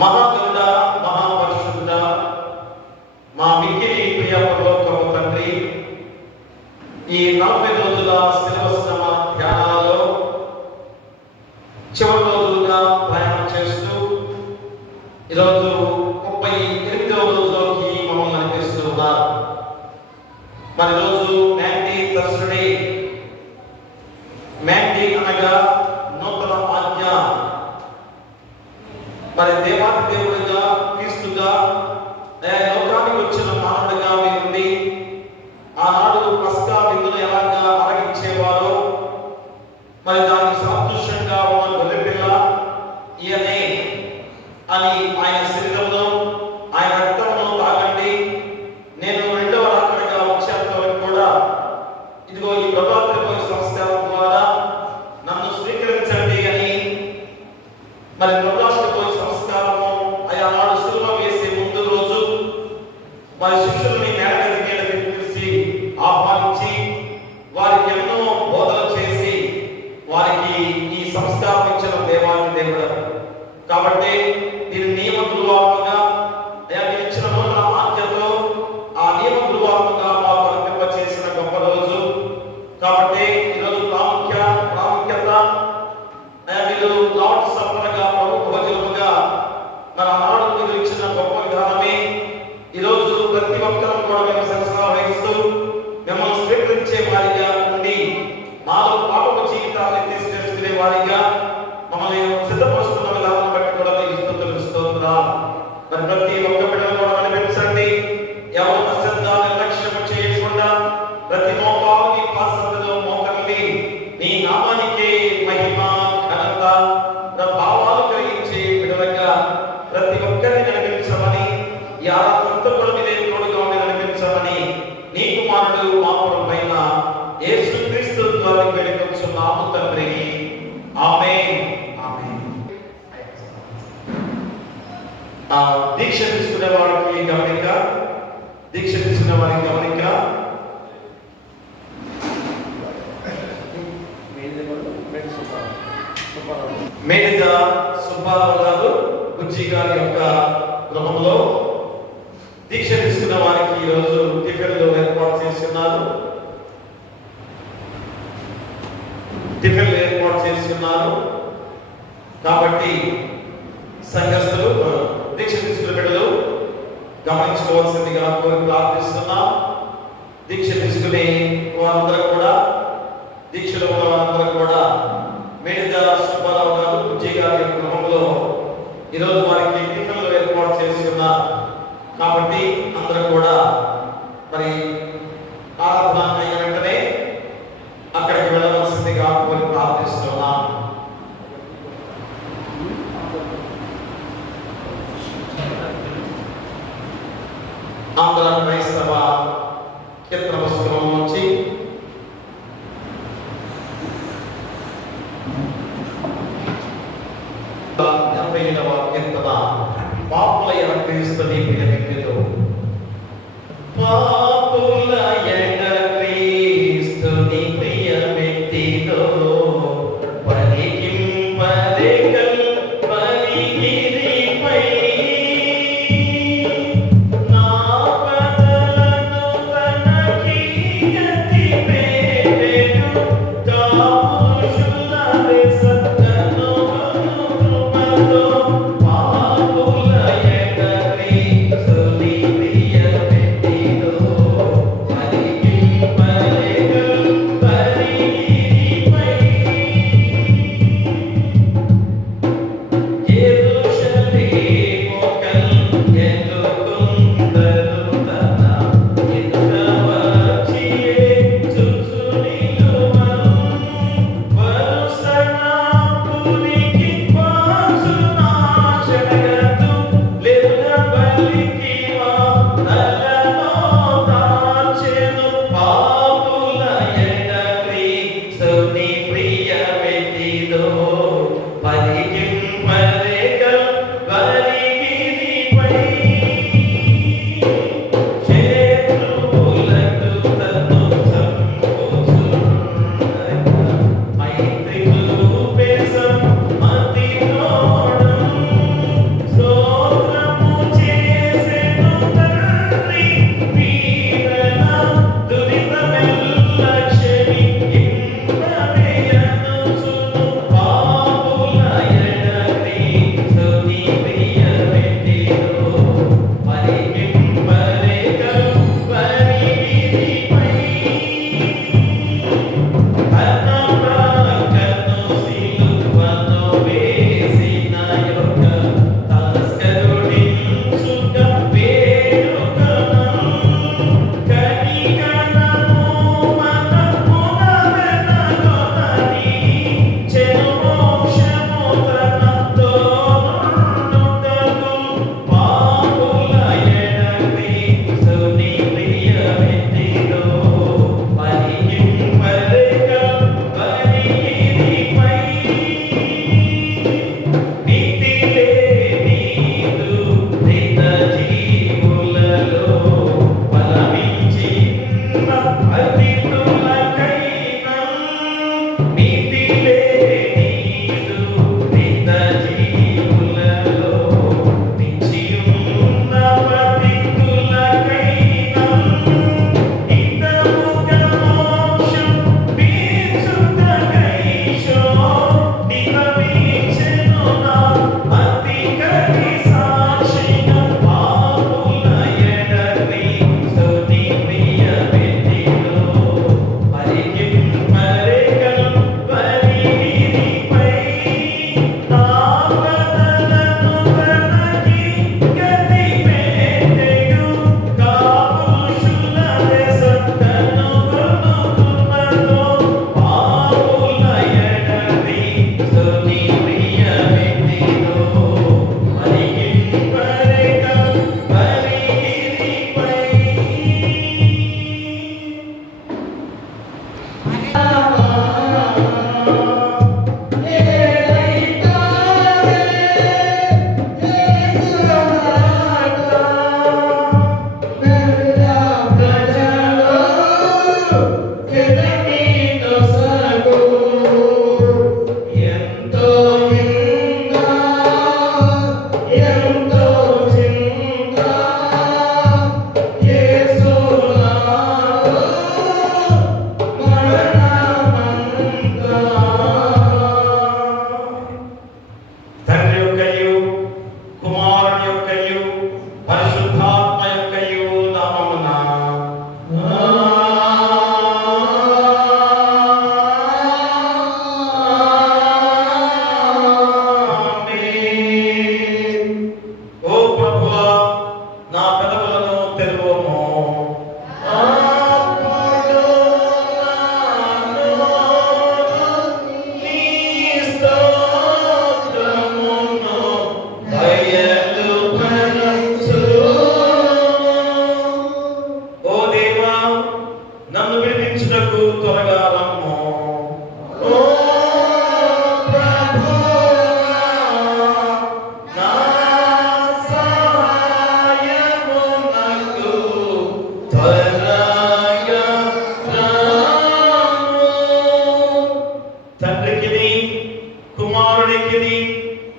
మహాగరుడ, మహాపరిశుద్ధ, మా మిక్కిలి ప్రియ పరలోకపు తండ్రి, ఈ 40 రోజుల శిలువ శ్రమ ధ్యానాలలో చివరి రోజులుగా ప్రయాణం చేస్తూ ఈరోజు 38వ రోజులోకి మమ్మల్ని నడిపిస్తున్నారు. మరి రోజు మ్యాండీ థర్స్డే. మ్యాండీ అనగా నూతన ఆజ్ఞ. మరి దేవాది దేవుడిగా, క్రీస్తుగా లోకానికి వచ్చిన మానవుడిగా మీరుండి ఆనాడు పస్కా విందును ఎలాగా ఆరగించేవారో, మరి దానికి సాదృశ్యంగా ఉన్న గొర్రెపిల్ల ఈయనే అని ఆయన శరీరంలో ఆయన రక్తంలో తాగండి, నేను రెండవ రాకడగా వచ్చేంత వరకు కూడా ఇదిగో ఈ ప్రభావిత సంస్కారం ద్వారా నన్ను స్వీకరించండి అని మరి ప్రభావిత సంస్కారము ఆయా నాడు శిలువ వేసే ముందు రోజు మరి శిష్యుల్ని మేడగదికి పిలిచి ఆహ్వానించి వారికి ఎన్నో బోధలు చేసి వారికి ఈ సంస్కారం ఇచ్చిన దేవాది దేవుడు. కాబట్టి దీని నియమ దుర్వార్తగా మీరు ఇచ్చిన నూతన ఆజ్ఞతో ఆ నియమ దుర్వార్తగా మాకు అర్పింప చేసిన గొప్ప రోజు. కాబట్టి ఈరోజు ప్రాముఖ్యత మీరు లార్డ్ సప్పర్గా, ప్రభు భోజనముగా మన ఆనాడు మీరు ఇచ్చిన గొప్ప విధానమే ఈరోజు ప్రతి ఒక్కరూ కూడా మేము సరసన వహిస్తూ మిమ్మల్ని స్వీకరించే వారిగా ఉండి మాలో పాపపు జీవితాన్ని తీసుకెళ్తుకునే వారిగా మమ్మల్ని సిద్ధపరుస్తున్న విధానం బట్టి కూడా మీకు స్తుతులు. మరి ప్రతి ఒక్క బిడ్డను కూడా నడిపించండి. ఎవరు అశ్రద్ధ నిర్లక్ష్యం చేయకుండా ప్రతి మోకాలుని పాసంలో మోకల్ని నీ నామానికే మహిమ, ఘనత, ప్రభావాలు కలిగించే బిడ్డలుగా ప్రతి ఒక్కరిని నడిపించమని, ఈ ఆరాధనతో కూడా మీరే తోడుగా ఉండి నడిపించమని నీ కుమారుడు మా ప్రభువైన యేసుక్రీస్తు ద్వారా వేడుకొంచున్నాము తండ్రి. ఆమేన్. దీక్ష తీసుకునే వారికి గమనిక, దీక్ష తీసుకునే వారికి గమనిక. మేడిద సుబ్బారావు గారు బుజ్జి గారి యొక్క గృహంలో దీక్ష తీసుకున్న వారికి ఈరోజు టిఫిన్లు ఏర్పాటు చేస్తున్నారు. కాబట్టి సంఘస్థులు, దీక్ష తీసుకున్న బిడ్డలు గమనించుకోవాల్సిందిగా కోరి ప్రార్థిస్తున్నాం. దీక్ష తీసుకునే వారందరూ కూడా, దీక్షలో ఉన్న వారందరూ కూడా మేడిద సుబ్బారావు గారు బుజ్జి గారి గృహంలో ఈరోజు వారికి టిఫిన్లు ఏర్పాటు చేస్తున్నారు. కాబట్టి అందరూ కూడా మరి ఆరాధన అయిన వెంటనే అక్కడికి వెళ్ళవలసిందిగా కోరి ప్రార్థిస్తున్నాం. ఆంధ్ర క్రైస్తవ కీర్తన పుస్తకం నుంచి 80వ కీర్తన. పాపుల ఎడ క్రీస్తుని ప్రియమిత్రుడు, పాపుల ఎడ క్రీస్తుని ప్రియమిత్రుడు, పరికింపదెగల్ పరిగిరిపై నా పదలను తనకి గతి పెట్టెను, కాపుషుల వెసక్కను కృపతో పాపుల ఎడ క్రీస్తుని ప్రియమిత్రుడు.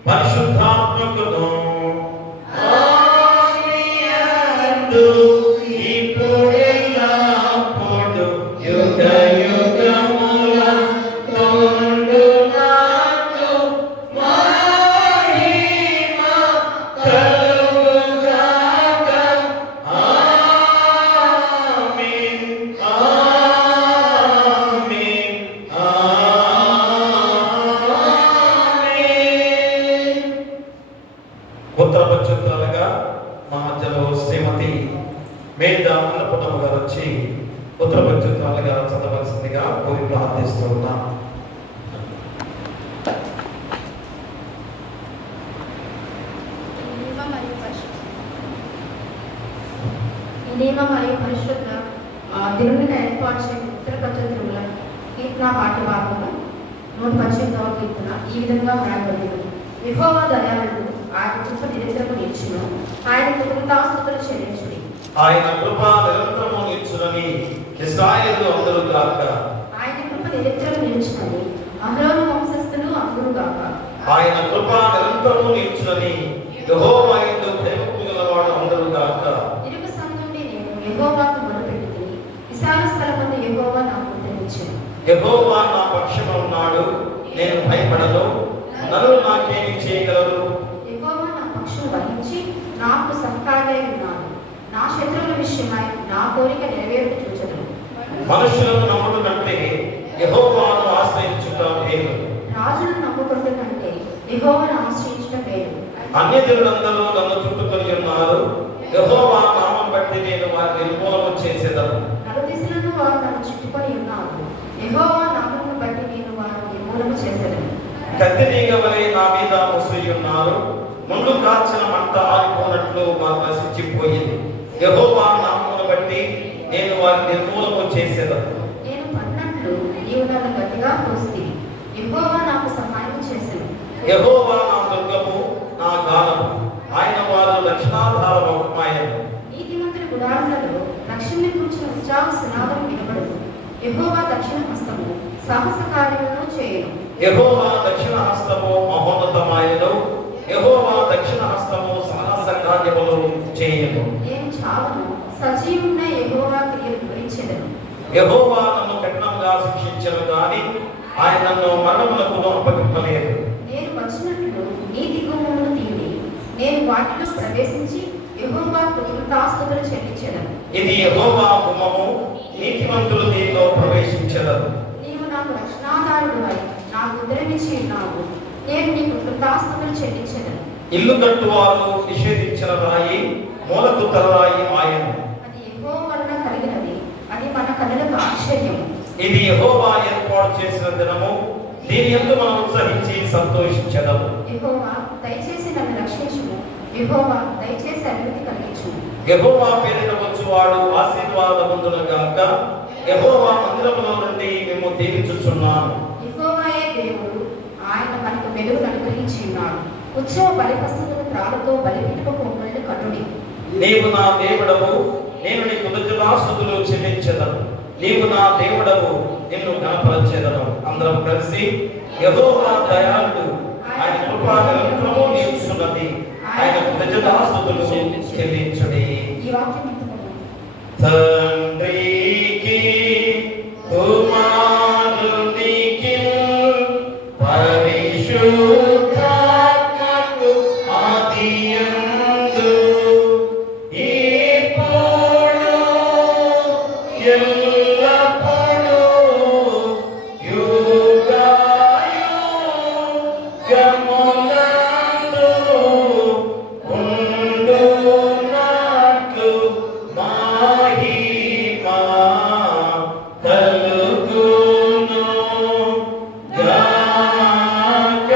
పరిశుద్ధాత్మకును ఇప్పుడెల్లప్పుడు యుగ యుగముల తోడునాకు మహిమ కలుగుగాక. ఆమేన్ ఆమేన్ ఆమేన్. ఉత్తర పక్షురాలుగా మా మధ్యలో శ్రీమతి మేధ అన్నపూర్ణమ్మ గారు వచ్చి ఉత్తర పక్షురాలుగా చదవలసిందిగా కోరి ప్రార్థిస్తూ ఉన్నాం. నియమ మరియు పరిశుద్ధ దినుడిని ఏర్పాటు చేయడం ఉత్తర పద్ధతుల కీర్తన పాఠ్య భాగము 118వ కీర్తన ఈ విధంగా వ్రాయబడింది. యెహోవా దయాళుడు, ఆయన కృప నిరంతరము నిలిచును, ఆయన కృతజ్ఞతాస్తుతులు చెల్లించుడి. ఆయన కృప నిరంతరము నిలిచునని ఇశ్రాయేలు అందరూ గాక. ఆయన కృప నిరంతరము నిలిచునని అహరోను వంశస్థులు అందురు గాక. ఆయన కృప నిరంతరము నిలిచునని యెహోవా యందు భయభక్తి గలవాడు అందరూ గాక. ఇరుకు సందుండి నేను యెహోవాకు మొరపెట్టుకుని విశాల స్థలమందు యెహోవా నాకు ఉత్తరించెను. యెహోవా నా పక్షమున ఉన్నాడు, నేను భయపడను. నరులు నాకేమి చేయగలరు? యెహోవా నా పక్షును వహించి నాకు సహకారిగా ఉన్నాడు. నా శత్రువుల విషయమై నా కోరిక నెరవేరుట చూచెదను. మనుషులను నమ్ముట కంటే యెహోవాను ఆశ్రయించుట మేలు. రాజును నమ్ముకుంట కంటే యెహోవాను ఆశ్రయించుట మేలు. అన్యజనులందరూ నన్ను చుట్టుకొని ఉన్నారు, యెహోవా నామం బట్టి నేను వారిని నిర్మూలన చేసేదను. నలుదిశలను వారు నన్ను చుట్టుకొని ఉన్నారు, యెహోవా నామమును బట్టి నేను వారిని నిర్మూలన చేసేదను. కత్తిరీగ వలె నా మీద ముసిరి ఉన్నారు, ముందు కాల్చిన మంట ఆరిపోనట్లు వారు నశించిపోయింది. యెహోవా నామమును బట్టి నేను వారిని నిర్మూలన చేసేదను. నేను పడినట్లు నీవు నన్ను గట్టిగా తోస్తివి, యెహోవా నాకు సహాయం చేసెను. యెహోవా నా దుర్గము, నా గానము, ఆయన వారు రక్షణాధారమాయను. నీతిమంతుల గుడారులలో రక్షణని కూర్చిన ఉత్సాహ సునాదం వినబడును. యెహోవా దక్షిణ హస్తము సాహస కార్యములను చేయును. యెహోవా దక్షిణ హస్తము మహోన్నతమాయను, యెహోవా దక్షిణ హస్తము సాహస కార్యములు చేయును. నేను చావును, సజీవున్న యెహోవా క్రియలు వివరించెదను. యెహోవా నన్ను కఠినంగా శిక్షించను గాని ఆయన నన్ను మరణములకు అప్పగింపలేదు. నేను వచ్చినట్లు నీతి గుమ్మమును తీయుడి, నేను వాటిలో ప్రవేశించి యెహోవా కృతజ్ఞతాస్తుతులు చెల్లించెదను. ఇది యెహోవా గుమ్మము, నీతిమంతులు దీనిలో ప్రవేశించెదరు. నీవు నాకు రక్షణాధారుడువై నాకు ఉదరమిచ్చి ఉన్నావు, నేను నీకు కృతజ్ఞతాస్తుతులు చెల్లించెదను. ఇల్లు కట్టువారు నిషేధించిన రాయి, మూలకు తలరాయి ఆయను. అది యెహోవా వలన కలిగినది, అది మన కన్నులకు ఆశ్చర్యము. ఇది యెహోవా ఏర్పాటు చేసిన దినము, దీని యందు మనం ఉత్సహించి సంతోషించెదము. యెహోవా దయచేసి నన్ను రక్షించుము, యెహోవా దయచేసి అభివృద్ధి కలిగించుము. యెహోవా పేరిట వచ్చువాడు ఆశీర్వాదవంతుడు గాక. యెహోవా మందిరములో నుండి మేము దీవించుచున్నాను. యెహోవాయే దేవుడు, ఆయన మనకు వెలుగు అనుగ్రహించి ఉన్నాడు. ఉత్సవ బలిపస్తులను త్రాడుతో బలిపీఠపు కొమ్ములను కట్టుడి. నీవు నా దేవుడవు, నేను నీ కృతజ్ఞతాస్తుతులు చెల్లించెదను. నీవు నా దేవుడవు, నిన్ను గణపరచెదను. అందరం కలిసి యెహోవా దయాళుడు, ఆయన కృప నిరంతరము నిలుచున్నది, ఆయన కృతజ్ఞతాస్తుతులు చెల్లించుడి. ఈ వాక్యం వింటున్నాము. తండ్రికి కుమారునికి పరిశుద్ధాత్మకు ఆదియందు ఇప్పుడు ఎల్లప్పుడూ యుగాయుగములందు ఉండునట్లు మహిమ కలుగును గాక.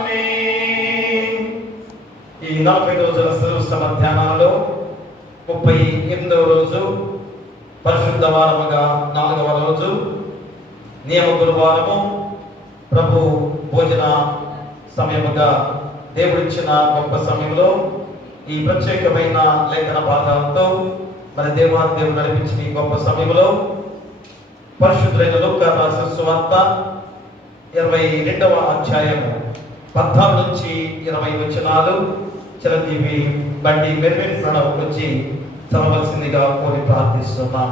ఆమేన్. ఈ 40 రోజుల శ్రేష్ఠ ధ్యానాలలో 38వ రోజు పరిశుద్ధ వారముగా 4వ రోజు నియమ గురువారము, ప్రభు భోజన సమయముగా దేవుడిచ్చిన గొప్ప సమయంలో ఈ ప్రత్యేకమైన లేఖన భాగాలతో మన దేవుడు నడిపించిన ఈ గొప్ప సమయంలో పరిశుద్ధులైన లూకా రాసిన సువార్త 22వ అధ్యాయము 14 నుంచి 20 వచనాలు చిరంజీవి బండి మెర్విన్ ప్రణవ్ వచ్చి చదవలసిందిగా కోరి ప్రార్థిస్తున్నాం.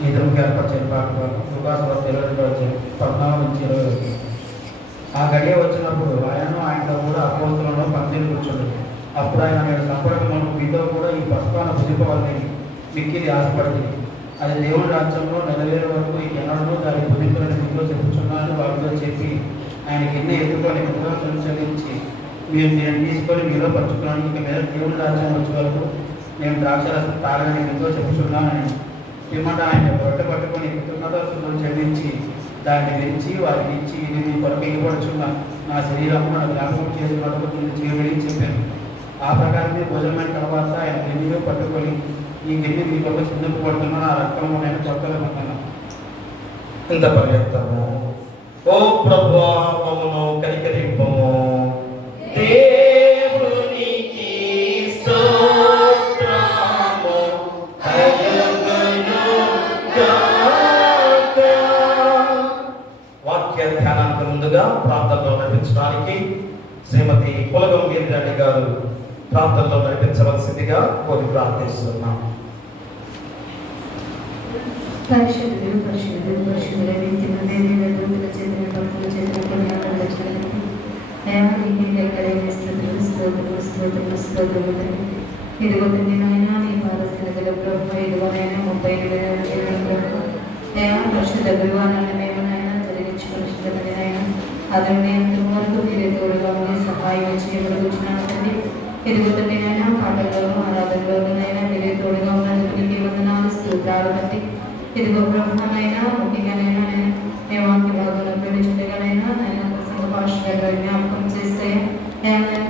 ఈ దినంకి ఏర్పరిచిన పాట సుఖాసువార్త 14 నుంచి 20. ఆ గడియ వచ్చినప్పుడు ఆయనను ఆయనతో కూడా అపోస్తలులను పంక్తిని కూర్చుండు. అప్పుడు ఆయన నేను సంపర్కమును మీతో కూడా ఈ పసుపాన భుజింపవాలని మిక్కిది ఆశపడింది. అది దేవుని రాజ్యంలో నెరవేరే వరకు ఈ కెనడను దాని భుజింపులను మీతో చెప్పుచున్నాను వారితో చెప్పి ఆయనకి ఎన్ని ఎత్తుకొని కృతజ్ఞతలు చెల్లించి మీరు నేను తీసుకొని మీలో పంచుకున్నాను. ఇక మీద దేవుని రాజ్యం వచ్చే వరకు నేను ద్రాక్షరసం తాగని మీతో చెప్పుచున్నానని పిమ్మట ఆయన రొట్టె పట్టుకొని కృతజ్ఞతలు చెల్లించి దాన్ని విరిచి వారికి ఇచ్చి ఇది మీ కొరకు ఇవ్వబడుచున్న నా శరీరము నన్ను జ్ఞాపకం చేసి వరకు చేయమని చెప్పాను. ఆ ప్రకారమే భోజనమైన తర్వాత ఆయన గిన్నెలో పట్టుకొని ఈ గిన్నె మీ కొరకు చిందింపబడుతున్నా నా రక్తము నేను కొత్తలున్నాను. ఇంత పర్యంతము ఓ ప్రభువా మమ్మను కనికరింపము. దేవునికి స్తోత్రము కలుగునుగాక. వాక్య ధ్యానానికి ముందుగా ప్రార్థనలో నడిపించడానికి శ్రీమతి పులగం వీరిరెడ్డి గారు ప్రార్థనలో నడిపించవలసిందిగా కోరి ప్రార్థిస్తున్నాం. పరిశుద్ధుడు పరిశుద్ధుడు పరిశుద్ధుల వ్యక్తిని దూతుల చేతుల భక్తుల చేతుల పుణ్యాల చదివి నీకు ఎక్కడే స్తోత్రము ఇదిగో తండ్రి నాయన నీ పాదస్థితుల ప్రభు ఇదిగోనైనా 30 పరిశుద్ధ గురువాలను మేము నాయన జరిగించుకొని నాయన అతన్ని వరకు మీరే తోడుగా ఉండి సహాయం చేయబడుతున్నాను తండ్రి. ఇదిగో తండ్రి నాయన పాటల్లోనూ ఆరాధనలోనూ నైనా మీరే తోడుగా ఉన్నందుకు నీకు వందనాలు స్తోత్రాలు తండ్రి. ఇదిగో ప్రభునైనా ముఖ్యంగానైనా మేము వాక్య భాగంలో ప్రేమించుండగానైనా నేను సంఘ భాషలో జ్ఞాపకం చేస్తే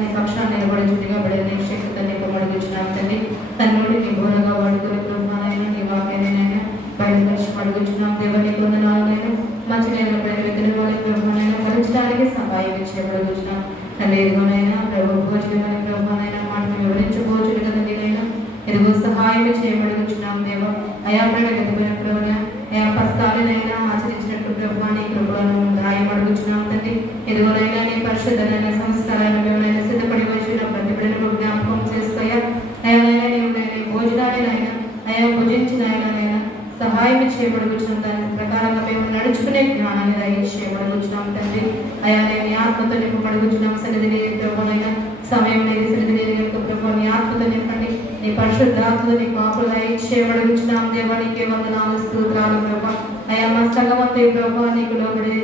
నీ పక్షాన్ని నిలబడుచుండగా బడిన శక్తిని అడుగుచున్నాను తండ్రి. తన్నుడి నీ బోధగా వాడుకొని ప్రభునైనా నీ వాక్యాన్ని బయలుపరిచి అడుగుచున్నాం దేవ నీ వందనాలైనా మంచి నేను ప్రతి వాళ్ళకి ప్రభునైనా భరించడానికి సహాయం చేయబడుచున్నాం తండ్రి. ఇదిగోనైనా ప్రభు భోజనమని ప్రభునైనా మాటను వివరించబోచుడు కదండి నైనా ఇదిగో సహాయం చేయబడుచున్నాం దేవ. అయా ప్రగతిపోయిన ప్రభున అయా పస్తాలనైనా ఆచరించినట్టు ప్రభు నీ కృపలను దాయం అడుగుచున్నాం తండ్రి. ఇదిగోనైనా నీ పరిశుద్ధమైన సంస్కారాలను మేమైనా సిద్ధపడి వచ్చిన ప్రతి బిడ్డను జ్ఞాపకం చేస్తాయా అయానైనా నీవునైనా భోజనాలైనా అయా భుజించిన ఆయననైనా సహాయం చేయబడుచున్నాం దాని ప్రకారంగా మేము నడుచుకునే జ్ఞానాన్ని దయచేయబడుచున్నాం తండ్రి. అయా నేను ఆత్మతో నింపబడుచున్నాం సన్నిధిని ప్రభునైనా సమయం లేదు సన్నిధి లేదు కనుక ప్రభు నీ ఆత్మతో నింపండి నీ పరిశుద్ధాత్మతో నీ పాపులు దయచేయబడుచున్నాం దేవా నీకే వందనాలు స్తోత్రాలు ప్రభు. అయా మా సగమంతే ప్రభు నీకు లోబడి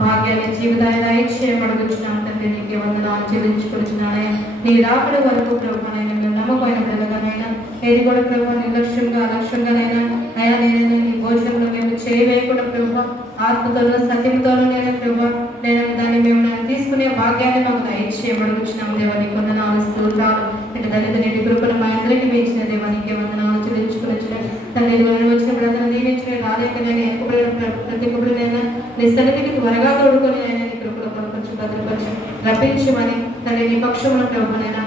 భాగ్యాన్ని జీవితాన్ని దయచేయబడుచున్నాం తండ్రి. నీకే వందనాలు చెల్లించుకొచ్చున్నానయ్యా నీ రాకడ వరకు ప్రభునైనా మేము నమ్మకమైన ప్రజలనైనా ఏది కూడా ప్రభు నిర్లక్ష్యంగా అలక్ష్యంగానైనా అయా నేను నీ భోజనంలో మేము చేయవేయకుండా ప్రభు ఆత్మతోనూ సత్యంతోనూ నేను ప్రభు నేను దాన్ని మేము తీసుకునే భాగ్యాన్ని మాకు దయచేయబడుచున్నాం దేవా నీకు వందనాలు స్తోత్రాలు. ఇటు దళిత నీటి కృపను మా అందరికీ వేయించిన దేవా నీకే వందనాలు చెల్లించుకొచ్చిన తండ్రి. వచ్చిన ప్రజలను దీవించిన రాలేక నేను ఎక్కుబడిన ప్రతి ఒక్కరు నేను నీ సన్నిధికి త్వరగా తోడుకొని నేను నీ కృపలో కొనపరచు భద్రపరచు రప్పించమని తండ్రి నీ పక్షంలో ప్రభునైనా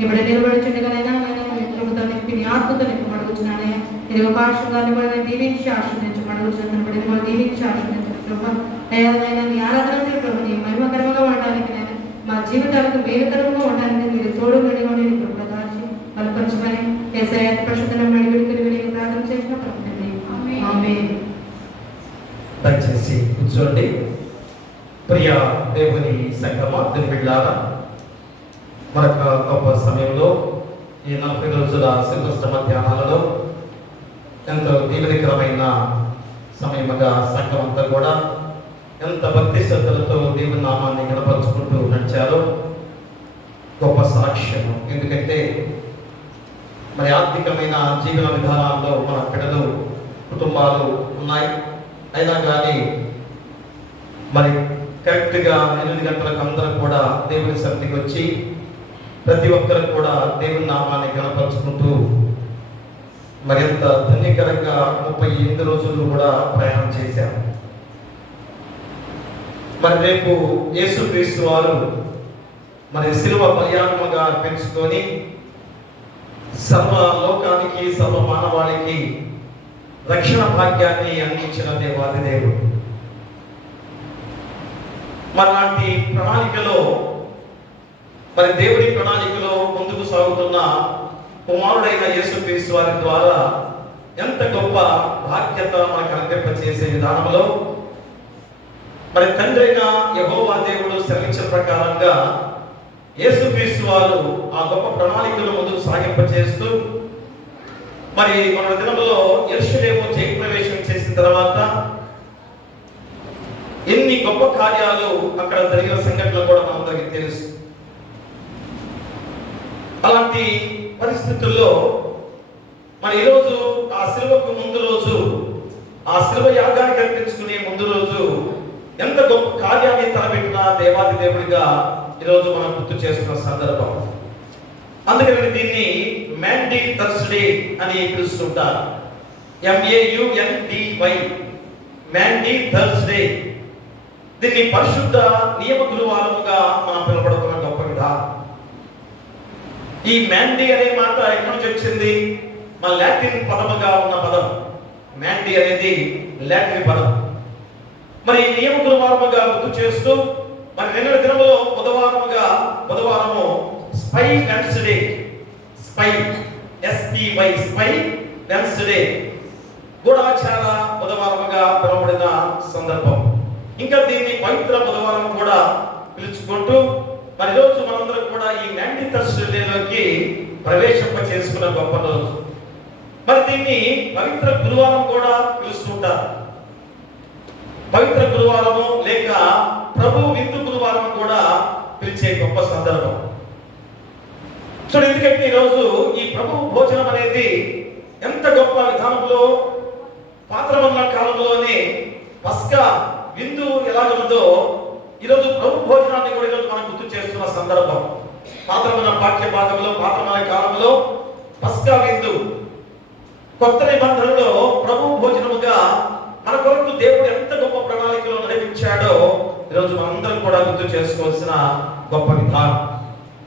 ఇప్పుడు నిలబడుచుండగానైనా ప్రభుత్వం నింపి నీ ఆత్మతో నింపబడుచున్నానయ్యా. ఇది ఒక ఆశీర్వాదాన్ని కూడా దీవించి ఆశీర్వదించబడుచున్నాను కూడా దీవించి ఆశీర్వదించిన ప్రభు అయ్యానైనా నీ ఆరాధన ప్రభు నీ మహిమకరంగా ఉండడానికి నేను మా జీవితాలకు మేలుకరంగా ఉండడానికి మీరు తోడు గడిగొని నీ కృప దాచి బలపరచమని ఏసయ్య పరిశుద్ధనం అడిగిడికి నీకు ప్రార్థన చేసిన ప్రభుత్వం ఆమేన్. దయచేసి కూర్చోండి. ప్రియ దేవుని సంగమా దినబిడ్లారా, మరొక గొప్ప సమయంలో ఈ 40 రోజుల శ్రీకృష్ణ ధ్యానాలలో ఎంతో దీవెనకరమైన సమయముగా సంఘం అంతా కూడా ఎంత భక్తి శ్రద్ధలతో దేవుని నామాన్ని గణపరుచుకుంటూ నడిచారో గొప్ప సాక్ష్యం. ఎందుకంటే మరి ఆర్థికమైన జీవన విధానాల్లో మన పిల్లలు కుటుంబాలు ఉన్నాయి. అయినా కానీ మరి కరెక్ట్గా 8 గంటలకు అందరూ కూడా దేవుని సన్నిధికి వచ్చి ప్రతి ఒక్కరు కూడా దేవుని నామాన్ని గణపరుచుకుంటూ మరి ఎంత ధన్యకరంగా 38 రోజులు కూడా ప్రయాణం చేశారు. మరి రేపు యేసుక్రీస్తు వారు మరి శిలువ బలియాగముగా పెంచుకొని సర్వ లోకానికి సర్వ మానవాళికి రక్షణ భాగ్యాన్ని అందించిన దేవాది దేవుడు. మరలాంటి ప్రణాళికలో దేవుడి ప్రణాళికలో ముందుకు సాగుతున్న కుమారుడైన యేసుక్రీస్తు వారి ద్వారా ఎంత గొప్ప బాధ్యత మనకు అనుగ్రహింపచేసే విధానంలో తండ్రి అయిన యెహోవా దేవుడు సెలవించిన ప్రకారంగా యేసుక్రీస్తు వారు ఆ గొప్ప ప్రణాళికను ముందుకు సాగింపచేస్తూ మన దినంలో యెరూషలేము జయప్రవేశం చేసిన తర్వాత ఎన్ని గొప్ప కార్యాలు అక్కడ జరిగిన సంఘటనలు కూడా మనందరికీ తెలుసు. అలాంటి పరిస్థితుల్లో ఈరోజు ఆ శిలువకు ముందు రోజు, ఆ శిలువ యాగాన్ని కల్పించుకునే ముందు రోజు ఎంత గొప్ప కార్యాన్ని తలపెట్టిన దేవాది దేవుడిగా ఈరోజు మనం గుర్తు చేస్తున్న సందర్భం. అందుకని దీన్ని మ్యాండీ థర్స్డే అని పిలుస్తుంటారు. MAUNDY మ్యాండీ Thursday. దీన్ని పరిశుద్ధ నియమ గురువారముగా మనం పిలువబడుతున్న గొప్ప విధానం. ఈ మ్యాండీ అనే మాట ఎక్కడి నుంచి వచ్చింది? మన లాటిన్ పదముగా ఉన్న పదం. మ్యాండీ అనేది లాటిన్ పదం. ఈ నియమ గురువారముగా గుర్తు చేస్తూ నిన్న దినములో బుధవారము spy Wednesday, spy SPY spy Wednesday, గూఢాచార బుధవారముగా పిలువబడిన సందర్భం. ఇంకా దీన్ని పవిత్ర బుధవారం కూడా పిలుచుకుంటూ ఈరోజు మనందరం కూడా ఈ మ్యాండీ థర్స్డేలోకి ప్రవేశింప చేసుకున్న గొప్ప రోజు. దీన్ని పవిత్ర గురువారం కూడా పిలుస్తుంటారు. పవిత్ర గురువారము లేక ప్రభు విందు గురువారం కూడా పిలిచే గొప్ప సందర్భం. ఎందుకంటే ఈరోజు ఈ ప్రభు భోజనం అనేది ఎంత గొప్ప విధానంలో పాత్రమన్న కాలంలోనే పస్కా విందు ఎలాగుందో ఈరోజు ప్రభు భోజనాన్ని కూడా ఈరోజు మనం గుర్తు చేస్తున్న సందర్భం. పాత్రమన్న పాఠ్య భాగంలో పాత్రమన్న కాలంలో పస్కా విందు, కొత్త నిబంధనలో ప్రభు భోజనముగా మన కొరకు దేవుడు ఎంత గొప్ప ప్రణాళికలో నడిపించాడో ఈరోజు మనందరం కూడా గుర్తు చేసుకోవాల్సిన గొప్ప విధానం.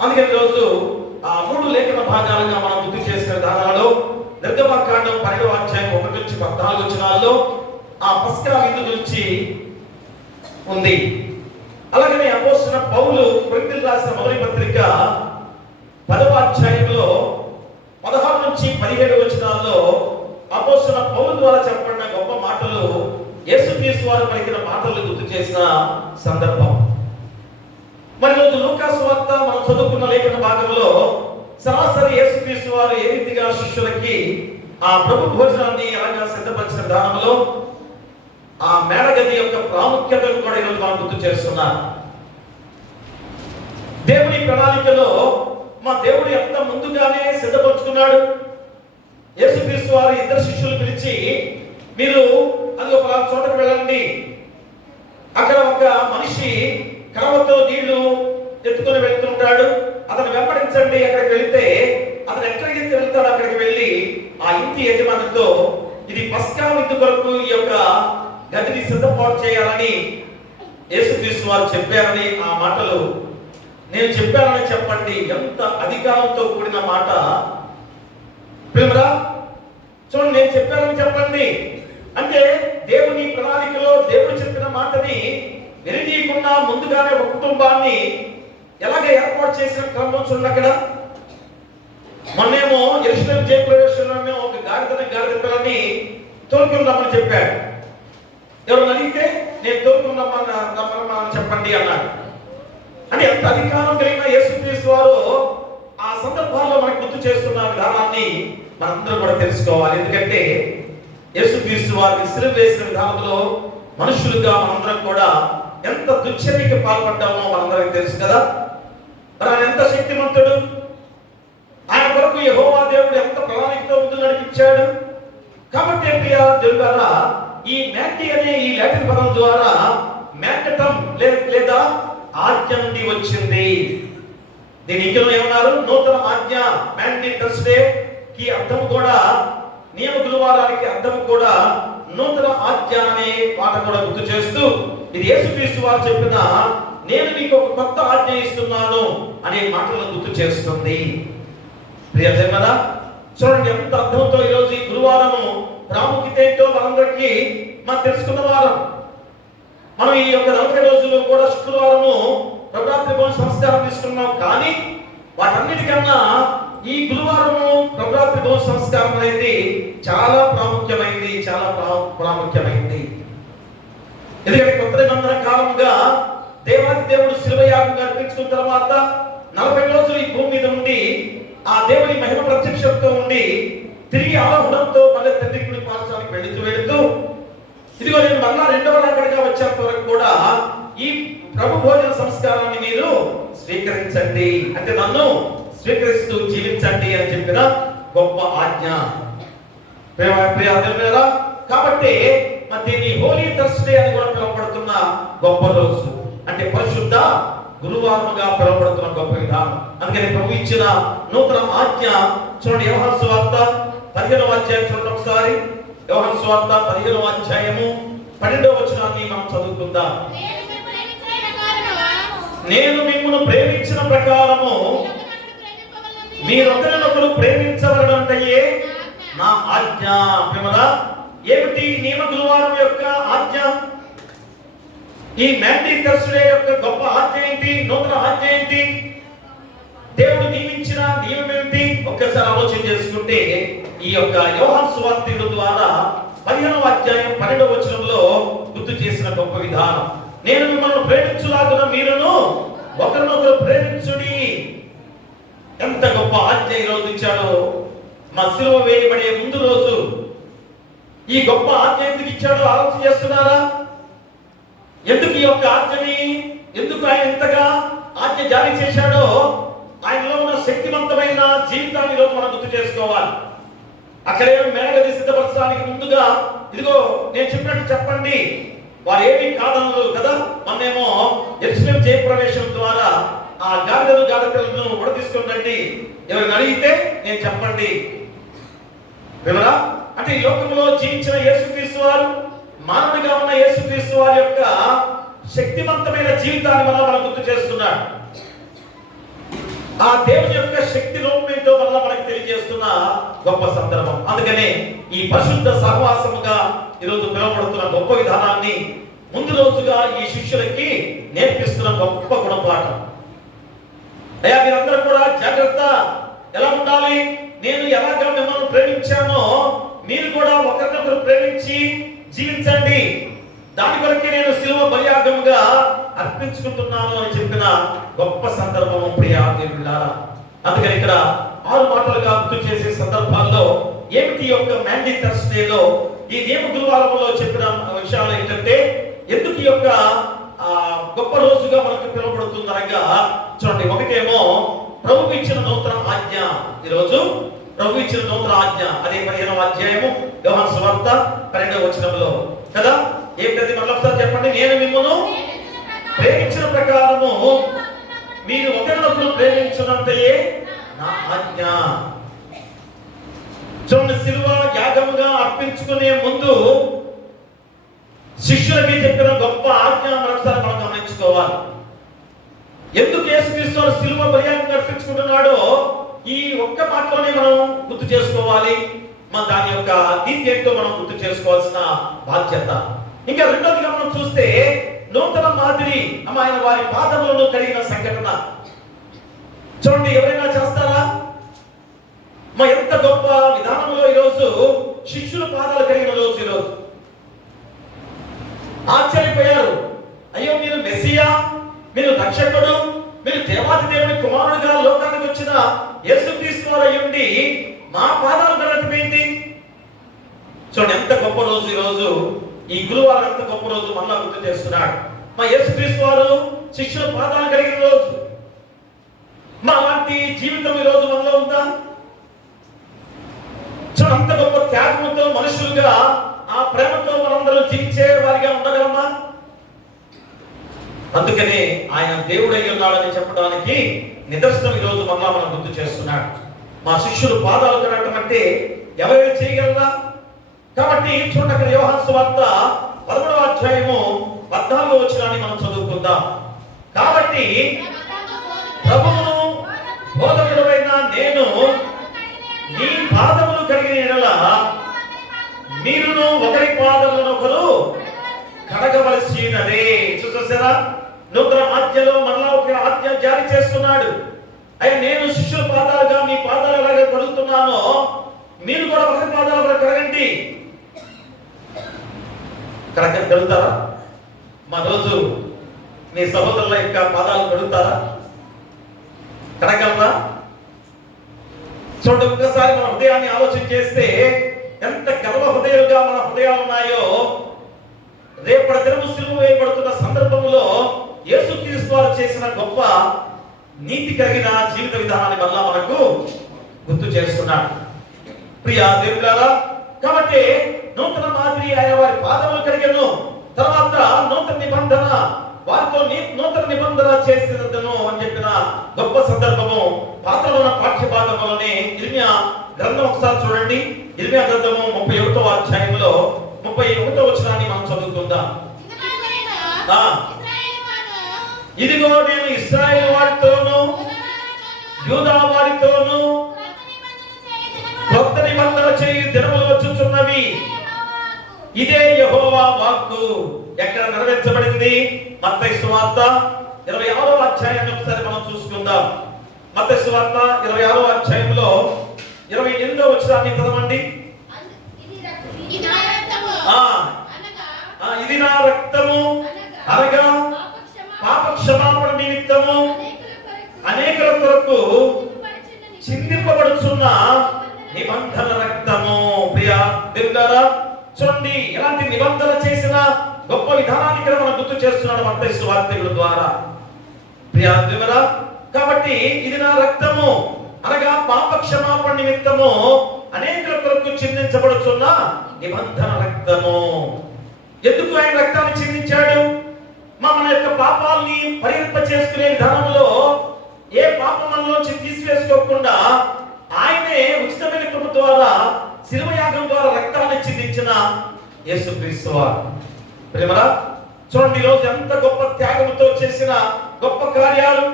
అందుకని ఈరోజు ఆ 3 లేఖన భాగాలుగా మనం గుర్తు చేసిన విధానాలలో నిర్గమకాండం 12వ అధ్యాయం 1 నుంచి 14 వచనాల్లో ఆ పస్కా విందు గురించి ఉంది. అలాగనే అపోస్తలుడైన పౌలు కొరింథీయులకు రాసిన మొదటి పత్రిక 10వ అధ్యాయంలో 16 నుంచి 17 వచనాల్లో అపోస్తలుడైన పౌలు ద్వారా చెప్పబడిన గొప్ప మాటలు, యేసుక్రీస్తు వారు పలికిన మాటలు గుర్తు చేసిన సందర్భం. ఈరోజు లూకా సువార్త మనం చదువుకున్న లేఖన భాగంలో సరాసరి యేసుక్రీస్తు వారు ఏ రీతిగా శిష్యులకి ఆ ప్రభు భోజనాన్ని ఎలాగా సిద్ధపరిచిన విధానంలో ఆ మేడగది యొక్క ప్రాముఖ్యతను కూడా ఈరోజు మనం గుర్తు చేస్తున్నారు. దేవుని ప్రణాళికలో దేవుడు ఎంత ముందుగానే సిద్ధపరుచుకున్నాడు. యేసుక్రీస్తు వారు 2 శిష్యులు పిలిచి, మీరు అది ఒక చోటకు వెళ్ళండి, అక్కడ ఒక మనిషి కడవతో నీళ్లు ఎత్తుకొని వెళ్తుంటాడు, అతను వెంబడించండి. అక్కడికి వెళితే అతను ఎక్కడికి వెళ్తాడు, అక్కడికి వెళ్ళి ఆ ఇంటి యజమానితో ఇది పస్కా విందు కొరకు ఈ యొక్క గదిని సిద్ధపాటు చేయాలని యేసుక్రీస్తు వారు చెప్పారని ఆ మాటలు నేను చెప్పానని చెప్పండి. ఎంత అధికారంతో కూడిన మాట ప్రేమరా. చూడండి, నేను చెప్పానని చెప్పండి అంటే దేవుని ప్రణాళికలో దేవుడు చెప్పిన మాటని విననీయకుండా ముందుగానే ఒక కుటుంబాన్ని ఎలాగ ఏర్పాటు చేసిన క్రమం చూడండి. అక్కడ మొన్నేమో యెరూషలేము జయప్రవేశంలోనే ఒక గాడిద పిల్లని తోలుకొని రమ్మని చెప్పాడు. ఎవరు అడిగితే నేను తోలుకొని రమ్మని చెప్పండి అన్నాడు. అంటే ఎంత అధికారం కలిగిన యేసుక్రీస్తు వారు ఆ సందర్భాల్లో మనకు గుర్తు చేస్తున్న విధానాన్ని మనందరం కూడా తెలుసుకోవాలి. ఎందుకంటే యేసుక్రీస్తు వారిని సిలువ వేసిన విధానంలో మనుషులుగా మనందరం కూడా ఎంత దుశ్చర్యకి పాల్పడ్డామో మనందరికీ తెలుసు కదా. ఆయన ఎంత శక్తిమంతుడు, ఆయన కొరకు యెహోవా దేవుడు ఎంత ప్రణాళికతో ముందు నడిపించాడు. కాబట్టి ప్రియా దేవుడారా, ఈ మ్యాండీ అనే ఈ లాటిన్ పదం ద్వారా మ్యాండటం లేదా ఆజ్ఞ నుండి వచ్చింది. దీని ఇంగ్లీషులో ఏమన్నారు? నూతన ఆజ్ఞ. మ్యాండీ థర్స్డే కి అర్థం కూడా, నియమ గురువారానికి అర్థం కూడా నూతన ఆజ్ఞ అనే మాట కూడా గుర్తు చేస్తూ, ఇది యేసుక్రీస్తు వారు చెప్పిన నేను మీకు ఒక కొత్త ఆజ్ఞ ఇస్తున్నాను అనే మాటలను గుర్తు చేస్తుంది. ప్రియదేమరా, చూడండి ఎంత అర్థంతో ఈరోజు ఈ గురువారము ప్రాముఖ్యత ఏంటో మనందరికీ మనం తెలుసుకున్న వారం. మనం ఈ యొక్క 40 రోజులు కూడా శుక్రవారము ప్రభురాత్రి భోజన సంస్కారం తీసుకున్నాం. కానీ వాటన్నిటికన్నా ఈ గురువారము ప్రభురాత్రి భోజన సంస్కారం అనేది చాలా ప్రాముఖ్యమైంది, చాలా ప్రాముఖ్యమైంది. ఎందుకంటే కొత్త నిబంధన కాలంగా దేవాది దేవుడు శిలువ యాగంగా అర్పించుకున్న తర్వాత 40 రోజులు ఈ భూమి మీద ఉండి ఆ దేవుని మహిమ ప్రత్యక్షంతో ఉండి తిరిగి ఆలోహనంతో మళ్ళీ తండ్రికి పాల్చడానికి వెళుతూ ఇదిగో నేను మళ్ళా రెండవ రాకడగా వచ్చేంత వరకు కూడా ఈ ప్రభు భోజన సంస్కారాన్ని మీరు స్వీకరించండి, అంటే నన్ను స్వీకరిస్తూ జీవించండి అని చెప్పిన గొప్ప ఆజ్ఞ. ప్రియా, కాబట్టి దీన్ని హోలీ థర్స్డే అని కూడా పిలువబడుతున్న గొప్ప రోజు, అంటే పరిశుద్ధ గురువారముగా పిలువబడుతున్న గొప్ప విధానం. అందుకని ప్రభు ఇచ్చిన నూతన ఆజ్ఞ చూడండి. యోహాను సువార్త 15వ అధ్యాయం చూడండి ఒకసారి. యోహాను సువార్త 15వ అధ్యాయము 12వ వచనాన్ని మనం చదువుకుందాం. నేను మిమ్మల్ని ప్రేమించిన ప్రకారము మీరొకరినొకరు ప్రేమించవలనంటయే నా ఆజ్ఞ. ప్రేమరా, ఏమిటి నియమ గురువారం యొక్క ఆజ్ఞ? ఈ మ్యాండీ థర్స్డే యొక్క గొప్ప ఆజ్ఞ ఏంటి? నూతన ఆజ్ఞ ఏంటి? దేవుడు నియమించిన నియమం ఏంటి? ఒక్కసారి ఆలోచన చేసుకుంటే ఈ యొక్క యోహాను సువార్త ద్వారా 15వ అధ్యాయం 12వ వచనంలో గుర్తు చేసిన గొప్ప విధానం. నేను మిమ్మల్ని ప్రేమించులాగున మీరును ఒకరినొకరు ప్రేమించుడి. ఎంత గొప్ప ఆజ్ఞ ఈ రోజు ఇచ్చాడో. మా సిలువ వేయబడే ముందు రోజు ఈ గొప్ప ఆజ్ఞ ఎందుకు ఇచ్చాడో ఆలోచన చేస్తున్నారా? ఎందుకు ఈ యొక్క ఆజ్ఞని, ఎందుకు ఆయన ఇంతగా ఆజ్ఞ జారీ చేశాడో ఆయనలో ఉన్న శక్తివంతమైన జీవితాన్ని ఈరోజు మనం గుర్తు చేసుకోవాలి. అక్కడే మేడగది సిద్ధపరచడానికి ముందుగా ఇదిగో నేను చెప్పినట్టు చెప్పండి, వారు ఏమీ కాదనరు కదా. మొన్నేమో యెరూషలేము జయప్రవేశం ద్వారా ఆ గాడిదలను కూడా తీసుకొని రండి, ఎవరిని అడిగితే నేను చెప్పండి. వివరా, అంటే ఈ లోకంలో జీవించిన యేసుక్రీస్తు వారు, మానవుడిగా ఉన్న యేసుక్రీస్తు వారి యొక్క శక్తివంతమైన జీవితాన్ని మనం గుర్తు చేస్తున్నాడు. ఆ దేవుని యొక్క శక్తి రూపంతో వల్ల మనకు తెలియజేస్తున్న గొప్ప సందర్భం. అందుకనే ఈ పరిశుద్ధ సహవాసముగా ఈరోజు పిలువబడుతున్న గొప్ప విధానాన్ని ముందు రోజుగా ఈ శిష్యులకి నేర్పిస్తున్న గొప్ప గుణపాఠం. అయ్యా, మీరందరూ కూడా జాగ్రత్త, ఎలా ఉండాలి? నేను ఎలాగా మిమ్మల్ని ప్రేమించానో మీరు కూడా ఒకరినొకరు ప్రేమించి జీవించండి. దాని కొరకే నేను శిలువ బలియాగముగా అర్పించుకుంటున్నాను అని చెప్పిన గొప్ప సందర్భం ప్రియా దేవుళ్ళారా. అందుకని ఇక్కడ 6 మాటలుగా గుర్తు చేసే సందర్భాల్లో ఏమిటి యొక్క మ్యాండీ థర్స్డేలో ఈ నియమ గురువారంలో చెప్పిన విషయాలు ఏంటంటే, ఎందుకు ఈ యొక్క గొప్ప రోజుగా మనకు పిలువబడుతుందనగా చూడండి. ఒకటేమో ప్రభు ఇచ్చిన నూతన ఆజ్ఞ. ఈరోజు ప్రభు ఇచ్చిన నూతన ఆజ్ఞ, అదే 15వ అధ్యాయము యోహాను సువార్త 12వ వచనంలో కదా. ఏంటది? మరొకసారి చెప్పండి. నేను మిమ్మల్ని ప్రేమించిన ప్రకారము మీరు ఒకరినొకరు ప్రేమించునంతయే నా ఆజ్ఞ. చూడండి, శిలువ యాగముగా అర్పించుకునే ముందు శిష్యులకి చెప్పిన గొప్ప ఆజ్ఞ మరొకసారి మనం గమనించుకోవాలి. ఎందుకు యేసుక్రీస్తు శిలువ బలియాగంగా అర్పించుకుంటున్నాడో ఈ ఒక్క మాటలోనే మనం గుర్తు చేసుకోవాలి. దాని యొక్క నీతి ఏంటో మనం గుర్తు చేసుకోవాల్సిన బాధ్యత. ఇంకా రెండోదిగా మనం చూస్తే నూతన మాదిరి ఆయన వారి పాదములను కడిగిన సంఘటన. చూడండి, ఎవరైనా చేస్తారా? ఎంత గొప్ప విధానంలో ఈరోజు శిష్యుల పాదాలు కడిగిన రోజు. ఈరోజు ఆశ్చర్యపోయారు. అయ్యో, మీరు మెస్సియా, మీరు రక్షకుడు, మీరు దేవాది దేవుని కుమారుడుగా లోకానికి వచ్చిన యేసుక్రీస్తు వారు అయ్యుండి మా పాదాలు కడగటం ఏంటి? చూడండి, ఎంత గొప్ప రోజు ఈరోజు. ఈ గురువారం ఎంత గొప్ప రోజు మళ్ళా గుర్తు చేస్తున్నాడు. మా యేసుక్రీస్తు వారు శిష్యుల పాదాలు కడిగిన రోజు. అలాంటి జీవితం ఈ రోజు మనలో ఉందా? చూడండి, అంత గొప్ప త్యాగంతో మనుషులుగా ఆ ప్రేమతో మనందరం జీవించే వారిగా ఉండగలమా? అందుకనే ఆయన దేవుడై ఉన్నాడని చెప్పడానికి నిదర్శనం ఈ రోజు మళ్ళా మనం గుర్తు చేస్తున్నాడు. మా శిష్యులు పాదాలు కడగటం అంటే ఎవరైనా చేయగలరా? కాబట్టి చూడండి, అక్కడ యోహాను సువార్త 13వ అధ్యాయము 14వ వచనాన్ని మనం చదువుకుందాం. కాబట్టి ప్రభువును బోధకుడైన నేను నీ పాదములు కడిగిన ఎడల మీరును ఒకరి పాదములను ఒకరు కడగవలసినదే. చూసారా, నూతన ఆజ్ఞలో మరలా ఒక ఆజ్ఞ జారీ చేస్తున్నాడు. అయ్యా, నేను శిష్యుల పాదాలుగా మీ పాదాలు ఎలాగ కడుగుతున్నానో మీరు కూడా ఒకరి పాదాలు ఒకరు కడగండి. కడుగుతారా? మా రోజు మీ సహోదరుల యొక్క పాదాలు కడుగుతారా? కడగలరా? చూడండి, ఒక్కసారి మన హృదయాన్ని ఆలోచన చేస్తే ఎంత గర్వ హృదయాలుగా మన హృదయాలు ఉన్నాయో. రేపటి దినము సిలువ వేయబడుతున్న సందర్భంలో యేసుక్రీస్తు వారు చేసిన గొప్ప నీతి కలిగిన జీవిత విధానాన్ని మళ్ళా మనకు గుర్తు చేస్తున్నాడు. ప్రియ దేవులారా, కాబట్టి నూతన మాదిరి ఆయన వారి పాదములు కడిగెను. తర్వాత నూతన నిబంధన వారితో నూతన నిబంధన చేసినను అని చెప్పిన గొప్ప సందర్భము పాత్రలో ఉన్న పాఠ్య భాగంలోనే ఇర్మియా గ్రంథం ఒకసారి చూడండి. ఇర్మియా గ్రంథము 31వ అధ్యాయంలో 31వ వచనాన్ని మనం చదువుకుందాం. ఇదిగో నేను ఇశ్రాయేలు వారితోను యూదా వారితోను కొత్త నిబంధన చేయు దినములు వచ్చుచున్నవి. ఇదే యెహోవా వాక్కు. ఎక్కడ నెరవేర్చబడింది? మత్తయి సువార్త 26వ అధ్యాయాన్ని ఒకసారి మనం చూసుకుందాం. మత్తయి సువార్త 26వ అధ్యాయంలో 28వ వచనాన్ని చదవండి. ఇది నా రక్తము అనగా పాప క్షమాపణ నిమిత్తము అనేకుల కొరకు చిందింపబడుచున్న నిబంధన రక్తము. ప్రియ దేవులారా, చూడండి ఎలాంటి నిబంధన చేసిన గొప్ప విధానాన్ని ఇక్కడ మనం గుర్తు చేస్తున్నాడు మత్తయి సువార్తికుల ద్వారా. ప్రియ దేవులారా, కాబట్టి ఇది నా రక్తము అనగా పాప క్షమాపణ నిమిత్తము అనేకుల కొరకు చిందించబడుచున్న నిబంధన రక్తము. ఎందుకు ఆయన రక్తాన్ని చిందించాడు? మన యొక్క పాపాలని పరిహరింప చేసుకునే విధానంలో ఏ పాపం మనలోంచి తీసివేసుకోకుండా ఆయనే ఉచితమైన కృప ద్వారా శిలువ యాగం ద్వారా రక్తాన్ని చిందించిన యేసుక్రీస్తు వారు. ప్రేమరా, చూడండి ఈరోజు ఎంత గొప్ప త్యాగంతో చేసిన గొప్ప కార్యాలు.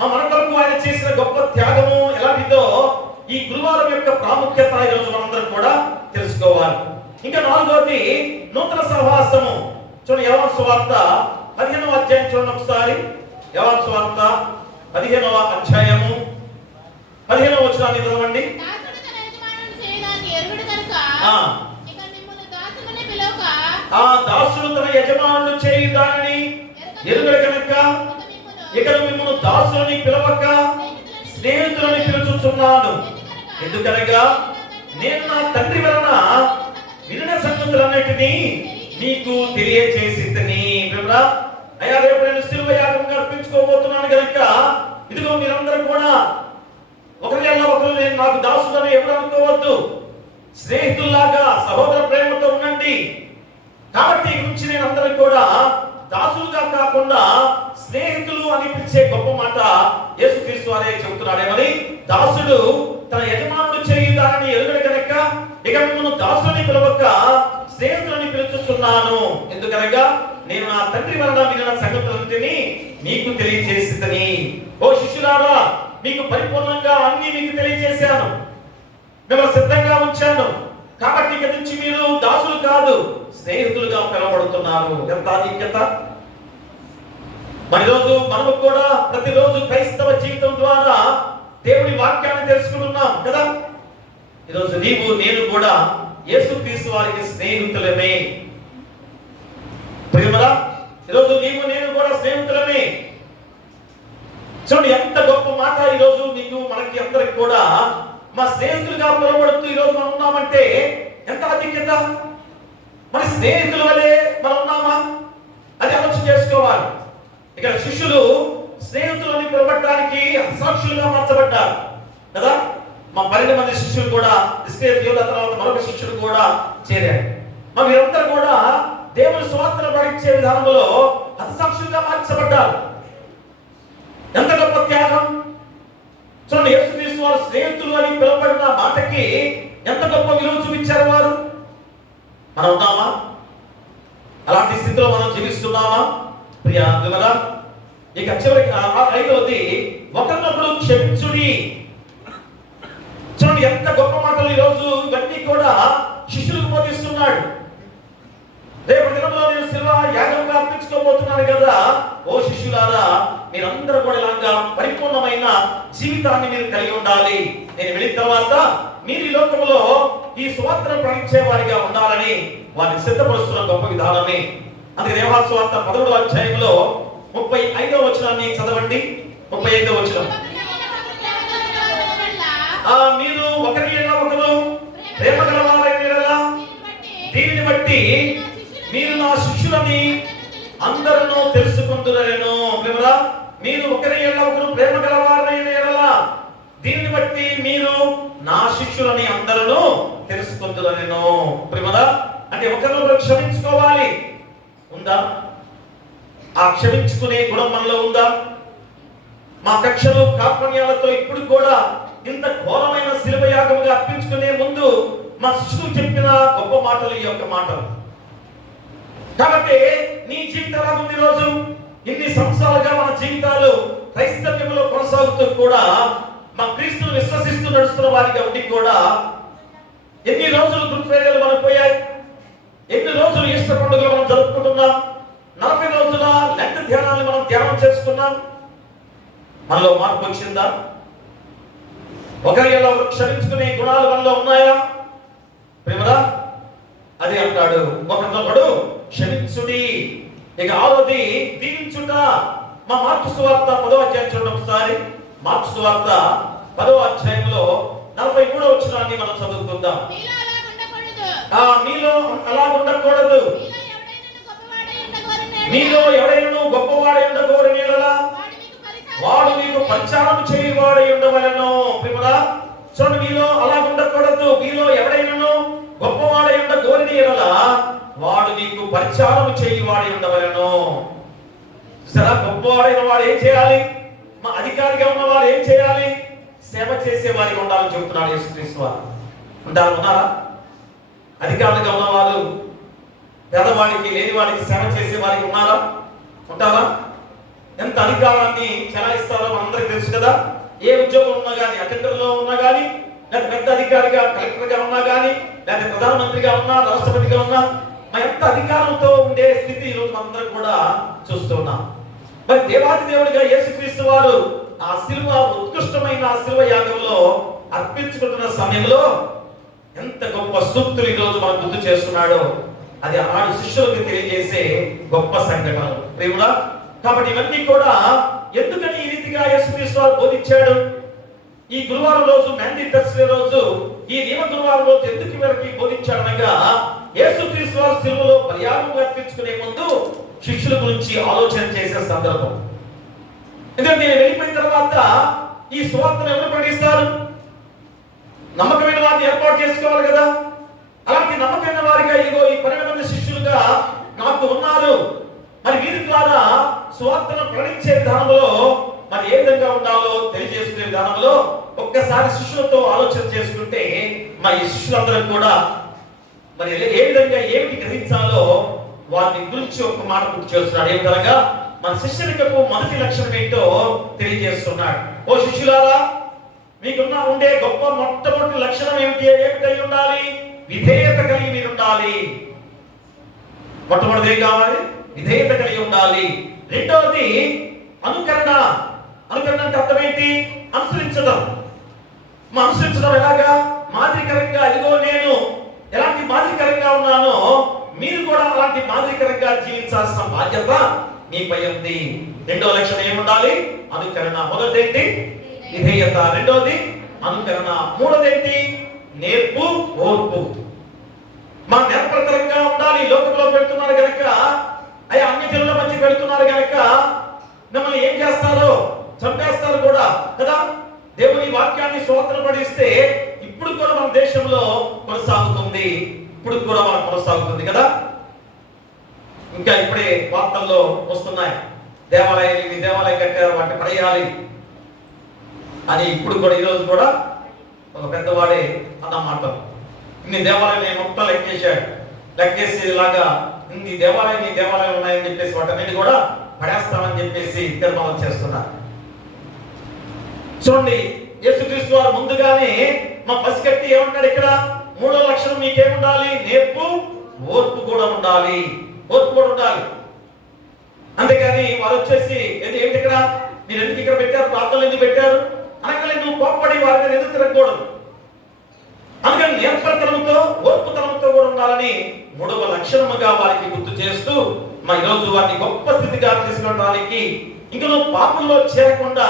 మన కొరకు ఆయన చేసిన గొప్ప త్యాగము ఎలాంటిదో ఈ గురువారం యొక్క ప్రాముఖ్యత ఈరోజు మనందరం కూడా తెలుసుకోవాలి. ఇంకా 4వది నూతన సహవాసము. చూడండి, యోహాను సువార్త 15వ అధ్యాయం చూడండి ఒకసారి. యోహాను సువార్త 15వ అధ్యాయము 15వ వచనాన్ని చదవండి. దాసుడు తన యజమానుడు చేయు దానిని ఎరుగడు కనుక ఇక మిమ్మల్ని దాసులని పిలవక స్నేహితులని పిలుచుచున్నాను. ఎందుకనగా నేను నా తండ్రి వలన వినిన సంగతులన్నిటినీ నీకు తెలియజేసితిని. అయ్యా, రేపు నేను శిలువ యాగంగా అర్పించుకోబోతున్నాను కనుక ఇదిగో మీరందరూ కూడా ఒకరిలో ఒకరు నేను నాకు దాసులని ఎవరు అనుకోవద్దు. స్నేహితుల్లాగా సహోదర ప్రేమతో ఉండండి. కాబట్టి ఈ గురించి నేను అందరూ కూడా దాసులుగా కాకుండా స్నేహితులు అని పిలిచే గొప్ప మాట యేసుక్రీస్తు వారే చెబుతున్నాడేమని. దాసుడు తన యజమానుడు చేయు దానిని ఎరుగడు కనుక ఇక మిమ్మల్ని దాసులని పిలవక స్నేహితులని పిలుచుచున్నాను. ఎందుకనగా నేను నా తండ్రి వలన వినిన సంగతులన్నిటినీ మీకు తెలియజేసితిని. ఓ శిష్యులారా, మీకు పరిపూర్ణంగా అన్ని మీకు తెలియజేశాను, మిమ్మల్ని సిద్ధంగా ఉంచాను. కాబట్టి ఇక నుంచి మీరు దాసులు కాదు, స్నేహితులుగా పిలవబడుతున్నారు. ఎంత ఆధిక్యత! మరి రోజు మనము కూడా ప్రతిరోజు క్రైస్తవ జీవితం ద్వారా దేవుని వాక్యాన్ని తెలుసుకుంటున్నాం కదా. ఈరోజు నీవు నేను కూడా యేసుక్రీస్తు వారికి స్నేహితులమే. ప్రియమరా, ఈరోజు నీవు నేను కూడా స్నేహితులమే. చూడండి ఎంత గొప్ప మాట. ఈరోజు నీకు మనకి అందరికి కూడా మా స్నేహితులుగా పిలువబడుతూ ఈరోజు మనం ఉన్నామంటే ఎంత ఆధిక్యత! మరి స్నేహితుల వలె మనం ఉన్నామా? అది ఆలోచన చేసుకోవాలి. ఇక్కడ శిష్యులు స్నేహితులని పిలవడానికి సాక్షులుగా మార్చబడ్డారు కదా. మా 12 మంది శిష్యులు కూడా ఇస్కరియోతు తర్వాత మరొక శిష్యుడు కూడా చేరారు. మరి వీరందరూ కూడా దేవుని సువార్తను ప్రకటించే విధానంలో హతసాక్షులుగా మార్చబడ్డారు. ఎంత గొప్ప త్యాగం! చూడండి, యేసుక్రీస్తు వారు స్నేహితులు అని పిలువబడిన మాటకి ఎంత గొప్ప విలువ చూపించారు వారు. మనం ఉన్నామా? అలాంటి స్థితిలో మనం జీవిస్తున్నామా? ప్రియా దేవుడా, ఇక చివరికి 5వది ఒకరినొకరు క్షమించుడి. చూడండి ఎంత గొప్ప మాటలు ఈరోజు ఇవన్నీ కూడా శిష్యులకు బోధిస్తున్నాడు. రేపు దినంలో నేను శిల్వ యాగంగా అర్పించుకోబోతున్నాను కదా, ఓ శిష్యులారా మీరందరూ కూడా ఇలాగా పరిపూర్ణమైన జీవితాన్ని మీరు కలిగి ఉండాలి. నేను వెళ్ళిన తర్వాత మీరు ఈ లోకంలో ఈ సువార్తను ప్రకటించే వారిగా ఉండాలని వారిని సిద్ధపరుస్తున్న గొప్ప విధానమే. అందుకే యోహాను సువార్త 11వ అధ్యాయంలో 35వ వచనాన్ని చదవండి. 35వ వచనం, మీరు ఒకరి ఎడల ఒకరు ప్రేమ గలవారైన యెడల దీనిని బట్టి మీరు నా శిష్యులని అందరూ తెలుసుకుంటున్నారేను. మీరు ఒకరి ఎడల ఒకరు ప్రేమ గలవారైన యెడల దీనిని బట్టి మీరు నా శిష్యులని అందరూ తెలుసుకుంటున్నారేను. ప్రేమరా అంటే ఒకరినొకరు క్షమించుకోవాలి. ఉందా? ఆ క్షమించుకునే గుణం మనలో ఉందా? మా కక్షలు కార్పణ్యాలతో ఇప్పుడు కూడా ఇంత ఘోరమైన శిలువ యాగముగా అర్పించుకునే ముందు మా శిష్యులు చెప్పిన గొప్ప మాటలు ఈ యొక్క మాటలు. కాబట్టి నీ జీవితం ఎలా ఉంది? రోజు ఇన్ని సంవత్సరాలుగా మన జీవితాలు క్రైస్తవ్యంలో కొనసాగుతూ కూడా మా క్రీస్తును విశ్వసిస్తూ నడుస్తున్న వారిగా ఉండి కూడా ఎన్ని రోజులు గుడ్ ఫ్రైడేలు మనకు పోయాయి, ఎన్ని రోజులు ఈస్టర్ పండుగలు మనం జరుపుకుంటున్నాం, 40 రోజుల లెంట్ ధ్యానాన్ని మనం ధ్యానం చేసుకున్నాం. మనలో మార్పు వచ్చిందా? ఒకరి ఒకరు క్షమించుకునే గుణాలు మనలో ఉన్నాయా? ప్రేమరా అది అంటాడు, ఒకరినొకడు క్షమించుడి. ఇక 6వది దీవించుట. మా మార్కు సువార్త 10వ అధ్యాయం చూడండి ఒకసారి. మార్కు సువార్త 10వ అధ్యాయంలో 43వ వచనాన్ని మనం చదువుకుందాం. మీలో అలా ఉండకూడదు. మీలో ఎవడైనా గొప్పవాడై ఉండగోరిన యెడల వాడు మీకు పరిచారం చేయవాడై ఉండవలెను. ప్రేమరా చూడండి, మీలో అలా ఉండకూడదు. మీలో ఎవడైనా గొప్పవాడై ఉండగోరిన యెడల వాడు మీకు పరిచారం చేయవాడై ఉండవలెను. సరే, గొప్పవాడైన వాడు ఏం చేయాలి? మా అధికారిగా ఉన్నవాడు ఏం చేయాలి? సేవ చేసే వారికి ఉండాలని చెబుతున్నాడు యేసుక్రీస్తు వారు. ఉన్నారా? అధికారులుగా ఉన్నవారు పేదవాడికి లేనివాడికి సేవ చేసే వారికి ఉన్నారా? ఉంటారా? ఎంత అధికారాన్ని చెలాయిస్తారో మనందరికీ తెలుసు కదా. ఏ ఉద్యోగం ఉన్నా కానీ, అటెండర్లో ఉన్నా కానీ, లేదా పెద్ద అధికారిగా కలెక్టర్గా ఉన్నా కానీ, లేదా ప్రధానమంత్రిగా ఉన్నా, రాష్ట్రపతిగా ఉన్నా, ఎంత అధికారంతో ఉండే స్థితి ఈరోజు మనందరం కూడా చూస్తున్నాం. మరి దేవాది దేవుడిగా యేసుక్రీస్తు వారు ఆ శిలువ ఉత్కృష్టమైన ఆ శిలువ యాగంలో అర్పించుకుంటున్న సమయంలో ఎంత గొప్ప సూక్తులు ఈరోజు మనం గుర్తు చేస్తున్నాడో అది ఆనాడు శిష్యులకు తెలియజేసే గొప్ప సంఘటనలు. ప్రేమలా కాబట్టి ఇవన్నీ కూడా ఎందుకని ఈ రీతిగా యేసుక్రీస్తు వారు బోధించాడు? ఈ గురువారం రోజు మ్యాండీ థర్స్డే రోజు, ఈ నియమ గురువారం రోజు ఎందుకు వీరికి బోధించాడనగా యేసుక్రీస్తు వారు శిలువలో బలియాగం అర్పించుకునే ముందు శిష్యుల గురించి ఆలోచన చేసే సందర్భం. ఎందుకంటే వెళ్ళిపోయిన తర్వాత ఈ సువార్తను ఎవరు ప్రకటిస్తారు? నమ్మకమైన వారిని ఏర్పాటు చేసుకోవాలి కదా. అలాంటి నమ్మకమైన వారిగా ఇగో ఈ 12 మంది శిష్యులుగా నాకు ఉన్నారు. మరి వీరి ద్వారా సువార్తను ప్రకటించే విధానంలో మరి ఏ విధంగా ఉండాలో తెలియజేసుకునే విధానంలో ఒక్కసారి శిష్యులతో ఆలోచన చేసుకుంటే మరి ఈ శిష్యులందరూ కూడా మరి ఏ విధంగా ఏమిటి గ్రహించాలో వారిని గురించి ఒక మాట గుర్తు చేస్తున్నాడు. ఏ విధంగా మన శిష్యునికకు మొదటి లక్షణం ఏంటో తెలియజేస్తున్నాడు. ఓ శిష్యులారా, మీకున్న ఉండే గొప్ప మొట్టమొదటి లక్షణం ఏమిటై ఉండాలి? విధేయత కలిగి మీరు ఉండాలి. మొట్టమొదటి ఏం కావాలి? విధేయత కలిగి ఉండాలి. రెండవది అనుకరణ. అనుకరణ అంటే అర్థం ఏంటి? అనుసరించడం. అనుసరించడం ఎలాగా? మాదిరికరంగా, ఇదిగో నేను ఎలాంటి మాదిరికరంగా ఉన్నానో మీరు కూడా అలాంటి మాదిరికరంగా జీవించాల్సిన బాధ్యత మీపై ఉంది. రెండవ లక్షణం ఏముండాలి? అనుకరణ. మొదటిది ఏంటి? విధేయత. రెండవది అనుకరణ. మూడోది ఏంటి? నేర్పు, ఓర్పు. మా నేర్పరతరంగా ఉండాలి. లోకంలో పెడుతున్నారు కనుక, అయ్యా అన్ని జనుల మధ్య పెడుతున్నారు కనుక మిమ్మల్ని ఏం చేస్తారో చంపేస్తారు కూడా కదా. దేవుని వాక్యాన్ని స్వాతంత్రపడిస్తే ఇప్పుడు కూడా మన దేశంలో కొనసాగుతుంది. ఇప్పుడు కూడా మనం కొనసాగుతుంది కదా. ఇంకా ఇప్పుడే వార్తల్లో వస్తున్నాయి, దేవాలయాలు దేవాలయం కట్టారు, వాటిని పడేయాలి అని. ఇప్పుడు కూడా ఈరోజు కూడా ఒక పెద్దవాడే అన్నమాట, ఇన్ని దేవాలయాలు మొత్తం లెక్కేసి ఇలాగా ఇన్ని దేవాలయాలు ఉన్నాయని చెప్పేసి వాటన్నిటి కూడా పడేస్తామని చెప్పేసి తీర్మానం చేస్తున్నారు. చూడండి, యేసుక్రీస్తు వారు ముందుగానే మా పసిగట్టి ఏమంటాడు ఇక్కడ? మూడో లక్షణం మీకేముండాలి? నేర్పు, ఓర్పు కూడా ఉండాలి. ఓర్పు కూడా ఉండాలి. అంతేగాని వారు వచ్చేసి ఏంటి ఇక్కడ మీరు ఎందుకు ఇక్కడ పెట్టారు, ప్రార్థనలు ఎందుకు పెట్టారు అనగానే నువ్వు కోప్పడి వారి మీద ఎందుకు తిరగకూడదు. అందుకని నేర్పరితనంతో, ఓర్పుతనంతో కూడా ఉండాలని మూడవ లక్షణముగా వారికి గుర్తు చేస్తూ ఈరోజు వారిని గొప్ప స్థితిగా తీసుకెళ్ళడానికి, ఇంకా నువ్వు పాపంలో చేరకుండా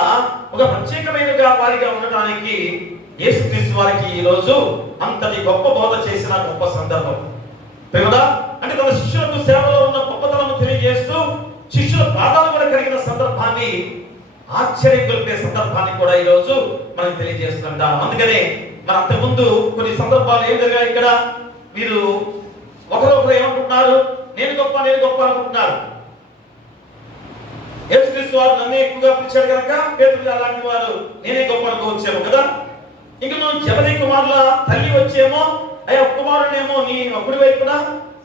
ఒక ప్రత్యేకమైన వారిగా ఉండడానికి యేసుక్రీస్తు వారికి ఈ రోజు అంతటి గొప్ప బోధ చేసిన గొప్ప సందర్భం కదా. అంటే తన శిష్యులకు సేవలో ఉన్న గొప్పతనము తెలియజేస్తూ శిష్యుల పాదాలు కూడా కడిగిన సందర్భాన్ని, ఆశ్చర్యం కలిపే సందర్భాన్ని కూడా ఈ రోజు మనకు తెలియజేస్తుంటాం. అందుకనే మన అంతకుముందు కొన్ని సందర్భాలు ఏం జరిగాయి ఇక్కడ? మీరు ఒకరొకరు ఏమనుకుంటున్నారు? నేను గొప్ప అనుకుంటున్నారు. యేసుక్రీస్తు వారు నన్ను ఎక్కువగా పిలిచాడు కనుక పేతురు అలాంటి వారు నేనే గొప్ప అనుకోవచ్చేమో కదా. ఇంకా నువ్వు జబదీ కుమారుల తల్లి వచ్చేమో, అయ్యా ఒక్క కుమారునేమో నీ ఒక్కడి వైపున,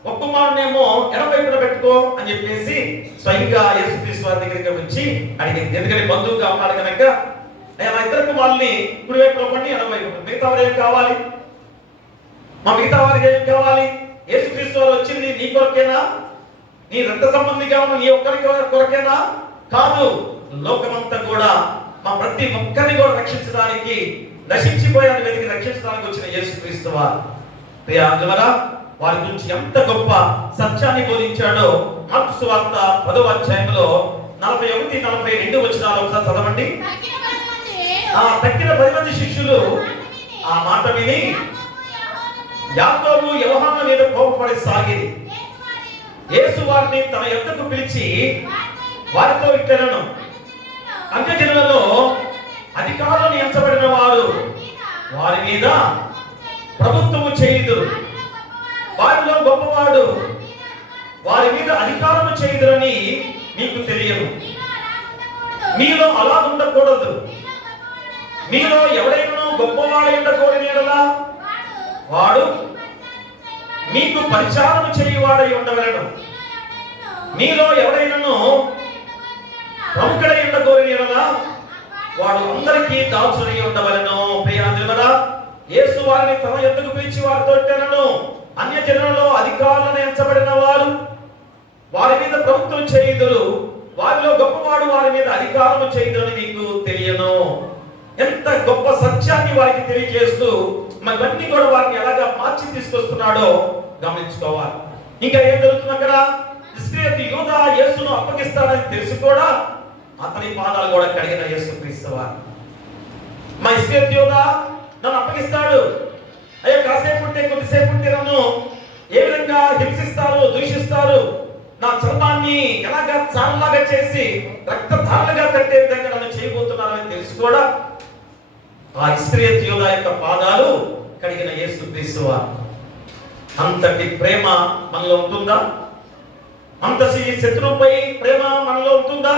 ఒక్క కుమారునేమో ఎడమ వైపున పెట్టుకో అని చెప్పేసి స్వయంగా యేసుక్రీస్తు వారి దగ్గరికి వచ్చి అడిగింది. ఎందుకంటే బంధువుగా ఉన్నాడు కనుక, అయ్యా నా ఇద్దరు కుమారుల్ని కుడి వైపులో పండి ఎడమ వైపు, మిగతా వారు ఏం కావాలి? మా మిగతా వారికి ఏం కావాలి? యేసుక్రీస్తు వారు వచ్చింది నీ కొరకేనా? నీ రక్త సంబంధిగా ఉన్న నీ ఒక్కరికి కొరకేనా? కాదు, లోకమంతా కూడా మా ప్రతి ఒక్కరిని కూడా రక్షించడానికి, నశించిపోయాన్ని వెతికి రక్షించడానికి వచ్చిన యేసుక్రీస్తు వారు. ప్రియాదువరా వారి గురించి ఎంత గొప్ప సత్యాన్ని బోధించాడో మార్కు సువార్త 10వ అధ్యాయంలో 41-42 వచనాలు ఒకసారి చదవండి. తక్కిన 10 మంది శిష్యులు ఆ మాట విని యాకోబు యోహాను మీద కోపపడి సాగిరి. యేసు వారిని తన యొద్దకు పిలిచి వారితో ఇట్లనెను, అన్యజనులలో అధికారులు నియమించబడిన వారు వారి మీద ప్రభుత్వము చేయుదురు, వారిలో గొప్పవాడు వారి మీద అధికారము చేయుదురని మీకు తెలియదు. మీలో అలా ఉండకూడదు. మీలో ఎవడైనా గొప్పవాడు ఉండకూడని యెడల వాడు మీకు పరిచారము చేయువాడై ఉండవలెను. మీలో ఎవడైనాను ప్రముఖుడై ఉండకూడని యెడల వాడు అందరికీ దాసుడై ఉండవలెను. ప్రియాదులారా యేసు వారిని తన యొద్దకు పిలిచి వారితో ఇట్లనెను, అన్యజనులలో అధికారులను ఎంచబడిన వారు వారి మీద ప్రభుత్వం చేయుదురు, వారిలో గొప్పవాడు వారి మీద అధికారము చేయుదురని మీకు తెలియను. ఎంత గొప్ప సత్యాన్ని వారికి తెలియజేస్తూ ఇవన్నీ కూడా వారిని ఎలాగా మార్చి తీసుకొస్తున్నాడో గమనించుకోవాలి. ఇంకా ఏం జరుగుతుంది అక్కడ? ఇస్కరియోతు యూదా యేసును అప్పగిస్తాడని తెలిసి కూడా అతని పాదాలు కూడా కడిగిన యేసుక్రీస్తు వారు. ఇస్కరియోతు యూదా నన్ను అప్పగిస్తాడు, అయ్యా కాసేపు ఉంటే కొద్దిసేపు ఉంటే నన్ను ఏ విధంగా హింసిస్తారు, దూషిస్తారు, నా చర్మాన్ని ఎలాగా చాలాగా చేసి రక్తధారలుగా కట్టే విధంగా నన్ను చేయబోతున్నారని తెలిసి కూడా ఆ ఇస్కరియోతు యూదా యొక్క పాదాలు కడిగిన యేసుక్రీస్తు వారు. అంతటి ప్రేమ మనలో ఉంటుందా? అంత శత్రువుపై ప్రేమ మనలో ఉంటుందా?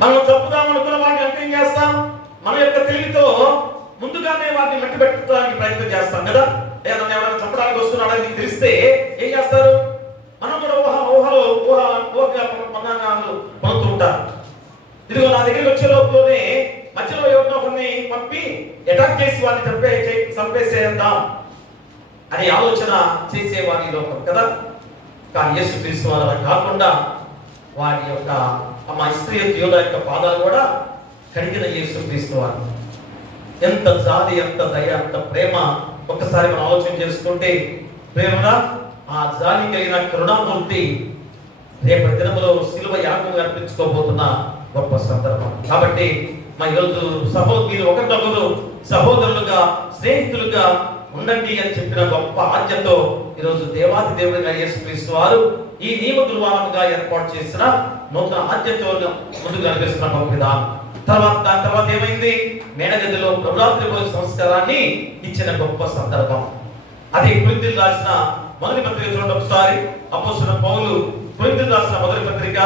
మనం చంపుదాం అనుకున్న వాటిని అంత ఏం చేస్తాం? మన యొక్క తెలివితో ముందుగానే వాటిని మట్టి పెట్టడానికి ప్రయత్నం చేస్తాం కదా. నన్ను ఎవరైనా చంపడానికి వస్తున్నాడని తెలిస్తే ఏం చేస్తారు? మనం కూడా ఊహలు పొందుతుంటారు. ఇదిగో నా దగ్గరికి వచ్చే లోపులోనే మధ్యలో ఎవరినో కొన్ని పంపి అటాక్ చేసి వారిని చంపేసేద్దాం అని ఆలోచన చేసేవారి లోపం కదా. కానీ యేసుక్రీస్తు వారు అలా కాకుండా వారి యొక్క ఇస్కరియోతు యూదా యొక్క పాదాలు కూడా కడిగిన యేసుక్రీస్తు వారు. ఎంత జాలి, ఎంత దయ, ఎంత ప్రేమ ఒక్కసారి మనం ఆలోచన చేసుకుంటే ప్రేమగా ఆ జాలి కలిగిన కరుణామూర్తి రేపటి దినములో శిలువ యాగం అర్పించుకోబోతున్న గొప్ప సందర్భం. కాబట్టి ఈరోజు మీరు ఒకరినొకరు సహోదరులుగా, స్నేహితులుగా ఉండండి అని చెప్పిన గొప్ప ఆజ్ఞతో ఈరోజు దేవాది దేవుడిగా యేసుక్రీస్తు వారు ఈ నియమ దుర్వారంగా ఏర్పాటు చేసిన నూతన ఆజ్ఞతో ముందుకు నడిపిస్తున్న గొప్ప విధానం. దాని తర్వాత ఏమైంది? మేడగదిలో ప్రభురాత్రి భోజన సంస్కారాన్ని ఇచ్చిన గొప్ప సందర్భం. అది కొరింథీయులకు రాసిన మొదటి పత్రిక చూడండి ఒకసారి. అపోస్తలుడైన పౌలు కొరింథీయులకు రాసిన మొదటి పత్రిక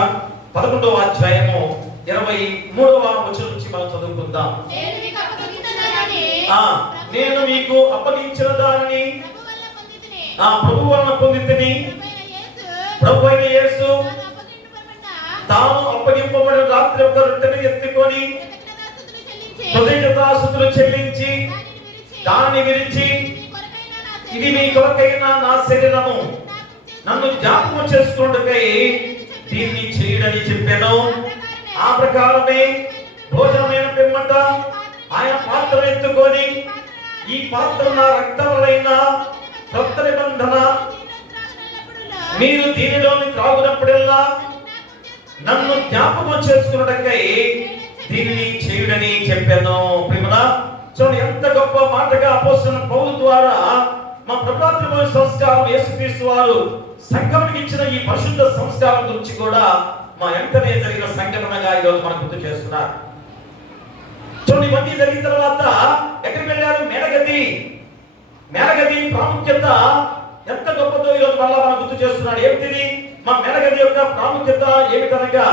11వ అధ్యాయము 23వ వచనం నుంచి మనం చదువుకుందాం. నేను మీకు అప్పగించిన దానిని ప్రభు వలన పొందితిని, ప్రభు అయిన యేసు తాను అప్పగింపబడిన రాత్రి ఒక రొట్టెను ఎత్తుకొని కృతజ్ఞతాస్తుతులు చెల్లించి దానిని విరిచి ఇది మీ కొరకైన నా శరీరము, నన్ను జ్ఞాపకం చేసుకున్నట్టుకై దీన్ని చేయడని చెప్పాను. ఆ ప్రకారమే భోజనమైన పిమ్మట ఆయన పాత్ర ఎత్తుకొని, ఈ పాత్ర నా రక్తములైన కొత్త నిబంధన, మీరు దీనిలోని త్రాగునప్పుడల్లా నన్ను జ్ఞాపకం చేసుకున్నట్టుకై దీనిని చేయుడని చెప్పాను. ప్రేమరా చూడండి, ఎంత గొప్ప మాటగా అపోస్తలుడైన పౌలు ద్వారా మా ప్రభుత్వ సంస్కారం యేసుక్రీస్తు వారు సంఘానికి ఇచ్చిన ఈ పరిశుద్ధ సంస్కారం గురించి కూడా మా వెంటనే జరిగిన సంఘటనగా ఈరోజు మనకు గుర్తు చేస్తున్నారు. చూడండి, ఇవన్నీ జరిగిన తర్వాత ఎక్కడికి వెళ్ళారు? మేడగది. మేడగది ప్రాముఖ్యత ఎంత గొప్పదో ఈరోజు మళ్ళా మనం గుర్తు చేస్తున్నాడు. ఏమిటిది? మా మేడగది యొక్క ప్రాముఖ్యత ఏమిటనగా,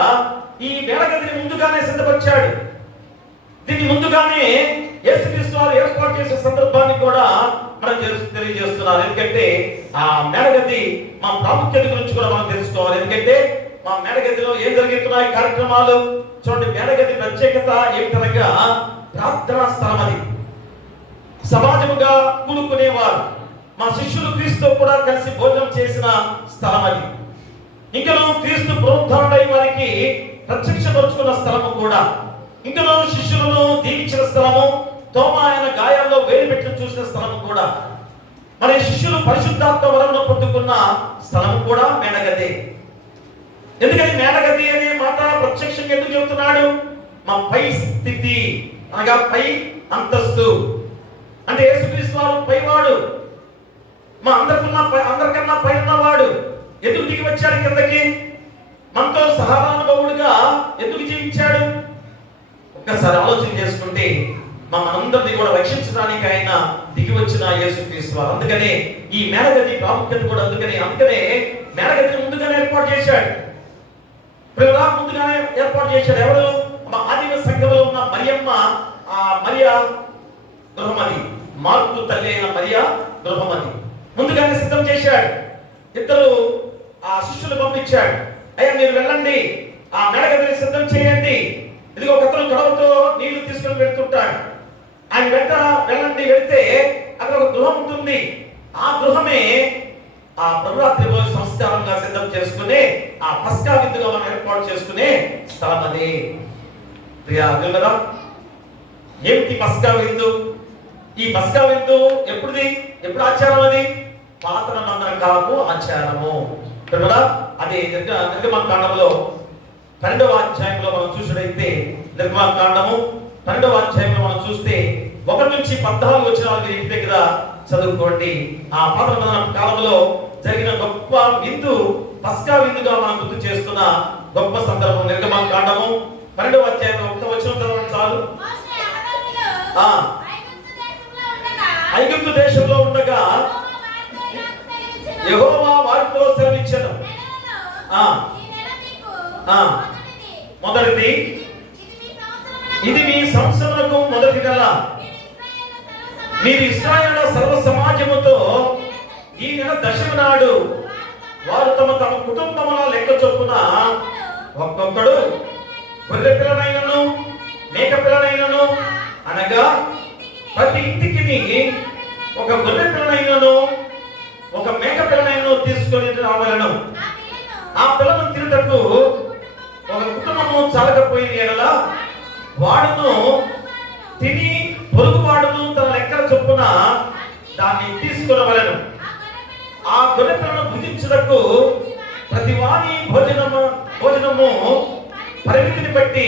ఈ మేడగదిని ముందుగానే సిద్ధపరిచాడు. దీన్ని ముందుగానే యేసుక్రీస్తు వారు ఏర్పాటు చేసే సందర్భాన్ని కూడా మనం తెలియజేస్తున్నారు. ఎందుకంటే ఆ మేడగది మా ప్రాముఖ్యత గురించి కూడా మనం తెలుసుకోవాలి. ఎందుకంటే మా మేడగదిలో ఏం జరుగుతున్నాయి కార్యక్రమాలు చూడండి. మేడగది ప్రత్యేకత ఏమిటనగా ప్రార్థనా స్థలం. అది సమాజముగా కూడుకునేవారు, మా శిష్యులు క్రీస్తు కూడా కలిసి భోజనం చేసిన స్థలం. అది ఇంకను క్రీస్తు పునరుద్ధరణై వారికి ప్రత్యక్షపరుచుకున్న స్థలము కూడా, ఇంకను శిష్యులను దీవించిన స్థలము, తోమా ఆయన గాయాల్లో వేలు పెట్టి చూసిన స్థలము కూడా, మరి శిష్యులు పరిశుద్ధాత్మ వరమును పొందుకున్న స్థలము కూడా మేడగది. ఎందుకని మేడగది అనే మాట ప్రత్యక్షంగా ఎందుకు చెబుతున్నాడు? మా పై స్థితి అనగా పై అంతస్తు. అంటే యేసుక్రీస్తు వారు పైవాడు, మా అందరికన్నా పై ఉన్నవాడు. ఎందుకు దిగి వచ్చాడు కిందకి? మనతో సహానుభవుడుగా ఎందుకు జీవించాడు? ఒక్కసారి ఆలోచన చేసుకుంటే మనందరినీ కూడా రక్షించడానికి ఆయన దిగి వచ్చిన యేసుక్రీస్తు వారు. అందుకనే ఈ మేడగది ప్రాముఖ్యత కూడా అందుకనే మేడగదిని ముందుగానే ఏర్పాటు చేశాడు. ముందుగానే ఏర్పాటు చేశాడు. ఎవరు? ఆదిమ సంఘంలో ఉన్న మరియమ్మ, ఆ మరియా గృహమది, మార్కు తల్లి అయిన మరియా గృహమది ముందుగానే సిద్ధం చేశాడు. ఇద్దరు ఆ శిష్యులు పంపించాడు. అయ్యా మీరు వెళ్ళండి, ఆ మేడగదిని సిద్ధం చేయండి. ఇదిగో ఒకతను కడవతో నీళ్లు తీసుకొని వెళ్తుంటాడు. ఆయన వెంట వెళ్ళండి. వెళ్తే అక్కడ ఒక గృహం ఉంటుంది. ఆ గృహమే ఆ ప్రభురాత్రి సంస్కారంగా సిద్ధం చేసుకునే, ఆ పస్కా విందుగా మనం ఏర్పాటు చేసుకునే స్థలం అది. ప్రియా, ఏమిటి పస్కా విందు? ఈ పస్కా విందు ఎప్పుడు ఆచారం? అది పాత నిబంధన కాలపు ఆచారము. అది నిర్గమకాండంలో 12వ అధ్యాయంలో మనం చూసినట్లయితే, నిర్గమకాండము 12వ అధ్యాయంలో మనం చూస్తే 1 నుంచి 14 వచనాలు ఇంటి దగ్గర చదువుకోండి. ఆ పాత నిబంధన కాలంలో జరిగిన గొప్ప విందు పస్కా విందుగా మనం గుర్తు చేస్తున్న గొప్ప సందర్భం. నిర్గమకాండము 12వ అధ్యాయంలో 1వ వచనం చదవడం చాలు. ఐగుప్తు దేశంలో ఉండగా యెహోవా వారితో సెలవిచ్చెను. మొదటిది, ఇది మీ సంవత్సరమునకు మొదటి నెల. మీరు ఇశ్రాయేలు సర్వ సమాజముతో ఈ నెల దశమి నాడు వారు తమ తమ కుటుంబముల లెక్క చొప్పున ఒక్కొక్కడు గొర్రె పిల్లనైనను మేక పిల్లనైనను, అనగా ప్రతి ఇంటికి ఒక గొర్రె పిల్లనైనను ఒక మేక పిల్లనైనను తీసుకొని రావాలను. ఆ పిల్లను తిరుటకు ఒక కుటుంబము చాలకపోయిన ఎడల వాడును తిని పొరుగువాడును తన లెక్కల చొప్పున దాన్ని తీసుకునవలెను. ఆ గొర్రె పిల్లను భుజించుటకు ప్రతి వాని భోజనము పరిమితిని బట్టి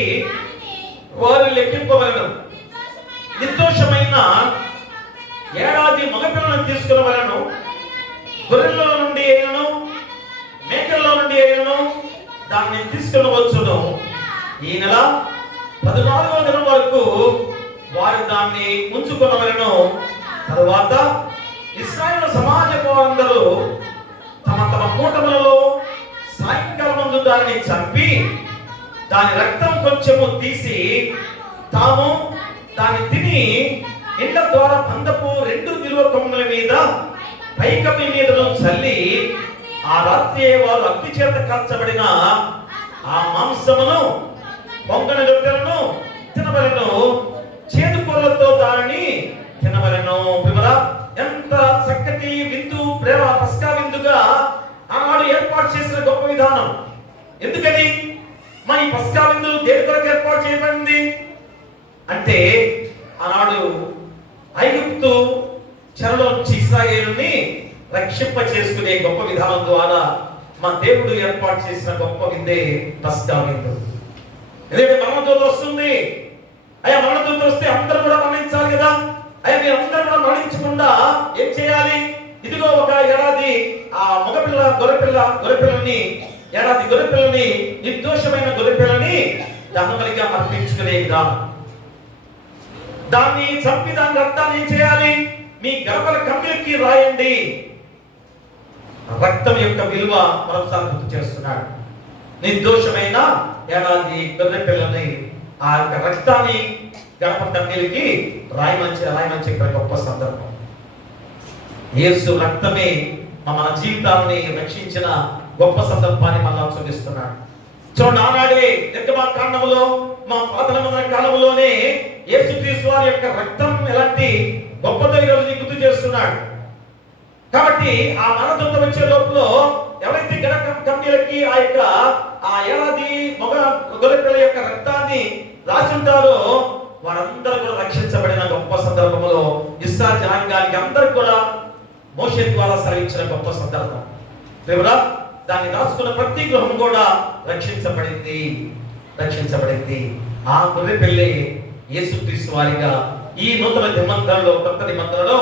వారు లెక్కింపవలెను. నిర్దోషమైన ఏడాది మగపిల్లను తీసుకునవలెను. గొర్రెల్లో నుండి అయినను మేకల్లో నుండి అయినను దాన్ని తీసుకునవచ్చును. ఈ నెల 14వ దినం వరకు వారు దాన్ని ఉంచుకునవలెను. తరువాత ఇశ్రాయేలు సమాజపు వారందరూ తమ తమ కూటములలో సాయంకాలం ముందు దాన్ని చంపి దాని రక్తం కొంచెము తీసి తాము దాన్ని తిని ఇండ్ల ద్వారా బంధపు 2 నిలువ కొమ్ముల మీద పైకప్పు మీదను చల్లి ఆ రాత్రి వారు అగ్ని చేత కాల్చబడిన ఆ మాంసమును పొంగని రొట్టెలను తినవలెను. కడుపులతో దానిని తినవలెను. ప్రియరా, ఎంత చక్కటి విందు, ప్రేమ పస్కా విందుగా ఆనాడు ఏర్పాటు చేసిన గొప్ప విధానం. ఎందుకని మా ఈ పస్కా విందు దేని కొరకు ఏర్పాటు చేయబడింది అంటే, ఆనాడు ఐగుప్తు చెరలో నుంచి ఇశ్రాయేలుని రక్షింప చేసుకునే గొప్ప విధానం ద్వారా మా దేవుడు ఏర్పాటు చేసిన గొప్ప విందే పస్కా విందు. ఎందుకంటే మరణదూత వస్తుంది. అయ్యా, మరణదూత వస్తే అందరూ కూడా మరణించాలి కదా. అయ్యా, మీరు అందరూ కూడా మరణించకుండా ఏం చేయాలి? ఇదిగో ఒక ఏడాది ఆ గొర్రెపిల్లని ఏడాది గొర్రెపిల్లని, నిర్దోషమైన గొర్రెపిల్లని దహనబలిగా అర్పించుకునే విధానం. దాన్ని చంపి దాని రక్తాన్ని ఏం చేయాలి? మీ గర్భల కమ్మిలకి రాయండి. రక్తం యొక్క విలువ మరోసారి గుర్తు చేస్తున్నాడు. నిర్దోషమైన ఏడాది గొర్రె పిల్లని ఆ యొక్క రక్తాన్ని గర్భ కమ్మిలకి రాయమని చెప్పే గొప్ప సందర్భం. యేసు రక్తమే మన జీవితాన్ని రక్షించిన గొప్ప సందర్భాన్ని మళ్ళా చూపిస్తున్నాడు. చూడండి, ఆనాడే నిర్గమకాండములో మా పాత నిబంధన కాలంలోనే యేసుక్రీస్తు వారి యొక్క రక్తం ఎలాంటి గొప్పదో ఈరోజు గుర్తు చేస్తున్నాడు. కాబట్టి ఆ మరణదూత వచ్చే లోపల ఎవరైతే గనక కమ్మీలకి ఆ ఏడాది మగ గొర్రెపిల్ల యొక్క రక్తాన్ని రాసి ఉంటారో వారందరూ కూడా రక్షించబడిన గొప్ప సందర్భంలో ఇశ్రాయేలు జనాంగానికి అందరికి కూడా మోషే ద్వారా సెలవించిన గొప్ప సందర్భం. దేవుడా, దాన్ని రాసుకున్న ప్రతి గృహం కూడా రక్షించబడింది. ఆ గొర్రె పిల్లే యేసుక్రీస్తు వారిగా ఈ నూతన నిబంధనలో, కొత్త నిబంధనలో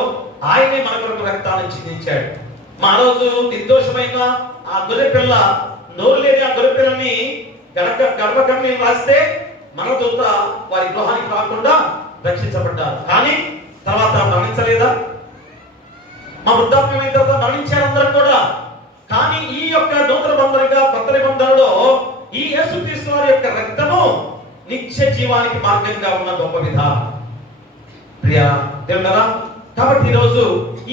ఆయనే మన కొరకు రక్తాన్ని చిందించాడు. మా రోజు నిర్దోషమైన ఆ గొర్రె పిల్ల, నోరు లేని ఆ గొర్రె పిల్లని గర్భకమ్మి రాస్తే మన దూత వారి గృహానికి రాకుండా రక్షించబడ్డారు. కానీ తర్వాత మరణించలేదా? మా వృద్ధాప్యమైన తర్వాత మరణించారు అందరూ కూడా. కానీ ఈ యొక్క నూతన బంధనగా కొత్త నిబంధనలో ఈ యేసుక్రీస్తు వారి యొక్క రక్తము నిత్య జీవానికి మార్గంగా ఉన్న గొప్ప విధానం. ప్రియ దేవుడా, కాబట్టి ఈరోజు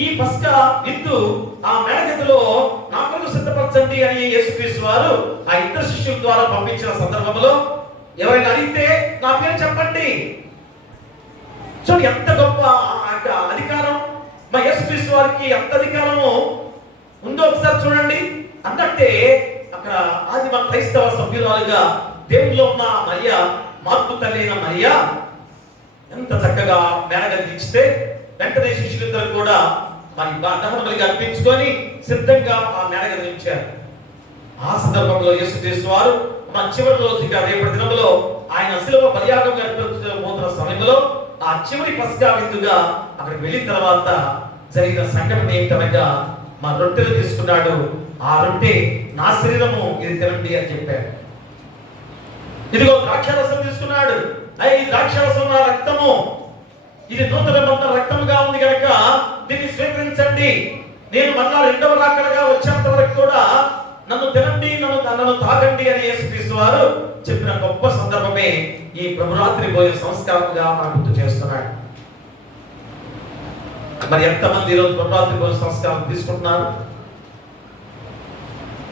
ఈ పస్కా విందు ఆ మేడగదిలో నా కొరకు సిద్ధపరచండి అని యేసుక్రీస్తు వారు ఆ ఇద్దరు శిష్యుల ద్వారా పంపించిన సందర్భంలో ఎవరైనా అడిగితే నా పేరు చెప్పండి. చూడండి, ఎంత గొప్ప అధికారం మా యేసుక్రీస్తు వారికి ఎంత అధికారము ఉందో ఒకసారి చూడండి. అన్నట్టే అక్కడ ఆదిమ క్రైస్తవ సభ్యురాలుగా దేవుడిలో ఉన్న మరియా, మార్పు తల్లి అయిన మరియా ఎంత చక్కగా మేడగది ఇస్తే వెంటనే శిష్యులిద్దరు కూడా మరి దహనబలిగా అర్పించుకొని సిద్ధంగా ఆ మేడగది ఉంచారు. ఆ సందర్భంలో యేసుక్రీస్తు వారు మన చివరి రోజుగా రేపటి దినంలో ఆయన శిలువ బలియాగం పోతున్న సమయంలో ఆ చివరి పస్కా విందుగా అక్కడికి వెళ్ళిన తర్వాత జరిగిన సంఘటన ఏంటనగా మా రొట్టెలు తీసుకున్నాడు. ఆ రొట్టె నా శరీరము, ఇది తినండి అని చెప్పాడు. ఇదిగో ద్రాక్షారసం తీసుకున్నాడు. ఈ ద్రాక్షారసం నా రక్తము, ఇది నూతన నిబంధన రక్తముగా ఉంది కనుక దీన్ని స్వీకరించండి. నేను మళ్ళా రెండవ రాకడగా వచ్చేంత వరకు కూడా నన్ను తినండి, నన్ను తాగండి అని యేసుక్రీస్తు వారు చెప్పిన గొప్ప సందర్భమే ఈ ప్రభురాత్రి భోజన సంస్కారంగా మనం గుర్తు చేస్తున్నాడు. మరి ఎంతమంది ఈరోజు ప్రభురాత్రి భోజన సంస్కారం తీసుకుంటున్నారు?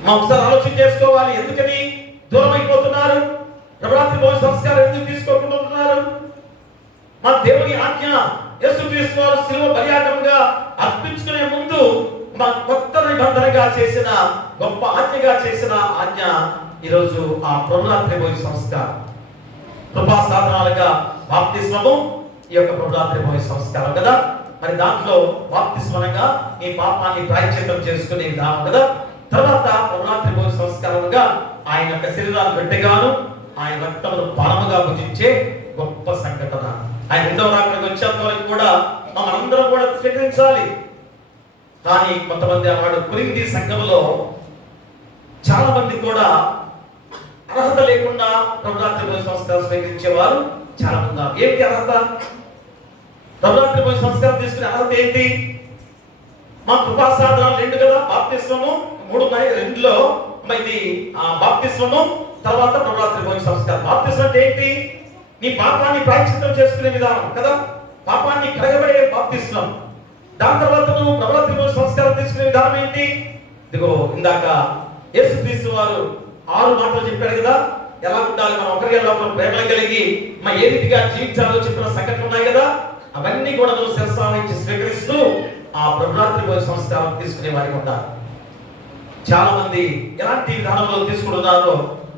మా ఒకసారి ఆలోచన చేసుకోవాలి. ఎందుకని దూరం అయిపోతున్నారు? ప్రభురాత్రి భోజన సంస్కారం ఎందుకు తీసుకోకుండా ఉంటున్నారు? మా దేవుని ఆజ్ఞ యేసుక్రీస్తు వారు శిలువ బలియాగంగా అర్పించుకునే ముందు మా కొత్త నిబంధనగా చేసిన గొప్ప ఆజ్ఞగా చేసిన ఆజ్ఞ ఈరోజు ఆ ప్రభురాత్రి భోజన సంస్కారం. కృపా సాధనాలుగా బాప్తిస్మము ఈ యొక్క ప్రభురాత్రి భోజన సంస్కారం కదా. మరి దాంట్లో బాప్తిస్మనంగా నీ పాపాన్ని ప్రాయశ్చిత్తం చేసుకునే విధానం కదా. తర్వాత ప్రభురాత్రి భోజన సంస్కారంగా ఆయన యొక్క శరీరాన్ని పెట్టగాను ఆయన రక్తమును పానముగా భుజించే గొప్ప సంఘటన. ఆయన రెండవ రాకడకు వచ్చేంత వరకు కూడా మనందరం కూడా స్వీకరించాలి. కానీ కొంతమంది అన్నాడు కొరింథీ సంఘంలో చాలా మంది కూడా అర్హత లేకుండా ప్రభురాత్రి భోజన సంస్కారం స్వీకరించేవారు చాలా మంది ఉన్నారు. ఏంటి అర్హత? ప్రభురాత్రి భోజన సంస్కారం తీసుకునే అర్హత ఏంటి? మా కృపా సాధనాలు రెండు కదా, బాప్తిస్మము 3 ఉన్నాయి. 2లో ఇది బాప్తిస్మము, తర్వాత ప్రభురాత్రి భోజన సంస్కారం. బాప్తిస్మం అంటే ఏంటి? నీ పాపాన్ని ప్రాయశ్చిత్తం చేసుకునే విధానం కదా, పాపాన్ని కడగబడే బాప్తిస్మం. దాని తర్వాత నువ్వు ప్రభురాత్రి భోజన సంస్కారం తీసుకునే విధానం ఏంటి? ఇదిగో ఇందాక యేసుక్రీస్తు వారు 6 మాటలు చెప్పాడు కదా, ఎలా ఉండాలి మనం ఒకరిగా ప్రేమ కలిగి ఏ రీతిగా జీవించాలో చెప్పిన సంఘటనలు ఉన్నాయి కదా. అవన్నీ కూడా శిరసావహించి స్వీకరిస్తూ ఆ ప్రభురాత్రి భోజన సంస్కారం తీసుకునే వారికి ఉంటారు. చాలా మంది ఎలాంటి విధానంలో తీసుకుంటున్నారో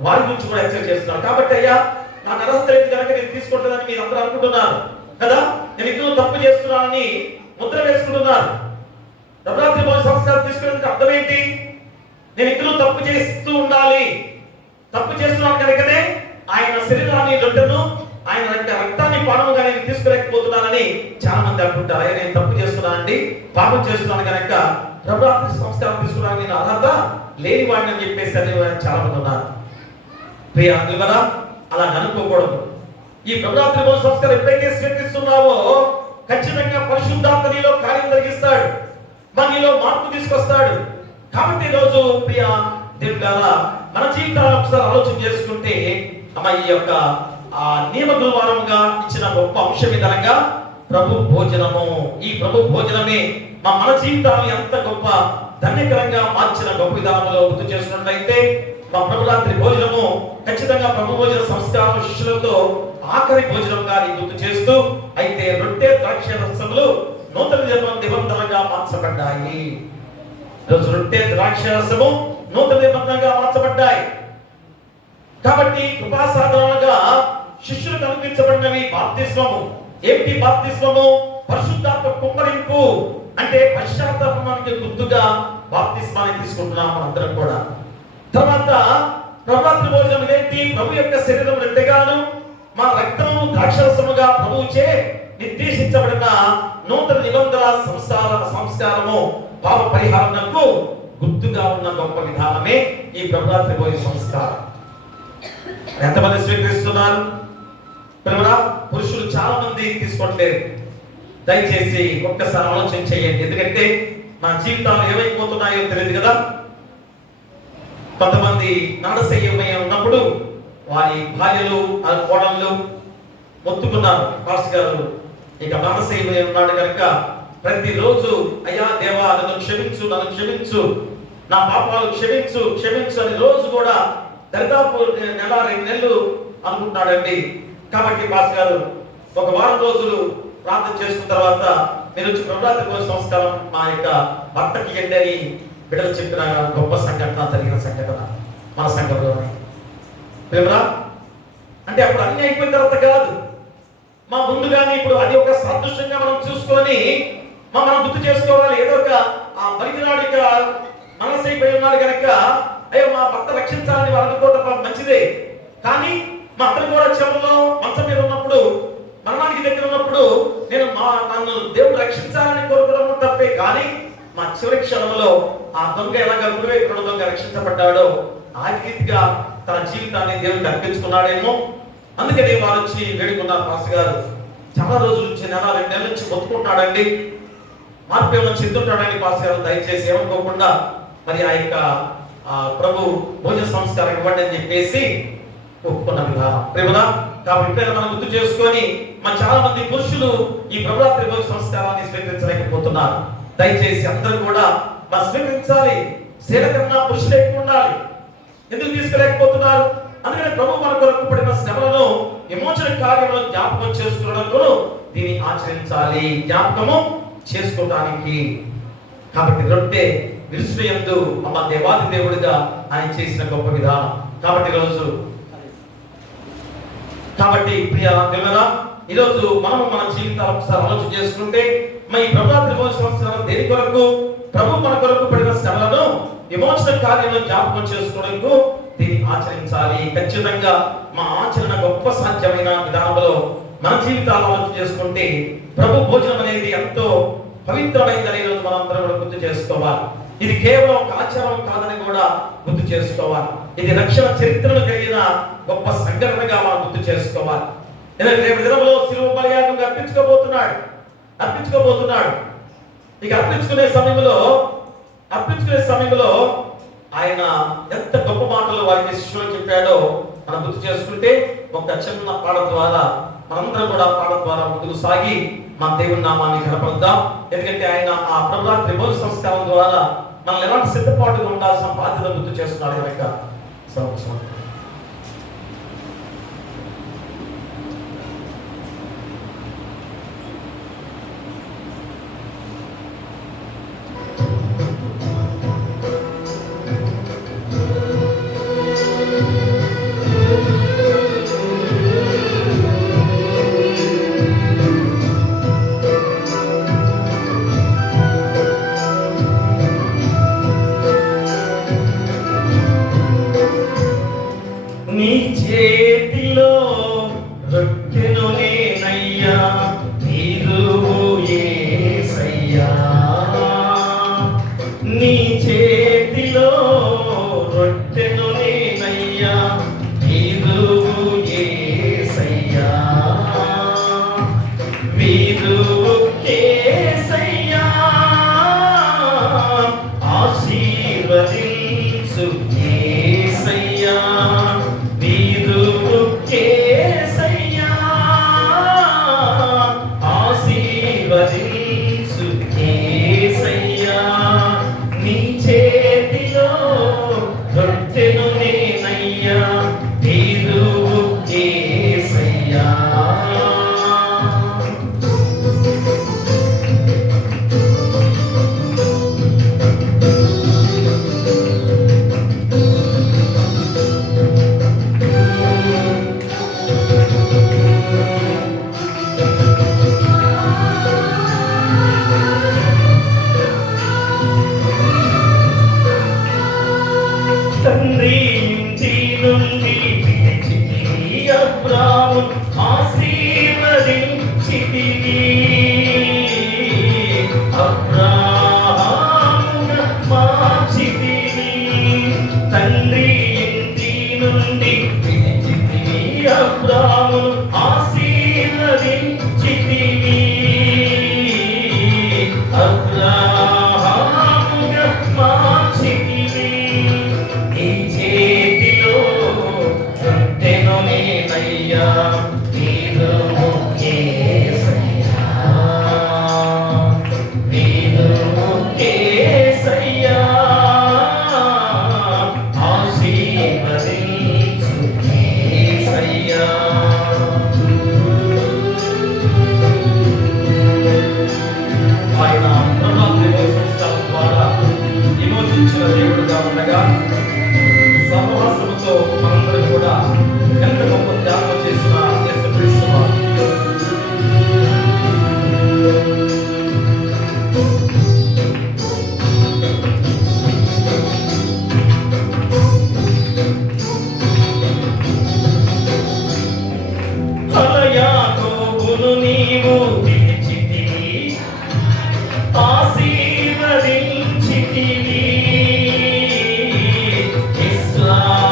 వారి గురించి కూడా హెచ్చరిక చేస్తున్నారు. కాబట్టి అయ్యా నాకు అర్హత లేదు కనుక నేను తీసుకుంటుందని మీరు అందరూ అనుకుంటున్నారు కదా, నేను ఇందులో తప్పు చేస్తున్నానని ముద్ర వేసుకుంటున్నారు. ప్రభురాత్రి భోజన సంస్కారం తీసుకునేందుకు అర్థం ఏంటి? నేను ఇందులో తప్పు చేస్తూ ఉండాలి, తప్పు చేస్తున్నాను కనుకనే ఆయన శరీరాన్ని రొట్టెను ఆయన రక్తాన్ని పానముగా నేను తీసుకోలేకపోతున్నానని చాలా మంది అంటుంటారు. అయ్యా నేను తప్పు చేస్తున్నానండి, పాపం చేస్తున్నాను కనుక ప్రభురాత్రి సంస్కారం తీసుకున్నాను, నేను అర్హత లేని వాడిని అని చెప్పేసి చాలా మంది ఉన్నారు. ప్రియ అందువల్ల అలా అనుకోకూడదు. ఈ ప్రభురాత్రి భోజన సంస్కారం ఎప్పుడైతే స్వీకరిస్తున్నావో ఖచ్చితంగా పరిశుద్ధాత్మ నీలో కార్యం జరిగిస్తాడు, మనలో మార్పు తీసుకొస్తాడు. కాబట్టి ఈరోజు ప్రియ దేవుని ద్వారా మన జీవితాలను ఒకసారి ఆలోచన చేసుకుంటే ఈ యొక్క నియమ గురువారంగా ఇచ్చిన గొప్ప అంశం ఏదనగా ప్రభు భోజనము. ఈ ప్రభు భోజనమే మన జీవితాలను ఎంత గొప్ప ధన్యకరంగా మార్చిన గొప్ప విధానంలో గుర్తు చేసుకున్నట్లయితే మా ప్రభురాత్రి భోజనము ఖచ్చితంగా ప్రభు భోజన సంస్కారం శిష్యులతో ఆఖరి భోజనంగా గుర్తు చేస్తూ, అయితే రొట్టె ద్రాక్ష రసములు నూతన నిబంధనగా మార్చబడ్డాయి. ఈరోజు రొట్టె ద్రాక్ష రసము నూతన నిబంధనగా మార్చబడ్డాయి. కాబట్టి కృపాసాధనగా శిష్యులకు అనుగ్రహించబడినవి బాప్తిస్మము. ఏమిటి బాప్తిస్మము? పరిశుద్ధాత్మ కుమ్మరింపు. అంటే పశ్చాత్తాపానికి గుర్తుగా బాప్తిస్మాన్ని తీసుకుంటున్నాం మనందరం కూడా. తర్వాత ప్రభురాత్రి భోజనం ఇదేంటి? ప్రభు యొక్క శరీరం రొట్టెగాను మన రక్తము ద్రాక్షరసముగా ప్రభువుచే నిర్దేశించబడిన నూతన నిబంధన సంస్కారము పాప పరిహారణకు గుర్తుగా ఉన్న గొప్ప విధానమే ఈ ప్రభురాత్రి భోజన సంస్కారం. ఎంతమంది స్వీకరిస్తున్నారు? పురుషులు చాలా మంది తీసుకోవట్లేదు. దయచేసి ఒక్కసారి ఆలోచన చేయండి. ఎందుకంటే మా జీవితాలు ఏమైపోతున్నాయో తెలియదు కదా. కొంతమంది నాడశయ్యమై ఉన్నప్పుడు వారి భార్యలు కోడళ్ళు మొత్తుకున్నారు, పాస్టర్ గారు ఇక నాడశయ్యమై ఉన్నాడు కనుక ప్రతిరోజు అయ్యా దేవా నన్ను క్షమించు, నన్ను క్షమించు, నా పాపాలు క్షమించు క్షమించు అని రోజు కూడా దరిదాపు నెల 2 నెలలు అనుకుంటున్నాడండి. కాబట్టి పాస్టర్ గారు ఒక వారం రోజులు ప్రార్థన చేసుకున్న తర్వాత మీరు వచ్చి ప్రభురాత్రి భోజన సంస్కారం మా యొక్క భర్తకి ఇవ్వండి అని బిడ్డలు చెప్పిన గొప్ప సంఘటన, జరిగిన సంఘటన మన సంఘంలోనే. ప్రేమరా అంటే అప్పుడు అన్ని అయిపోయిన తర్వాత కాదు, మా ముందుగానే ఇప్పుడు అది ఒక సాదృశ్యంగా మనం చూసుకొని మనం గుర్తు చేసుకోవాలి. ఏదో ఒక బలినాడు ఇక మనసు అయిపోయి ఉన్నాడు కనుక అయ్యో మా భర్త రక్షించాలని వాళ్ళు అనుకోవటం మంచిదే. కానీ మా అతను కూడా చివరిలో మంచం మీద ఉన్నప్పుడు, మరణానికి దగ్గర ఉన్నప్పుడు నన్ను దేవుడు రక్షించాలని కోరుకోవడం తప్పే. కానీ మా చివరి క్షణంలో ఆ దొంగ ఎలాగ గురువైపు దొంగ రక్షించబడ్డాడో ఆ రీతిగా తన జీవితాన్ని దేవుడికి అర్పించుకున్నాడేమో. అందుకని వారు వచ్చి వేడుకున్నారు, పాస్టర్ గారు చాలా రోజుల నుంచి నెల 2 నెలల నుంచి మొత్తుకుంటున్నాడండి, మార్పు ఏమో చెందుంటాడని పాస్టర్ గారు దయచేసి ఏమనుకోకుండా మరి ఆ యొక్క ప్రభు భోజన సంస్కారం ఇవ్వండి అని చెప్పేసి ఒప్పుకున్న విధానం. ప్రేమరా కాబట్టి మనం గుర్తు చేసుకొని చాలా మంది పురుషులు ఈ ప్రభురాత్రి భోజన సంస్కారాన్ని స్వీకరించలేకపోతున్నారు. దయచేసి అందరూ కూడా స్వీకరించాలి. స్త్రీల కన్నా పురుషులు ఎక్కువ ఉండాలి. ఎందుకు తీసుకోలేకపోతున్నారు? అందుకని ప్రభు మన కొరకు పడిన శ్రమలను విమోచన కార్యంలో జ్ఞాపకం చేసుకోవడంలో దీన్ని ఆచరించాలి, జ్ఞాపకము చేసుకోవడానికి. కాబట్టి రొట్టె విరుసుయందు దేవాది దేవుడిగా ఆయన చేసిన గొప్ప విధానం. కాబట్టి ప్రియ దేవుడా, ఈరోజు మనము మన జీవితాలు ఒకసారి ఆలోచన చేసుకుంటే ఈ ప్రభురాత్రి భోజన సంస్కారం దేని కొరకు? ప్రభు మన కొరకు పడిన శ్రమలను విమోచన కార్యంలో జ్ఞాపకం చేసుకోవడానికి దీన్ని ఆచరించాలి. ఖచ్చితంగా మా ఆచరణ గొప్ప సాధ్యమైన విధానంలో మన జీవితాలు ఆలోచన చేసుకుంటే ప్రభు భోజనం అనేది ఎంతో పవిత్రమైనదని ఈరోజు మనందరం కూడా గుర్తు చేసుకోవాలి. ఇది కేవలం ఒక ఆచారం కాదని కూడా గుర్తు చేసుకోవాలి. ఇది రక్షణ చరిత్రను కలిగిన గొప్ప సంఘటనగా మనం గుర్తు చేసుకోవాలి. ఎందుకంటే రేపు దినంలో శిలువ బలియాగంగా అర్పించుకోబోతున్నాడు. ఇక అర్పించుకునే సమయంలో ఆయన ఎంత గొప్ప మాటలు వారికి శిష్యులు చెప్పాడో మనం గుర్తు చేసుకుంటే ఒక చిన్న పాట ద్వారా మనందరం కూడా పాట ద్వారా ముందుకు సాగి మన దేవుని నామాన్ని కనపరుద్దాం. ఎందుకంటే ఆయన ఆ ప్రభురాత్రి భోజన సంస్కారం ద్వారా మనల్ని ఎలాంటి సిద్ధపాటుగా ఉండాల్సిన బాధ్యత గుర్తు చేస్తున్నాడు కనుక నీ చేతిలో రొట్టెను నేనయ్యా, వీరువు యేసయ్యా, వీరువు యేసయ్యా, ఆశీర్వదించు యేసయ్యా, వీరువు యేసయ్యా, ఆశీర్వదించు యేసయ్యా, నీ చేతిలో రొట్టెను నేనయ్యా, వీరువు యేసయ్యా. తండ్రి ఇంటి నుండి పిలిచితివి, అబ్రాము ఆశీర్వదించితివి, అబ్రాహాముగా మార్చితివి. తండ్రి ఇంటి నుండి పిలిచితివి, అబ్రామును ఆశీర్వదించితివి, అబ్రాహాముగా మార్చితివి. నీ చేతిలో రొట్టెను నేనయ్యా, వీరువు యేసయ్యా, వీరువు యేసయ్యా, ఆశీర్వదించు యేసయ్యా. ఆయన ప్రభావిత సంస్కారం ద్వారా విమోచించిన దేవుడుగా ఉండగా సహవాసముతో మనందరం కూడా ఎంత గొప్ప త్యాగం చేసిన యేసుక్రీస్తు వారు. యాకోబును నీవు పిలిచితివి, ఆశీర్వదించితివి,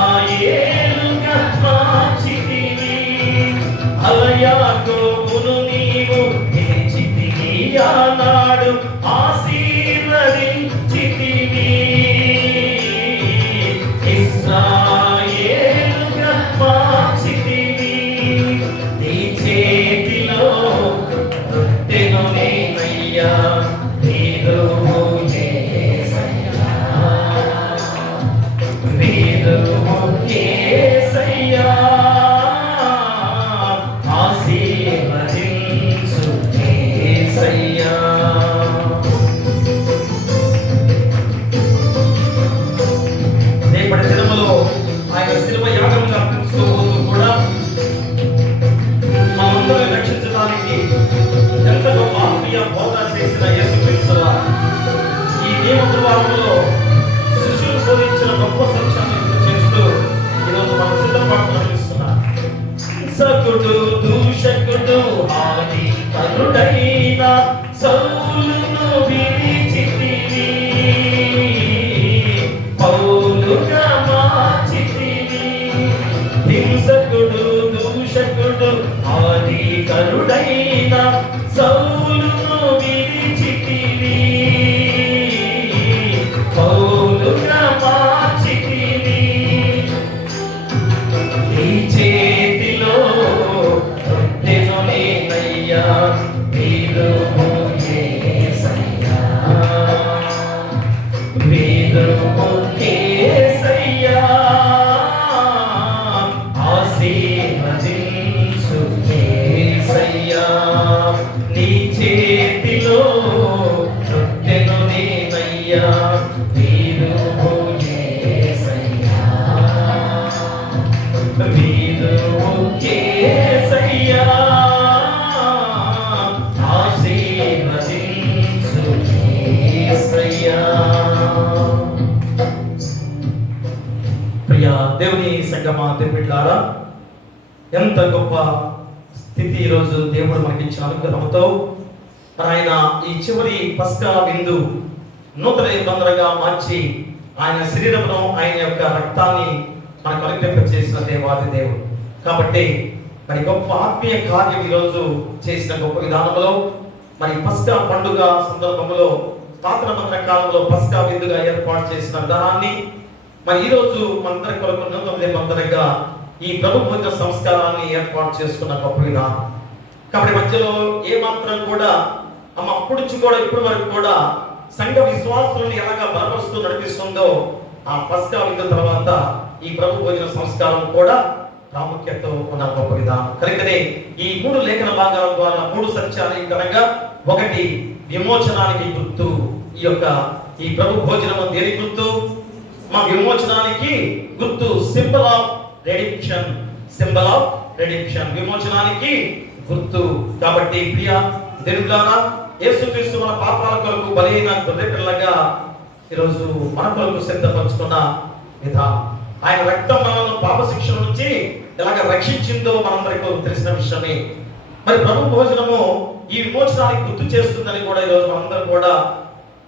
ఇశ్రాయేలుగా మార్చితివి. యాకోబును నీవు పిలిచితివి, ఆనాడు ఆశీర్వదించితివి, ఇశ్రాయేలుగా మార్చితివి. నీ చేతిలో రొట్టెను నేనయ్యా, వీరువు యేసయ్యా, వీరువు యేసయ్యా, ఆశీర్వదించు యేసయ్యా. రేపటి దినములో ఆయన శిలువ యాగంగా అర్పించుకోబోతూ కూడా మనందరిని రక్షించడానికి ఎంత గొప్ప ఆత్మీయ బోధ చేసిన యేసుక్రీస్తు వారు ఈ నియమ దుర్వారంలో శిష్యులు బోధించిన గొప్ప సంక్షేమం చేస్తూ ఈరోజు మన సిద్ధపాటు నడిపిస్తున్నారు. సకుడు దూషకుడు ఆది కరుడైన సౌలును విడిచితివి, పౌలుగా మార్చితివి. హింసకుడు దూషకుడు ఆది కరుడైన సౌలును విడిచితివి, పౌలుగా మార్చితివి. నీ చేతిలో రొట్టెను నేనయ్యా, వీరువు యేసయ్యా, వీరువు యేసయ్యా, ఆశీర్వదించు యేసయ్యా. నీ చేతిలో రొట్టెను నేనయ్యా, వీరువు యేసయ్యా, వీరువు యేసయ్యా, ఆశీర్వదించు యేసయ్యా. ప్రియ దేవుని సంగమా దేవుడిలారా, ఎంత గొప్ప స్థితి ఈరోజు దేవుడు మనకి ఇచ్చిన అనుగ్రహంతో ఆయన ఈ చివరి పస్కా విందు నూతన నిబంధనగా మార్చి ఆయన శరీరమును, ఆయన యొక్క రక్తాన్ని మనకు అనుగ్రహింప చేసిన దేవాది దేవుడు. కాబట్టి మరి గొప్ప ఆత్మీయ కార్యం ఈరోజు చేసిన గొప్ప విధానంలో మరి పస్కా పండుగ సందర్భంలో పాత నిబంధన కాలంలో పస్కా విందుగా ఏర్పాటు చేసిన విధానాన్ని మరి ఈరోజు మనందరి కొరకు నూతన నిబంధనగా ఈ ప్రభు భోజన సంస్కారాన్ని ఏర్పాటు చేసుకున్న గొప్ప విధానం. కాబట్టి మధ్యలో ఏమాత్రం కూడా అప్పుడు నుంచి కూడా ఇప్పటి వరకు కూడా సంఘ విశ్వాసులను ఎలాగా బలపరుస్తూ నడిపిస్తుందో ఆ పస్కా విందు తర్వాత ఈ ప్రభు భోజన సంస్కారం కూడా ప్రాముఖ్యత ఉన్న గొప్ప విధానం. కనుకనే ఈ 3 లేఖన భాగాల ద్వారా 3 సత్యాలు ఏంటనగా, ఒకటి విమోచనానికి గుర్తు. ఈ ప్రభు భోజనం దేని గుర్తు? మా విమోచనానికి గుర్తు. Symbol of redemption. Symbol of redemption, విమోచనానికి గుర్తు. కాబట్టి ప్రియ దేవులారా, యేసుక్రీస్తు మన పాపాల కొరకు బలైన గొర్రె పిల్లగా ఈరోజు మన కొరకు సిద్ధపరచుకున్న విధానం. ఆయన రక్తం మనల్ని పాప శిక్ష నుంచి ఎలాగ రక్షించిందో మనందరికీ తెలిసిన విషయమే. మరి ప్రభు భోజనము ఈ విమోచనానికి గుర్తు చేస్తుందని కూడా ఈరోజు మనందరం కూడా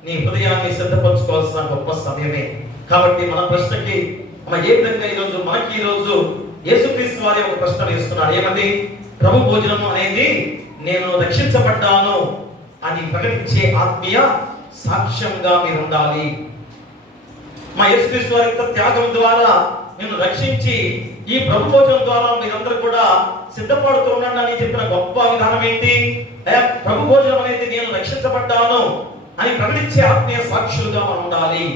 నీ హృదయాన్ని సిద్ధపరచుకోవాల్సిన గొప్ప సమయమే. కాబట్టి మన ప్రశ్నకి ఏ విధంగా ఈరోజు యేసుక్రీస్తు వారి ఒక ప్రశ్న వేస్తున్నాడు. ఏమది? ప్రభు భోజనము అనేది నేను రక్షించబడ్డాను అని ప్రకటించే ఆత్మీయ సాక్ష్యంగా మీరు ఉండాలి. మా యేసుక్రీస్తు వారి యొక్క త్యాగం ద్వారా నేను రక్షించి ఈ ప్రభు భోజనం ద్వారా మీరందరూ కూడా సిద్ధపడుతూ ఉండండి అని చెప్పిన గొప్ప విధానం ఏంటి? ప్రభు భోజనం అనేది నేను రక్షించబడ్డాను అని ప్రకటించే ఆత్మీయ సాక్షులుగా మనం ఉండాలి.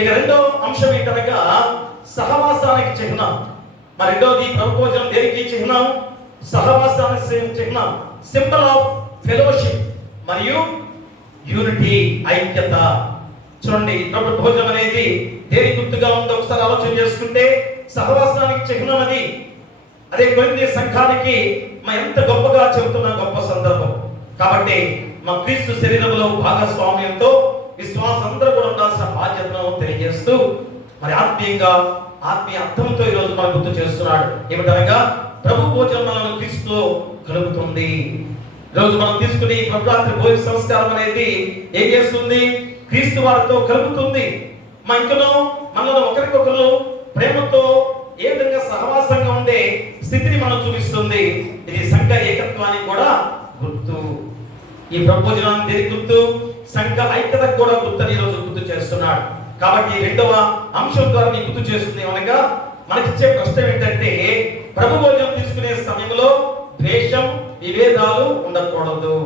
ఇక రెండో అంశం ఏంటనగా సహవాసానికి చిహ్నం. మరి రెండోది ప్రభు భోజనం దేనికి చిహ్నం? సహవాసానికి చిహ్నం. సింబల్ ఆఫ్ ఫెలోషిప్ మరియు యూనిటీ, ఐక్యత. చూడండి, ప్రభు భోజనం అనేది దేని గుర్తుగా ఉందో ఒకసారి ఆలోచన చేసుకుంటే సహవాసానికి చిహ్నం అది. అదే కొరింథీ సంఘానికి ఎంత గొప్పగా చెబుతున్న గొప్ప సందర్భం. కాబట్టి మా క్రీస్తు శరీరంలో భాగస్వామ్యంతో విశ్వాసం అందరూ కూడా ఉండాల్సిన బాధ్యతను తెలియజేస్తూ మరి ఆత్మీయ అర్థంతో ఈరోజు మనం గుర్తు చేస్తున్నాడు. ఏమిటనగా ప్రభు భోజనం మనల్ని క్రీస్తు కలుగుతుంది. ఈరోజు మనం తీసుకునే ఈ ప్రభురాత్రి భోజన సంస్కారం అనేది ఏం చేస్తుంది? క్రీస్తు వారితో కలుగుతుంది. మా ఇంట్లో మనల్ని ఒకరికొకరు ప్రేమతో ఏ విధంగా సహవాసంగా ఉండే స్థితిని మనం చూపిస్తుంది. ఇది సంఘ ఏకత్వానికి కూడా గుర్తు. ఈ ప్రభు భోజనాన్ని దేనికి గుర్తు? సంఘ ఐక్యతకు కూడా గుర్తుని ఈరోజు గుర్తు చేస్తున్నాడు. కాబట్టి రెండవ అంశం ద్వారా నీ గుర్తు చేస్తుంది అనగా మనకిచ్చే ప్రశ్న ఏంటంటే, ప్రభు భోజనం తీసుకునే సమయంలో ద్వేషం, విభేదాలు ఉండకూడదు.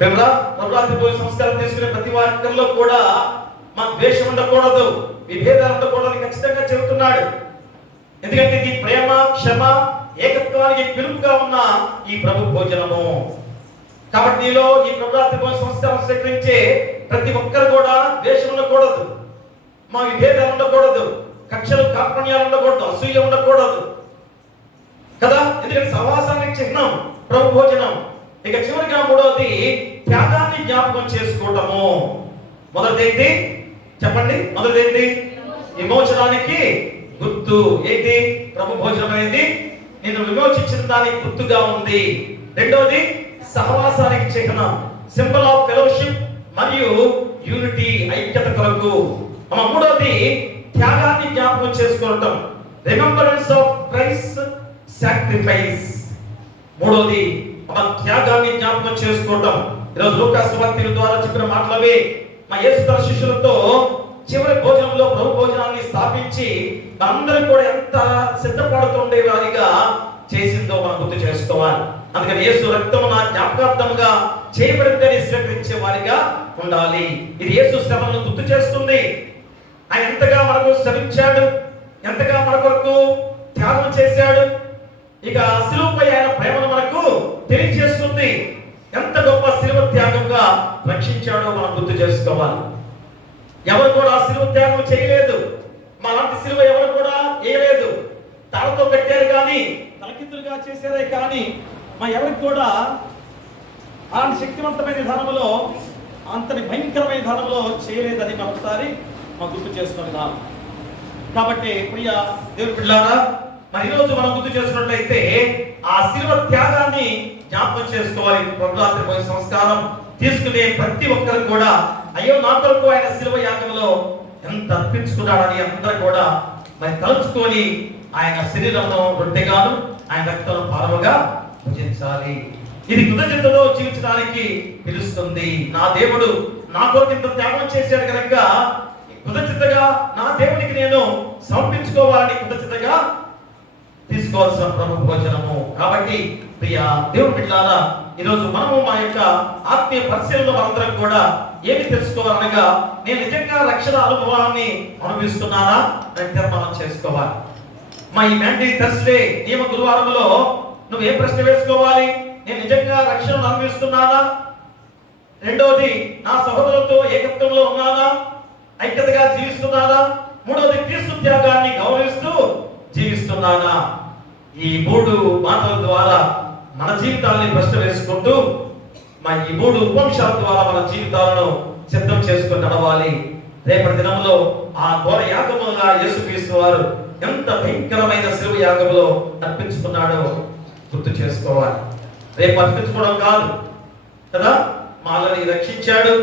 ప్రభురాత్రి భోజన సంస్కారం తీసుకునే ప్రతి వాక్యంలో కూడా మన ద్వేషం ఉండకూడదు, విభేదాలు ఉండకూడదని ఖచ్చితంగా చెబుతున్నాడు. ఎందుకంటే ఇది ప్రేమ, క్షమ, ఏకత్వానికి పిలుపుగా ఉన్న ఈ ప్రభు భోజనము. కాబట్టి నీలో ఈ ప్రభురాత్రి భోజన సంస్కారం స్వీకరించే ప్రతి ఒక్కరు కూడా ద్వేషం ఉండకూడదు, మా విభేదాలు ఉండకూడదు, కక్షలు కార్పణ్యాలు ఉండకూడదు, అసూయ ఉండకూడదు కదా. ఎందుకంటే సహవాసానికి చిహ్నం ప్రభు భోజనం. ఇక చివరిగా మూడవది త్యాగాన్ని జ్ఞాపకం చేసుకోవటము. మొదటిది చెప్పండి, మొదటిది విమోచనానికి గుర్తు. ఏంటి? ప్రభు భోజనం అనేది నేను విమోచించిన దానికి గుర్తుగా ఉంది. రెండవది సహవాసానికి చిహ్నం, సింబల్ ఆఫ్ ఫెలోషిప్ మరియు యూనిటీ, ఐక్యత కొరకు. మూడవది త్యాగాన్ని జ్ఞాపకం చేసుకోవటం, రిమెంబరెన్స్ ఆఫ్ క్రైస్ట్ సాక్రిఫైస్. మూడవది త్యాగాన్ని జ్ఞాపకం చేసుకోవటం. ఈరోజు లూకాసు వార్త ద్వారా చెప్పిన మాటలవే మా యేసు తన శిష్యులతో చివరి భోజనంలో ప్రభు భోజనాన్ని స్థాపించి అందరూ కూడా ఎంత సిద్ధపడుతుండే వారిగా చేసిందో మనం గుర్తు చేసుకోవాలి. అందుకని యేసు రక్తము నా జ్ఞాపకార్థముగా చేయబడిందని స్వీకరించే వారిగా ఉండాలి. ఇది యేసు శ్రమను గుర్తు చేస్తుంది. ఆయన ఎంతగా మనకు శ్రమించాడు, ఎంతగా మన కొరకు త్యాగం చేశాడు. ఇక శిలువపై ఆయన ప్రేమను మనకు తెలియజేస్తుంది. ఎంత గొప్ప శిలువ త్యాగంగా రక్షించాడో మనం గుర్తు చేసుకోవాలి. ఎవరు కూడా శిలువ త్యాగం చేయలేదు, మాలాంటి శిలువ ఎవరు కూడా వేయలేదు. తాళతో పెట్టారు కానీ, తలకిందులుగా చేశారే కానీ ఎవరికి కూడా అలాంటి శక్తివంతమైన విధానంలో, అంతటి భయంకరమైన విధానంలో చేయలేదని మరొకసారి గుర్తు చేసుకుంటున్నాం. కాబట్టి ప్రియ దేవుని బిడ్డలారా, ఈరోజు మనం గుర్తు చేసినట్లయితే ఆ శిలువ త్యాగాన్ని జ్ఞాపకం చేసుకోవాలి. ప్రభురాత్రి భోజన సంస్కారం తీసుకునే ప్రతి ఒక్కరు కూడా అయ్యో నా కొరకు ఆయన శిలువ యాగంలో ఎంత అర్పించుకున్నాడని అందరూ కూడా మరి తలుచుకొని ఆయన శరీరంలో రొట్టెగాను ఆయన రక్తంలో పాలముగా భుజించాలి. ఇది కృతజ్ఞతతో జీవించడానికి పిలుస్తుంది. నా దేవుడు నా కొరకు ఇంత త్యాగం చేశాడు కనుక కృతజ్ఞతగా నా దేవునికి నేను సమర్పించుకోవాలని కృతజ్ఞతగా తీసుకోవాల్సిన ప్రభు భోజనము. కాబట్టి ప్రియ దేవుని బిడ్డలారా, ఈరోజు మనము మా యొక్క ఆత్మీయ పరిశీలనలో మనందరం కూడా ఏమి తెలుసుకోవాలనగా, నేను నిజంగా రక్షణ అనుభవాన్ని అనుభవిస్తున్నానా అని తీర్మానం చేసుకోవాలి. మా ఈ మ్యాండేటరీ థర్స్డే నియమ గురువారంలో నువ్వు ఏ ప్రశ్న వేసుకోవాలి? నేను నిజంగా రక్షణను అనుభవిస్తున్నానా? రెండవది, నా సహోదరులతో ఏకత్వంలో ఉన్నానా, ఐక్యతగా జీవిస్తున్నానా? మూడవది, క్రీస్తు త్యాగాన్ని గౌరవిస్తూ జీవిస్తున్నానా? ఈ మూడు మాటల ద్వారా మన జీవితాలని ప్రశ్న వేసుకుంటూ ఈ మూడు ఉపంశాల ద్వారా మన జీవితాలను సిద్ధం చేసుకుని నడవాలి. రేపటి దినంలో ఆ ఘోర యాగముగా యేసుక్రీస్తు వారు ఎంత భయంకరమైన శిలువ యాగములో అర్పించుకున్నాడో గుర్తు చేసుకోవాలి. రేపు అర్పించుకోవడం కాదు కదా, మనల్ని రక్షించాడు,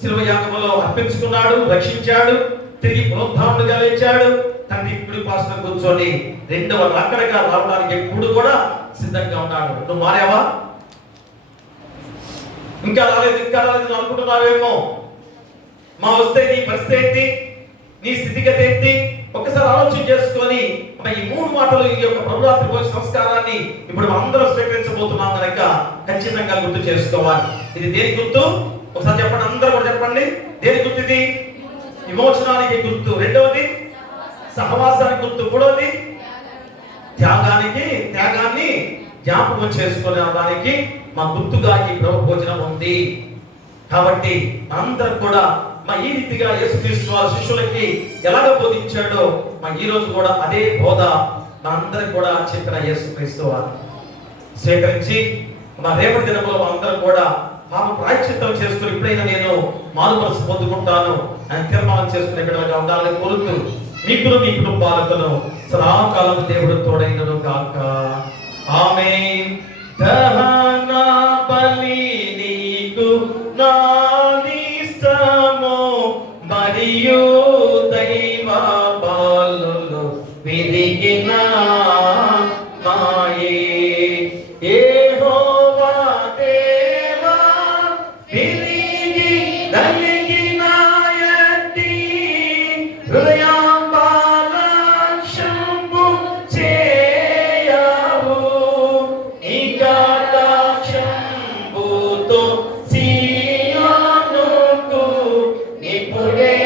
శిలువ యాగములో అర్పించుకున్నాడు, రక్షించాడు, తిరిగి పునరుద్ధానుడుగా లేచాడు, తండ్రి కుడి పార్శ్వన కూర్చొని రెండవ రాకడగా రావడానికి ఎప్పుడు కూడా సిద్ధంగా ఉన్నాడు. నువ్వు మారావా? ఇంకా రాలేదు అనుకుంటున్నావేమో. వస్తే నీ పరిస్థితి ఏంటి, నీ స్థితిగతి ఏంటి? ఒకసారి ఆలోచన చేసుకొని ఈ మూడు మాటలు, ఈ యొక్క ప్రభురాత్రి భోజన సంస్కారాన్ని ఇప్పుడు అందరం స్వీకరించబోతున్నాం కనుక ఖచ్చితంగా గుర్తు చేసుకోవాలి. ఇది దేని గుర్తు? ఒకసారి చెప్పండి, అందరూ కూడా చెప్పండి. దేని గుర్తు ఇది? విమోచనానికి గుర్తు. రెండవది సహవాసానికి గుర్తు. మూడవది త్యాగాన్ని జ్ఞాపకం చేసుకునే దానికి మా గుర్తుగా ఈ ప్రభు భోజనం ఉంది. కాబట్టి అందరం కూడా ఈ రీతిగా యేసుక్రీస్తు వారి శిష్యులకి ఎలాగ బోధించాడో ఈ రోజు కూడా అదే బోధ మనందరికి కూడా చెప్పిన యేసుక్రీస్తు వారు స్వీకరించి రేపటి దినంలో అందరం కూడా పాప ప్రాయశ్చిత్తం చేసుకుని ఎప్పుడైనా నేను మారు మనసు పొందుకుంటాను అని తీర్మానం చేసుకునే బిడ్డలుగా ఉండాలని కోరుతూ మీకును మీ కుటుంబాలకును సదాకాలం దేవుడు తోడైనను గాక. ఆమేన్. దహన బలి నీకు నాదిష్టము మరియు దైవ బాలులు విరిగిన మాయే యెహోవా దేవా విరిగి నలిగిన యట్టి హృదయాంబాలక్షంబు చేయవు ఇకటాక్షంబుతో సియోనుకు ఇప్పుడే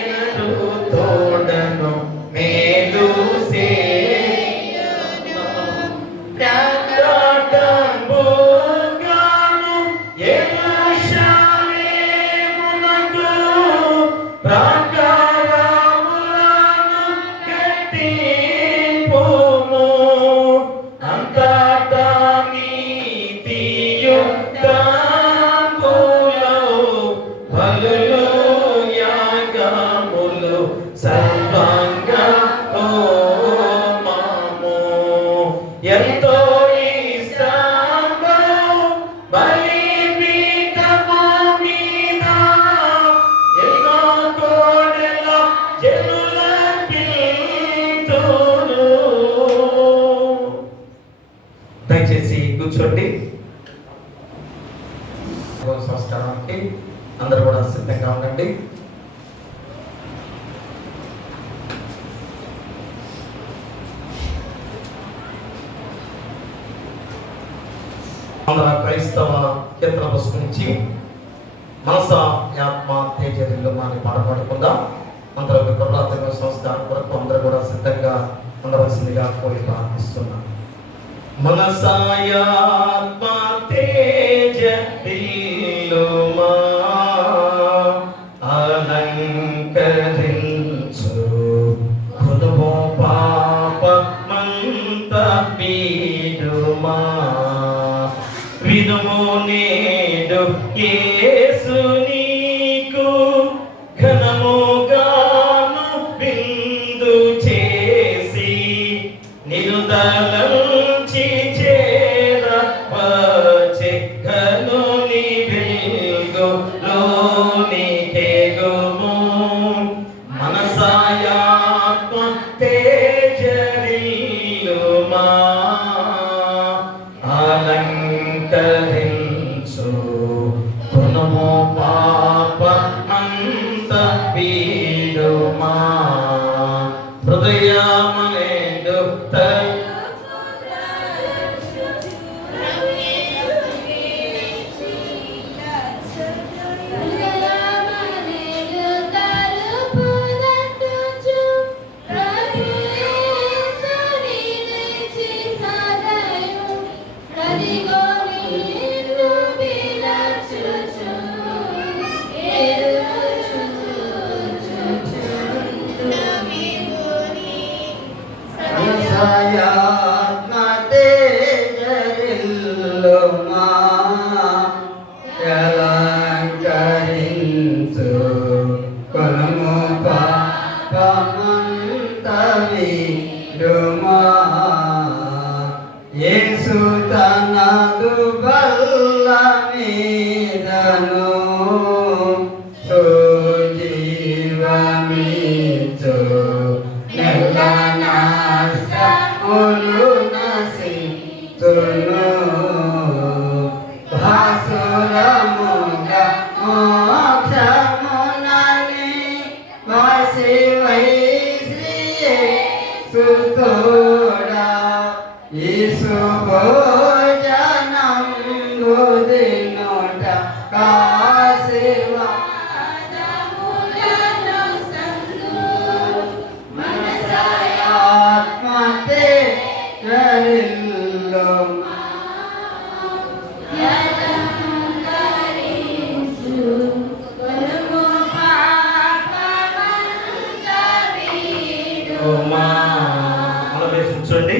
ఎనడు తోడను మేలు సేయును ప్రకటంబుగాను యెరూషలేమునకు ప్రాకారములను కట్టింపుము అంతటా నీతియుక్తములు బలులు యాగములు సర్వాంగ హోమము ఎంతో ఇష్టము బలిపీఠము మీద ఎన్నో కోడెల జనుల పిలుతును. దయచేసి కూర్చోండి. సంస్కారానికి అందరూ కూడా సిద్ధంగా ఉండండి. క్రైస్తవ కీర్తన పుస్తకం నుంచి మనస ఆత్మ తేజరిల్లు అని పాట పాడుకుందాం. అందరూ ప్రభురాత్రి సంస్కారం కొరకు అందరూ కూడా సిద్ధంగా ఉండవలసిందిగా కోరి ప్రార్థిస్తున్నాం. మనసాయాత్మ తేజరిల్లుమా అలంకరించు కునుము పాపమంత పీడుమా వినుము నేడు యేసు నీకు ఘనముగాను బిందు చేసి నిరుదలంచి చేరవచె ఘను వీడుమా హృదయమునందు యేసు తనదు బల్ల మీదను జీవమిచ్చు నెల్లనాశములు నశించును భాసురముగా మోక్షమునని వాసివై శ్రీయేసుతోడా యేసు భోజనం దినోట కాశివా ఆత్మతే గరిల్లో ఆలోచించండి.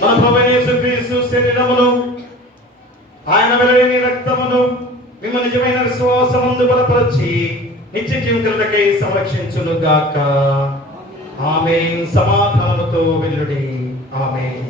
మన ప్రభువైన యేసుక్రీస్తు శరీరమును ఆయన వెలువడిన రక్తమును మిమ్మల్ని నిజమైన విశ్వాసమందు బలపరచి నిత్య జీవితములకై సంరక్షించును గాక. ఆమేన్. సమాధానముతో వెళ్ళుడి. ఆమేన్.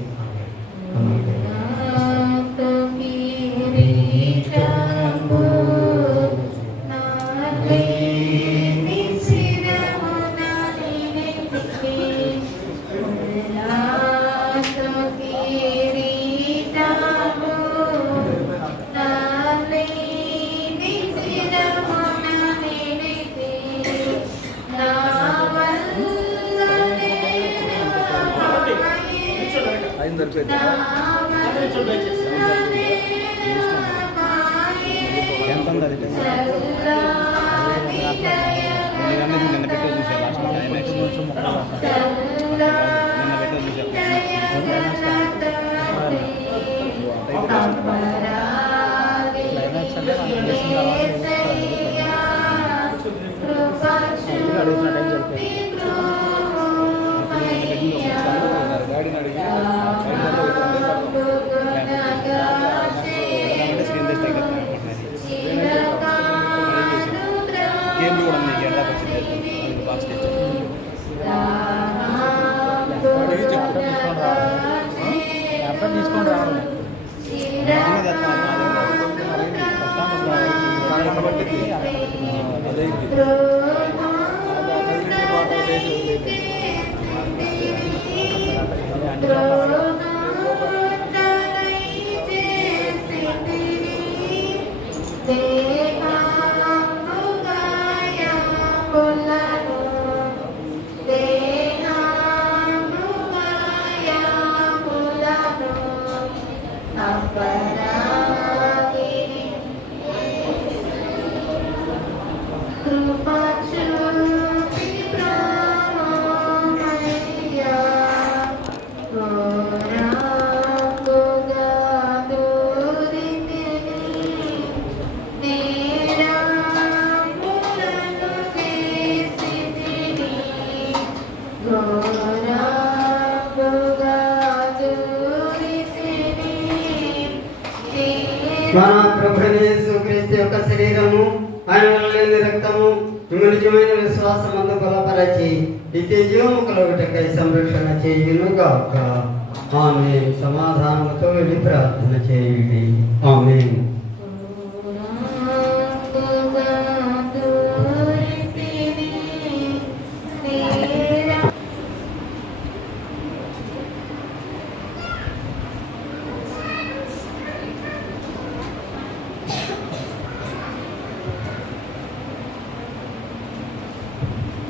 గేమ్లు కూడా ఉన్నాయి. ఎండాకి వచ్చింది బాగా స్టేజ్ అర్థం తీసుకొని రావాలి. మన ప్రభువైన యేసుక్రీస్తు యొక్క శరీరము ఆయన లేని రక్తము నిజమైన విశ్వాసమందు బలపరచి నిత్య జీవము కలుగుటకై సంరక్షణ చేయును గాక. ఆమేన్. సమాధానముతో వెళ్ళి ప్రార్థన చేయుడి. ఆమేన్.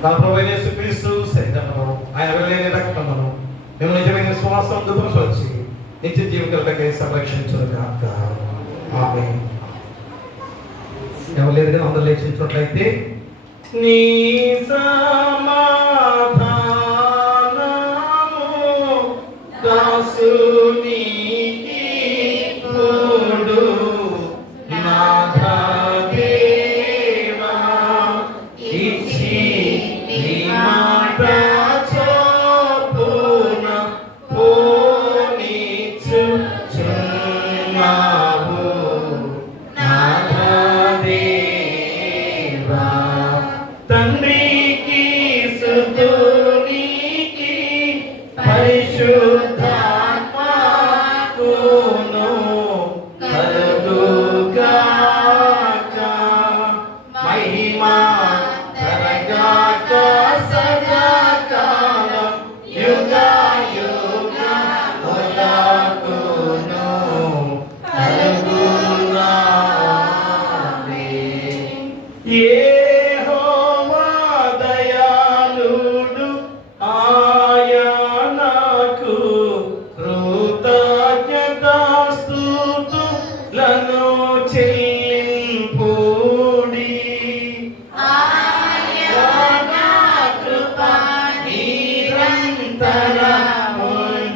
నా ప్రభువైన యేసుక్రీస్తు శరీరమును ఆయన వెళ్ళలేని రక్తమును మేము నిజమైన విశ్వాసం దుఃఖపరిచి నిత్య జీవితాలకై సంరక్షించును గాక. ఆమేన్. ఎవరు లేదని అందరూ లేచించున్నట్లయితే నీ సమాధానము దాసునికి తోడు నాథా దేవా ఇచ్చి నీ మాట చొప్పున పోనిచ్చుచున్నావు నాథా దేవా. తండ్రికి సుతునికి పరిశుద్ధాత్మకును కలుగుగాక మహిమ కలగాక సదాకాలం యుగయుగములకును కలుగుగాక. యెహోవా దయాళుడు ఆయనకు కృతజ్ఞతాస్తుతులను చెల్లింపుడి. ఆయన కృప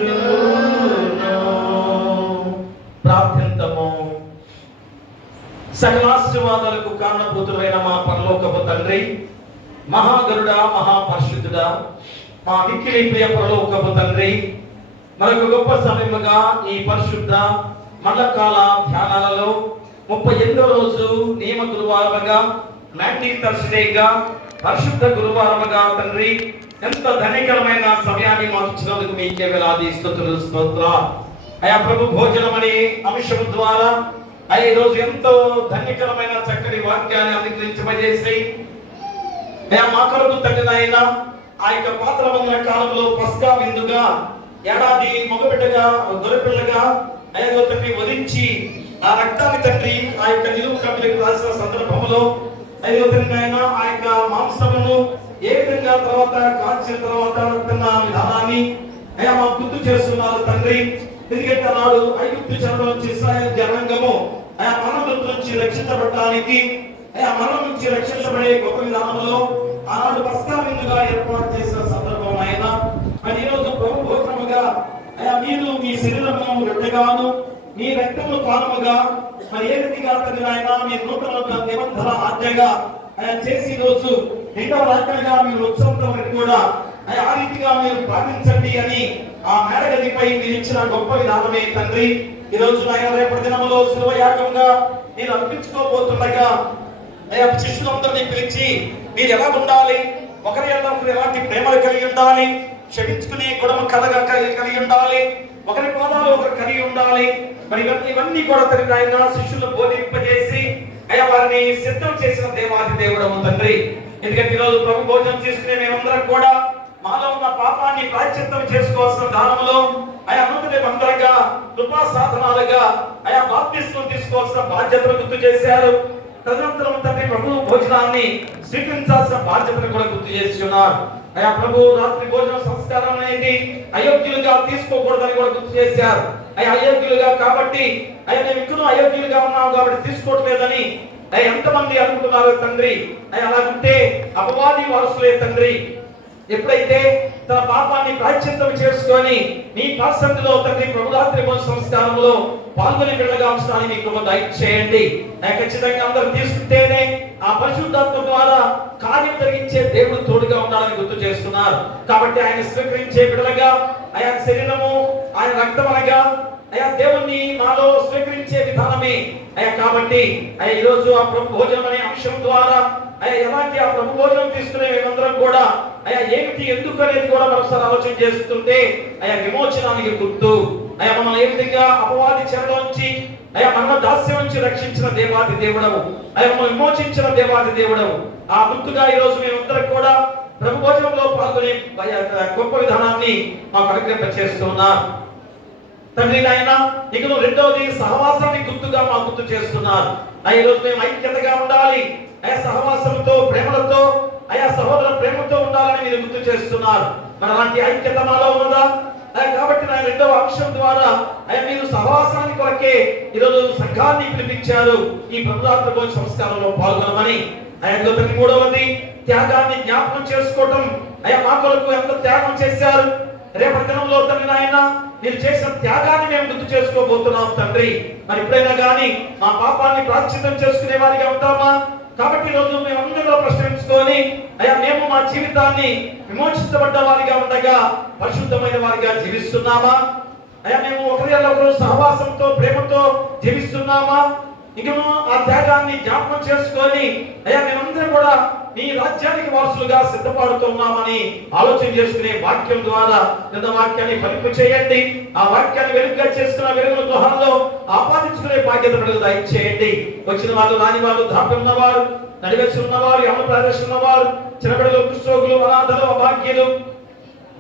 నిరంతరముండును. ప్రార్థింతము. సకలాశీర్వాదాలకు కారణభూతులైన మా పరలోకపు తండ్రి, మహాగరుడా, మహాపరిశుద్ధుడా, మా మిక్కిలి ప్రియ పరలోకపు తండ్రి, మనకు గొప్ప సమయముగా ఈ పరిశుద్ధ మండకాల ధ్యానాలలో 38వ రోజు నియమ గురువారముగా, 19th థర్స్డేగా, పరిశుద్ధ గురువారముగా తండ్రి ఎంత ధన్యకరమైన సమయాన్ని మాకు ఇచ్చినందుకు మీకే వేలాది స్తుతులు స్తోత్రాలు. అయా ప్రభు, భోజనం అనే అంశం ద్వారా ఈ రోజు ఎంతో ధన్యకరమైన చక్కటి వాక్యాన్ని అనుగ్రహించబడేసి మా కొరకు తండ్రి నాయన ఆ యొక్క పాత్రమైన కాలంలో పస్కా విందుగా ఏడాది మగబిడ్డగా గొర్రెపిల్లగా అయ్యో తండ్రి వధించి ఆ రక్తాన్ని తండ్రి ఆ యొక్క నిలువు కపిలకు రాసిన సందర్భంలో అయ్యో తండ్రి నాయన ఆ యొక్క మాంసమును ఏ విధంగా తర్వాత కాల్చిన తర్వాత తిన్న విధానాన్ని అయ్యా మా గుర్తు చేస్తున్నారు తండ్రి. ఎందుకంటే నాడు ఐగుప్తు చెరలో నుంచి ఇశ్రాయేలు జనాంగము ఆయా మరణం నుంచి రక్షించబడటానికి మరణం నుంచి రక్షించబడే గొప్ప విధానంలో ఆనాడు పస్కా విందుగా ఏర్పాటు చేసిన సందర్భం ఆయన మరి ఈరోజు ప్రభు భోజనముగా అయా మీరు మీ శరీరము రొట్టెగాను మీ రక్తము పానముగా మరి ఏ రీతిగా తండ్రి ఆయన మీ నూతన నిబంధన ఆజ్ఞగా ఆయన చేసి రోజు రెండవ రాత్రిగా మీరు ఉత్సవంతో కూడా ఆ రీతిగా మీరు పాటించండి అని ఆ మేడగదిపై మీరు ఇచ్చిన గొప్ప విధానమే తండ్రి. ఈ రోజు ఆయన రేపటి దినములో శిలువ యాగంగా నేను అర్పించుకోబోతుండగా అయ్యా శిష్యులందరినీ పిలిచి మీరు ఎలా ఉండాలి, ఒకరి ఒకరు ఎలాంటి ప్రేమలు కలిగి ఉండాలి, క్షమించుకునే గుణము కలిగి ఉండాలి, ఒకరి పాదాలు ఒకరు కలిగి ఉండాలి, మరి ఇవన్నీ కూడా తండ్రి ఆయన శిష్యులను బోధింపజేసి అయ్యా వారిని సిద్ధం చేసిన దేవాది దేవుడము తండ్రి. ఎందుకంటే ఈరోజు ప్రభు భోజనం తీసుకునే మేమందరం కూడా మాలో ఉన్న పాపాన్ని ప్రాయశ్చిత్తం చేసుకోవాల్సిన దానంలో అయా నూతనంగా కృపా సాధనాలుగా అయా బాప్తిస్మం తీసుకోవాల్సిన బాధ్యతను గుర్తు చేశారు. తదనంతరం తండ్రి ప్రభు భోజనాన్ని స్వీకరించాల్సిన బాధ్యతను కూడా గుర్తు చేసి ఉన్నారు. అయా ప్రభు రాత్రి భోజన సంస్కారం అనేది అయోగ్యులుగా తీసుకోకూడదని కూడా గుర్తు చేశారు. అయ్యా అయోగ్యులుగా కాబట్టి అయ్యా మేము ఇక్కడ అయోగ్యులుగా ఉన్నాం కాబట్టి తీసుకోవట్లేదని అయ్యా ఎంతమంది అనుకుంటున్నారు తండ్రి. అయ్యా అలాగుంటే అపవాది వారసులే తండ్రి. ఎప్పుడైతే తన పాపాన్ని ప్రాయశ్చిత్తం చేసుకొని నీ పాసంతిలో తండ్రి ప్రభురాత్రి భోజన సంస్కారంలో పాల్గొని బిడ్డగా ఉంచడానికి మీ కృప దయచేయండి. ఖచ్చితంగా అందరూ తీసుకుంటేనే ఆ పరిశుద్ధాత్మ ద్వారా కార్యం జరిగించే దేవుడు తోడుగా ఉండాలని గుర్తు చేస్తున్నారు. కాబట్టి ఆయన స్వీకరించే బిడ్డలుగా ఆయన శరీరము ఆయన రక్తమనగా అయ్యా దేవుణ్ణి మాలో స్వీకరించే విధానమే అయ్యా. కాబట్టి అయ్యా ఈరోజు ఆ ప్రభు భోజనం అనే అంశం ద్వారా అయ్యా ఎలాంటి ఆ ప్రభు భోజనం తీసుకునే మేమందరం కూడా అయ్యా ఏమిటి ఎందుకు అనేది కూడా మరోసారి ఆలోచన చేస్తుంటే అయ్యా విమోచనానికి గుర్తు. అయ్యా మనం ఏ విధంగా అపవాది చెరలోంచి అయ్యా మన దాస్యం నుంచి రక్షించిన దేవాది దేవుడవు, అయ్యా మనం విమోచించిన దేవాది దేవుడవు. ఆ గుర్తుగా ఈ రోజు మేమందరం కూడా ప్రభు భోజనంలో పాల్గొనే గొప్ప విధానాన్ని మాకు అనుగ్రహ చేస్తున్నారు తండ్రి. నాయన ఇక రెండవది సహవాసాన్ని గుర్తుగా మాకు గుర్తు చేస్తున్నారు. ఈ రోజు మేము ఐక్యతగా ఉండాలి అయా, సహవాసంతో ప్రేమలతో అయా సహోదర ప్రేమతో ఉండాలని మీరు గుర్తు చేస్తున్నారు. మరి అలాంటి ఐక్యత మాలో ఉన్నదా? కాబట్టి నా రెండవ అంశం ద్వారా అయ్యా మీరు సహవాసాన్ని కొరకే ఈరోజు సంఘాన్ని పిలిపించారు ఈ ప్రభురాత్రి భోజన సంస్కారంలో పాల్గొనమని. అయ్యా మూడవది త్యాగాన్ని జ్ఞాపకం చేసుకోవటం. అయ్యా మా కొరకు ఎంత త్యాగం చేశారు. రేపటి దినంలో తండ్రి నాయన మీరు చేసిన త్యాగాన్ని మేము గుర్తు చేసుకోబోతున్నాం తండ్రి. మరి ఎప్పుడైనా కానీ మా పాపాన్ని ప్రాయశ్చిత్తం చేసుకునే వారిగా ఉంటామా? కాబట్టి ఈరోజు మేమందరూ ప్రశ్నించుకొని అయ్యా మేము మా జీవితాన్ని విమోచించబడ్డ వారిగా ఉండగా పరిశుద్ధమైన వారిగా జీవిస్తున్నామా? అయ్యా మేము ఒకరు సహవాసంతో ప్రేమతో జీవిస్తున్నామా? ఇంకను ఆ త్యాగాన్ని జ్ఞాపకం చేసుకొని అయ్యా మేమందరం కూడా నీ రాజ్యానికి వారసులుగా సిద్ధపడుతున్నామని ఆలోచన చేసుకునే వాక్యం ద్వారా వాక్యాన్ని ఫలింపు చేయండి. ఆ వాక్యాన్ని వెలుగుగా చేసుకున్న వెలుగుల గృహాల్లో ఆపాదించుకునే బాధ్యత బిడ్డలు దయచేయండి. వచ్చిన వాళ్ళు రాని వాళ్ళు దాపి ఉన్నవారు నడివేసి ఉన్నవారు అమలు ప్రదర్శన ఉన్నవారు చిన్నబిడ్డలు కుష్ఠరోగులు అనాథలు అభాగ్యులు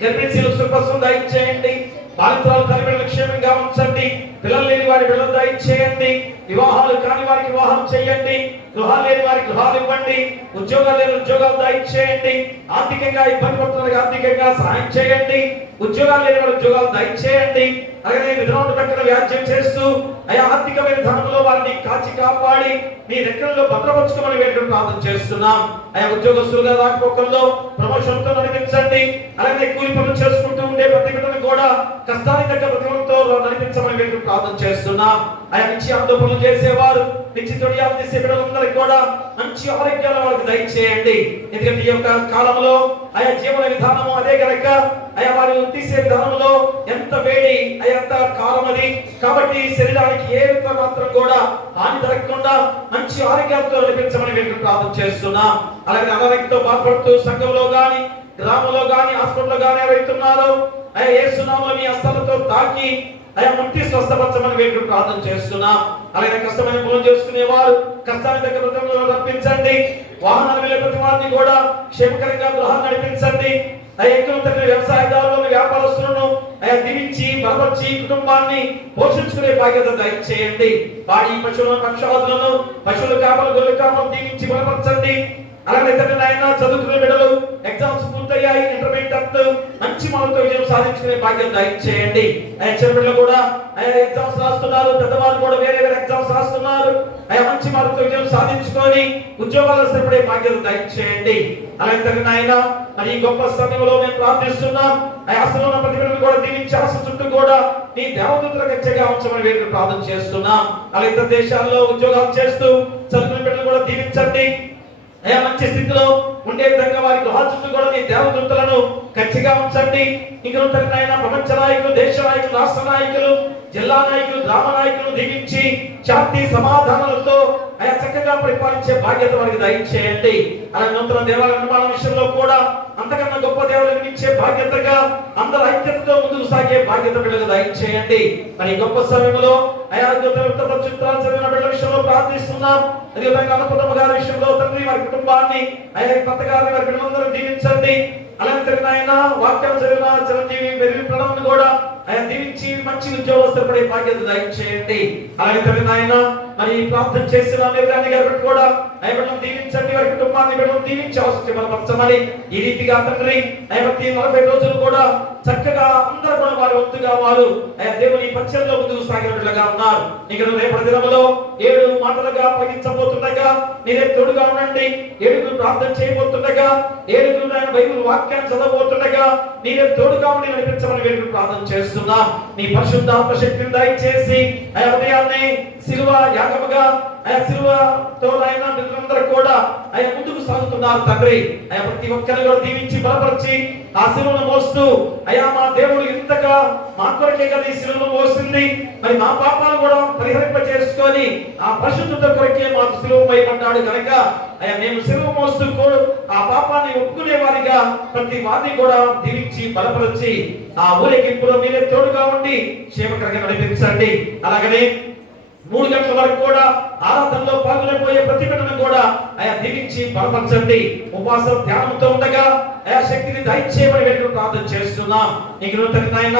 గర్భిణీలు సుఖం దయచేయండి. బాలింతరాలు తల్లిదండ్రులు క్షేమంగా ఉంచండి. పిల్లలు లేని వారి పిల్లలు దయచేయండి. వివాహాలు కాని వారికి వివాహం చేయండి. గృహాలు లేని వారికి గృహాలు ఇవ్వండి. ఉద్యోగాలు లేని ఉద్యోగాలు దయచేయండి. ఆర్థికంగా ఇబ్బంది పడుతున్న ఆర్థికంగా సహాయం చేయండి. ఉద్యోగాలు లేని వారి ఉద్యోగాలు దయచేయండి. అలాగే విధులను పెట్టిన వ్యాజ్యం చేస్తూ అయా ఆర్థికమైన ధనంలో వారిని కాచి కాపాడి మీ రెక్కలలో భద్రపరచుకోమని వేడుకొని ప్రార్థన చేస్తున్నాం. అయా ఉద్యోగస్తులుగా రాకపోకల్లో ప్రమోషన్తో నడిపించండి. అలాగే కూలి పనులు చేసుకుంటూ ఉండే ప్రతి బిడ్డను కూడా కష్టానికి తగ్గ ప్రతిఫలంతో నడిపించమని వేడుకొని ప్రార్థన చేస్తున్నాం. అయా మంచి ఆందోళన పనులు చేసేవారు మంచి తొడియాలు చేసే బిడ్డలందరికీ కూడా మంచి ఆరోగ్యాలు వాళ్ళకి దయచేయండి. ఎందుకంటే ఈ యొక్క కాలంలో ఆయా జీవన విధానము అదే గనక అయా వారు తీసే విధానంలో ఎంత వేడి ఎంత కాలం అది. కాబట్టి శరీరానికి ఏ మాత్రం కూడా హాని జరగకుండా మంచి ఆరోగ్యంతో నడిపించమని మేము ప్రార్థన చేస్తున్నాం. అలాగే అనారోగ్యంతో బాధపడుతూ సంఘంలో గాని గ్రామంలో గాని హాస్పిటల్లో గాని ఎవరైతున్నారో అయా యేసు నామములో మీ హస్తాలతో తాకి అయా ముట్టి స్వస్థపరచమని మేము ప్రార్థన చేస్తున్నాం. అలాగే కష్టమైన పనులు చేసుకునేవారు కష్టాన్ని దగ్గర రప్పించండి. వాహనాలు వెళ్ళే ప్రతి వారిని కూడా క్షేమకరంగా గృహాన్ని నడిపించండి. ఎక్కువ తండ్రి వ్యవసాయదారులను వ్యాపారస్తులను దీవించి బలపరిచి కుటుంబాన్ని పోషించుకునే బాధ్యత దయచేయండి. వాడి పశువులను పక్షాదులను పశువుల కాపలు గొర్రెల కాపలు దీవించి బలపరచండి. అలాగే తండ్రి నాయన చదువుకునే బిడ్డలు ఎగ్జామ్స్ పూర్తయ్యాయి, ఇంటర్మీడియట్ మంచి మార్కులతో విజయం సాధించుకునే బాధ్యత దయచేయండి. చిన్న బిడ్డలు కూడా ఎగ్జామ్స్ రాస్తున్నారు, పెద్దవాళ్ళు కూడా వేరే వేరే ఎగ్జామ్స్ రాస్తున్నారు. మంచి మార్కులతో విజయం సాధించుకొని ఉద్యోగాలు స్థిరపడే బాధ్యత దయచేయండి. అలాగే తండ్రి నాయన మరి ఈ గొప్ప సమయంలో మేము ప్రార్థిస్తున్నాం. అసలు ఉన్న ప్రతి బిడ్డను కూడా దీవించి ఆశ చుట్టూ కూడా నీ దేవదూతల గచ్చగా ఉంచమని వేడుకొని ప్రార్థన చేస్తున్నాం. అలాగే ఇతర దేశాల్లో ఉద్యోగాలు చేస్తూ చదువుకునే బిడ్డలు కూడా దీవించండి. మంచి స్థితిలో ఉండే విధంగా వారి గృహాల చుట్టూ కూడా నీ దేవదూతలను ఖచ్చితంగా ఉంచండి. ఇంకా ప్రపంచ నాయకులు, దేశ నాయకులు, రాష్ట్ర నాయకులు జిల్లా నాయకులు, గ్రామ నాయకులు దీవించి శాంతి సమాధానాలతో ఆయా చక్కగా పరిపాలించే బాధ్యత వారికి దయచేయండి. అలాగే నూతన దేవాలయ నిర్మాణ విషయంలో కూడా అంతకన్నా గొప్ప దేవాలయం నిర్మించే బాధ్యతగా అందరూ ఐక్యతతో ముందుకు సాగే బాధ్యత వీళ్ళకి దయచేయండి. మరి గొప్ప సమయంలో ఆయా చిత్రాలు చదివిన బిడ్డల విషయంలో ప్రార్థిస్తున్నాం. అదేవిధంగా అన్నపూర్ణమ్మ గారి విషయంలో తండ్రి వారి కుటుంబాన్ని, ఆయా కొత్త గారిని వారి బిడ్డలందరూ దీవించండి. అలాగే తగిన ఆయన వాక్యం చదివిన చిరంజీవి మెరుగు ప్రణాళిక కూడా ఆయన దీవించి మంచి ఉద్యోగస్తులు పడే బాధ్యత దయచేయండి. అలాగే తగిన ఆయన మరి ప్రార్థన చేసిన నిర్ణయాన్ని గారు కూడా ఆయన బిడ్డలను దీవించండి, వారి కుటుంబాన్ని బిడ్డలను దీవించి అవసరం బలపరచమని ఈ రీతిగా తండ్రి ఆయన ప్రతి 40 రోజులు కూడా చక్కగా అందరూ కూడా వారి వంతుగా వారు ఆయన దేవుని పరిచయంలో ముందుకు సాగినట్లుగా ఉన్నారు. నీకు రేపటి దినములో 7 మాటలుగా పఠించబోతుండగా మీరే తోడుగా ఉండండి. 7 ప్రార్థన చేయబోతుండగా 7 ఆయన బైబిల్ వాక్యాన్ని చదవబోతుండగా మీరే తోడుగా ఉండి నడిపించమని వేడుకు ప్రార్థన చేస్తున్నాం. నీ పరిశుద్ధాత్మ శక్తిని దయచేసి ఆ ఉదయాన్నే శిలువ యాగముగా ఆ శిలువతో ఆయన బిడ్డలందరూ కూడా ఆయన ముందుకు సాగుతున్నారు తండ్రి. ఆయన ప్రతి ఒక్కరిని కూడా దీవించి బలపరిచి ఆ శిలువను మోస్తూ అయ్యా మా దేవుడు ఇంతగా మా కొరకే కదా ఈ శిలువను మోసింది, మరి మా పాపాలు కూడా పరిహరింప చేసుకొని ఆ పరిశుద్ధత కొరకే మాకు శిలువ వేయబడ్డాడు కనుక అయ్యా మేము శిలువ మోస్తూ ఆ పాపాన్ని ఒప్పుకునే వారిగా ప్రతి వారిని కూడా దీవించి బలపరిచి ఆ ఊరేగింపులో మీరే తోడుగా ఉండి క్షేమకరంగా నడిపించండి. అలాగనే 3 గంటల వరకు కూడా ఆరాధనలో పాల్గొనబోయే ప్రతి బిడ్డను కూడా ఆయా దీవించి బలపరచండి. ఉపవాసం ధ్యానంతో ఉండగా ఆయా శక్తిని దయచేయమని వేడుకు ప్రార్థన చేస్తున్నాం. నీకు నూతన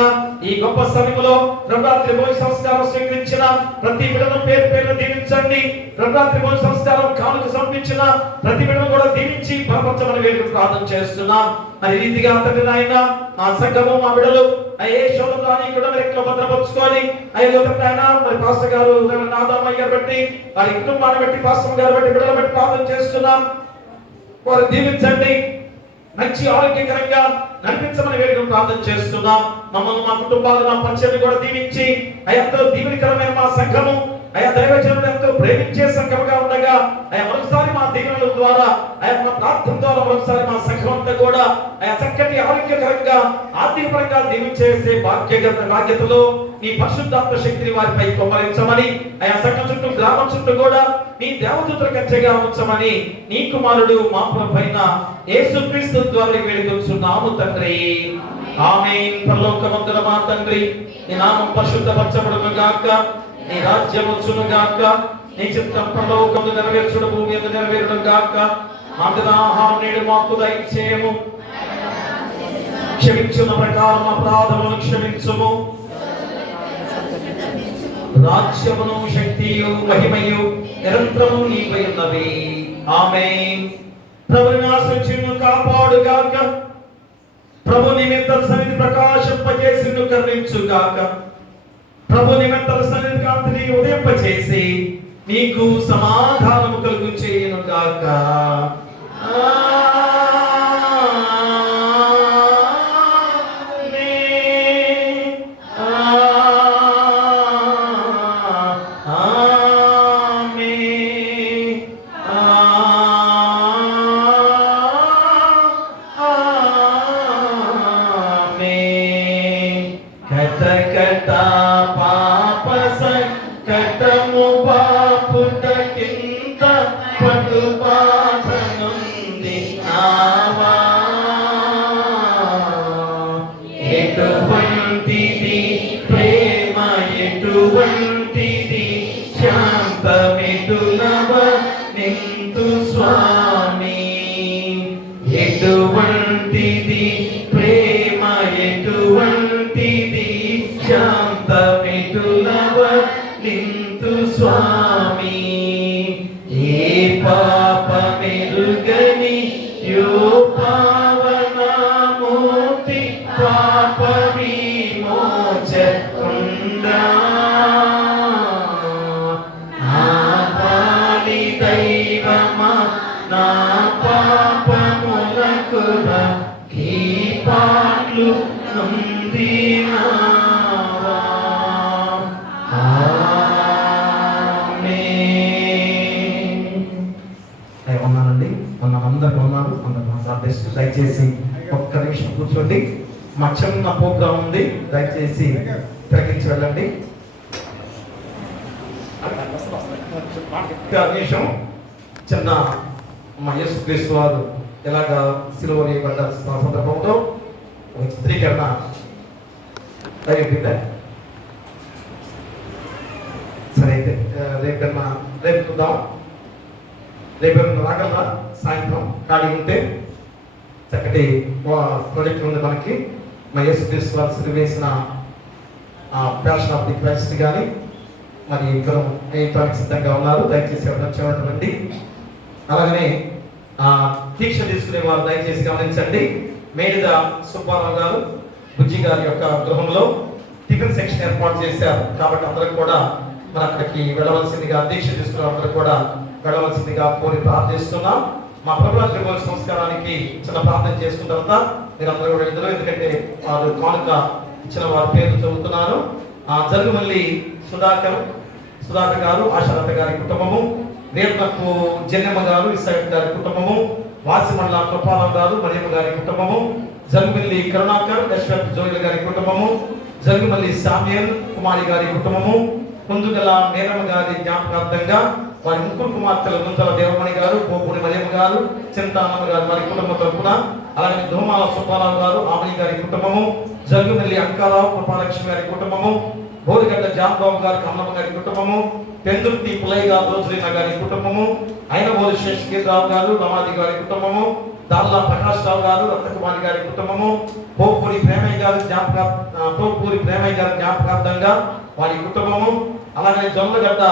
ఈ గొప్ప సమయంలో నవరాత్రి భోజన సంస్కారం స్వీకరించిన ప్రతి బిడ్డను పేరు పేరును దీవించండి. నవరాత్రి భోజన సంస్కారం కానుక సమర్పించిన ప్రతి బిడ్డను కూడా దీవించి బలపరచమని వేడుకు ప్రార్థన చేస్తున్నాం. మరి రీతిగా తండ్రి నాయన మా సంఘము మా బిడ్డలు ఏ శోధనని కూడా రెక్కలో భద్రపరుచుకొని ఆయన మరి పాస్టర్ గారు నాదమ్మ గారు బట్టి వారి కుటుంబాన్ని బట్టి పాస్టర్ గారు బట్టి బిడ్డలు బట్టి ప్రార్థన చేస్తున్నాం. వారు దీవించండి, మంచి ఆరోగ్యకరంగా నడిపించమని వేడుకను ప్రార్థన చేస్తున్నాం. మమ్మల్ని మా కుటుంబాలు మా పంచాయతీ కూడా దీవించి ఎంతో దీవెనకరమైన మా సంఘము ఆయా దైవజనులు ఎంతో ప్రేమించే సంఘముగా ఉండగా ఆయా మరోసారి మా దీవెనల ద్వారా ఆయా మా ప్రార్థన ద్వారా మరోసారి మా సంఘం అంతా కూడా ఆయా చక్కటి ఆరోగ్యకరంగా ఆర్థికపరంగా దీవించేసే బాధ్యతలో నీ పరిశుద్ధాత్మ శక్తిని వారిపై కొమ్మరించమని ఆయా సంఘం చుట్టూ గ్రామం చుట్టూ కూడా నీ దేవదూతల కంచెగా ఉంచమని నీ కుమారుడు మా ప్రభువైన యేసుక్రీస్తు ద్వారా వేడుకొంచున్నాము తండ్రి. ఆమేన్. పరలోకమందున మా తండ్రి, నీ నామం పరిశుద్ధపరచబడును గాక, నీ రాజ్యం వచ్చును గాక, నీ చిత్తం పరలోకమందు నెరవేర్చుడు భూమి మీద నెరవేరును గాక. మా ఆహారం నేడు మాకు దయచేయము, క్షమించిన ప్రకారం అపరాధములను క్షమించుము. రాజ్యమును శక్తియు మహిమయు నిరంతరము నీవై ఉన్నవి. ఆమేన్. ప్రభుని ఆశ్రయించును కాపాడు గాక, ప్రభు నిమిత్త సన్నిధి ప్రకాశింపజేసి కరుణించు గాక, ప్రభు నిమిత్త సన్నిధి కాంతిని ఉదయింపజేసి నీకు సమాధానము కలుగు చేయును గాక. కటము బాపుటకింత పటు బాధనుంది నావా, ఎటువంటిది ప్రేమ, ఎటువంటిది శాంతమెటునవ నింతు స్వామి, ఎటువంటిది ప్రేమ, ఎటువంటిది శాంతమెటునవ నింతు స్వామి. ఏ పాపమెరుగని యో పావనమూర్తి పాప విమోచకుందా, నా పాలి దైవమా నా పాపములకున ఈ పాటలు నందినా. దయచేసి ఒక్క నిమిషం కూర్చోండి. మా చిన్న ప్రోగ్రాం ఉంది, దయచేసి ప్రకటించి వెళ్ళండి. నిమిషం చిన్న మా యేసుక్రీస్తు వారు ఎలాగా సిలువ వేయబడ్డ సందర్భంలో ఒక చిత్రీకరణ అయిపోయిందా? సరే అయితే రేపు చూద్దాం. రేపు రాగలరా? సాయంత్రం ఖాళీ ఉంటే చక్కటి ప్రాజెక్ట్ ఉంది మనకి. మా యేసుక్రీస్తు వారు సిలువ వేసిన ప్యాషన్ ఆఫ్ ది క్రైస్ట్ కానీ మరి ఇక్కడ వేయటానికి సిద్ధంగా ఉన్నారు. దయచేసి వచ్చేవాళ్ళండి. అలాగనే దీక్ష తీసుకునే వారు దయచేసి గమనించండి. మేడిద సుబ్బారావు గారు బుజ్జి గారి యొక్క గృహంలో టిఫిన్ సెక్షన్ ఏర్పాటు చేశారు. కాబట్టి అందరూ కూడా మన అక్కడికి వెళ్ళవలసిందిగా, దీక్ష తీసుకునే అందరూ కూడా వెళ్ళవలసిందిగా కోరి ప్రార్థిస్తున్నాం. మా ప్రభుత్వ త్రిమూల సంస్కారానికి చిన్న ప్రార్థన చేసుకున్న తర్వాత మీరందరూ కూడా ఇద్దరు, ఎందుకంటే వారు కానుక ఇచ్చిన వారి పేర్లు చదువుతున్నారు. జరుగుమల్లి సుధాకర్ గారు, ఆశాలత గారి కుటుంబము, రేపకు జన్నెమ్మ గారు, ఇస్సాక్ గారి కుటుంబము, వాసిమండల కృపారావు గారు, మరియమ్మ గారి కుటుంబము, జరుగుమల్లి కరుణాకర్, యశ్వంత్ జోయిల్ గారి కుటుంబము, జరుగుమల్లి సామ్యల్ కుమారి గారి కుటుంబము, ముందుగల మేరమ్మ గారి జ్ఞాపకార్థంగా వారి ముగ్గురు కుమార్తెలు గుంతల దేవమణి గారు, పోపూరి మరియమ్మ గారు, చింతానమ్మ గారు వారి కుటుంబం తరపున, అలాగే ధూమాల సుబ్బారావు గారు, ఆమని గారి కుటుంబము, జరుగుమల్లి అంకారావు, కృపాలక్ష్మి గారి కుటుంబము, బోడిగడ్డ జాంబాబు గారి కమలమ్మ గారి కుటుంబము, పెందుర్తి పులయ్య గారు, రోజులీన గారి కుటుంబము, అయినబోలు శేషగిరిరావు గారు, రమాది గారి కుటుంబము, దాల్లా ప్రకాష్ రావు గారు, రత్నకుమారి గారి కుటుంబము, పోపూరి ప్రేమయ్య గారి జ్ఞాపకార్థంగా వారి కుటుంబము, అలాగే జొన్నగడ్డ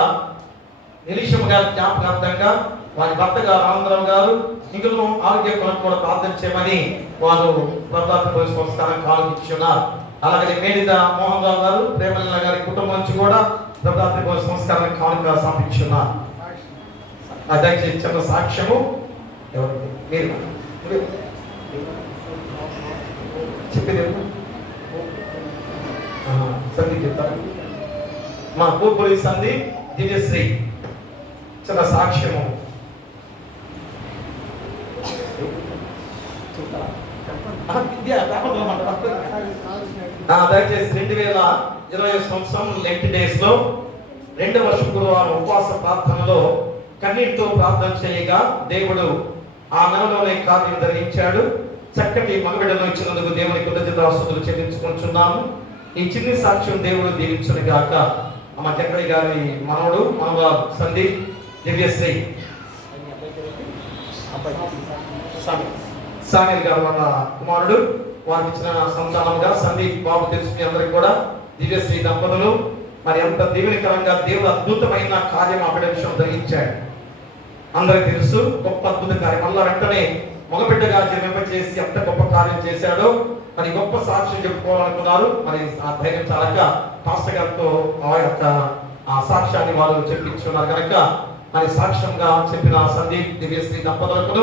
ఎలీషమ్మ గారి జ్ఞాపకార్థంగా వారి భర్త గారు ఆనందరావు గారు, మిగులు ఆరోగ్య కొరకు కూడా ప్రార్థన చేయమని వారు ప్రభుత్వ సంస్థానం కాల్పించున్నారు. అలాగే మేడిద మోహన్ రావు గారు, ప్రేమలీల గారి కుటుంబం నుంచి కూడా ప్రభుత్వ సంస్కారానికి కానుక సమర్పించున్నారు. దయచేసి చిన్న సాక్ష్యము మీరు చెప్పేది సందీప్ చెప్తారు. మా పూర్పురి సందీప్ దివ్యశ్రీ చిన్న సాక్ష్యము. దయచేసి 2020 సంవత్సరం లెంట్ డేస్ లో 2వ శుక్రవారం ఉపవాస ప్రార్థనలో కన్నీటితో ప్రార్థన చేయగా దేవుడు ఆ నెలలోనే కార్యం ధరించాడు. చక్కటి మగబిడ్డను ఇచ్చినందుకు దేవుని కృతజ్ఞతాస్తుతులు చెల్లించుకుంటున్నాము. ఈ చిన్ని సాక్ష్యం దేవుడు దీవించును గాక. మా చక్రయ్య గారి మనవడు సందీప్ దివ్యశ్రీ సానిల్ గారు వాళ్ళ కుమారుడు, వారికి ఇచ్చిన సంతానంగా సందీప్ బాబు తెలుసుకుని అందరికి కూడా దివ్యశ్రీ దంపతులు మరి ఎంత దీవెనకరంగా దేవుడు అద్భుతమైన కార్యం ఆ బిడ్డ విషయం జరిగించాడు. అందరికి తెలుసు, గొప్ప అద్భుత కార్యం. మళ్ళా వెంటనే మగబిడ్డగా జన్మింపచేసి ఎంత గొప్ప కార్యం చేశాడో మరి గొప్ప సాక్ష్యం చెప్పుకోవాలనుకున్నారు. మరి ఆ ధైర్యం చాలక పాస్టర్ గారితో ఆ యొక్క ఆ సాక్ష్యాన్ని వారు చెప్పించున్నారు కనుక మరి సాక్ష్యంగా చెప్పిన సందీప్ దివ్యశ్రీ దంపతులకు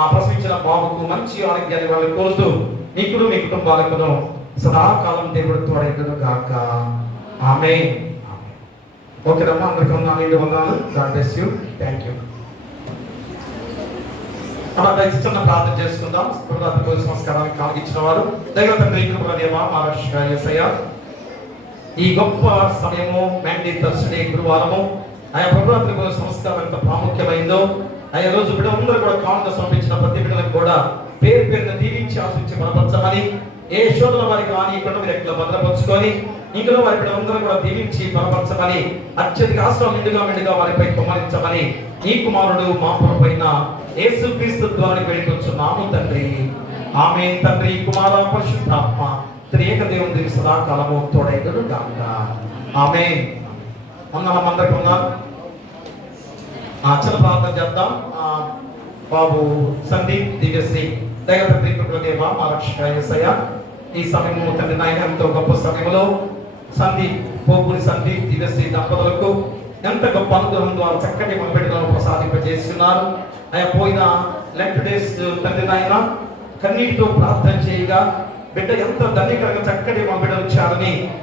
ఆ ప్రశ్నించిన బాబుకు మంచి ఆరోగ్యాన్ని వాళ్ళు కోరుతూ మీకును మీ కుటుంబాలకును సదాకాలం దేవుడు తోడైండును గాక. ఆమేన్. ఓకేనమ్మా, అందరికీ వందనాలు. God bless you. Thank you. చిన్న ప్రార్థన చేసుకుందాం. సంస్కారానికి కాగిచ్చిన వారు దైవ తండ్రి కృపదేవ మహారాష్ట్ర యేసయ్య, ఈ గొప్ప సమయము మ్యాండీ థర్స్డే గురువారము ఆయా ప్రభుత్వ సంస్కారం ఎంత ప్రాముఖ్యమైందో ఆయా రోజు బిడ్డలందరూ కూడా కానుక సమర్పించిన ప్రతి బిడ్డలకు కూడా పేరు పేరున దీవించి ఆశించి బలపరచమని, ఏ శోధన వారికి రానియకుండా మీరు ఎక్కడ భద్రపరుచుకొని ఇందులో వారి బిడ్డలందరూ కూడా దీవించి బలపరచమని, అత్యధిక ఆశ్రమం మెండుగా వారిపై కుమ్మరించమని ఈ కుమారుడు మా ప్రభువైన యేసుక్రీస్తు ద్వారా వేడుకొంచున్నాము తండ్రి. ఆమేన్. తండ్రి, కుమార, పరిశుద్ధాత్మ త్రియేక దేవుని సదాకాలము తోడైండును గాక. ఆమేన్. అందరికీ ఉన్నారు. చిన్న ప్రార్థన చేద్దాం. బాబు సందీప్ దివ్యశ్రీ దైవ దేవ మా రక్షక యేసయ్య, ఈ సమయము తండ్రి నాయన ఎంతో గొప్ప సమయంలో సందీప్ పోపురి సందీప్ దివ్యశ్రీ దంపతులకు ఎంత గొప్ప అనుగ్రహం ద్వారా చక్కటి మగబిడ్డలను ప్రసాదింపజేస్తున్నారు. ఆయన పోయిన లెంట్ డేస్ తండ్రి నాయన కన్నీటితో ప్రార్థన చేయగా బిడ్డ ఎంత ధన్యకరంగా చక్కటి మగబిడ్డలు ఇచ్చారని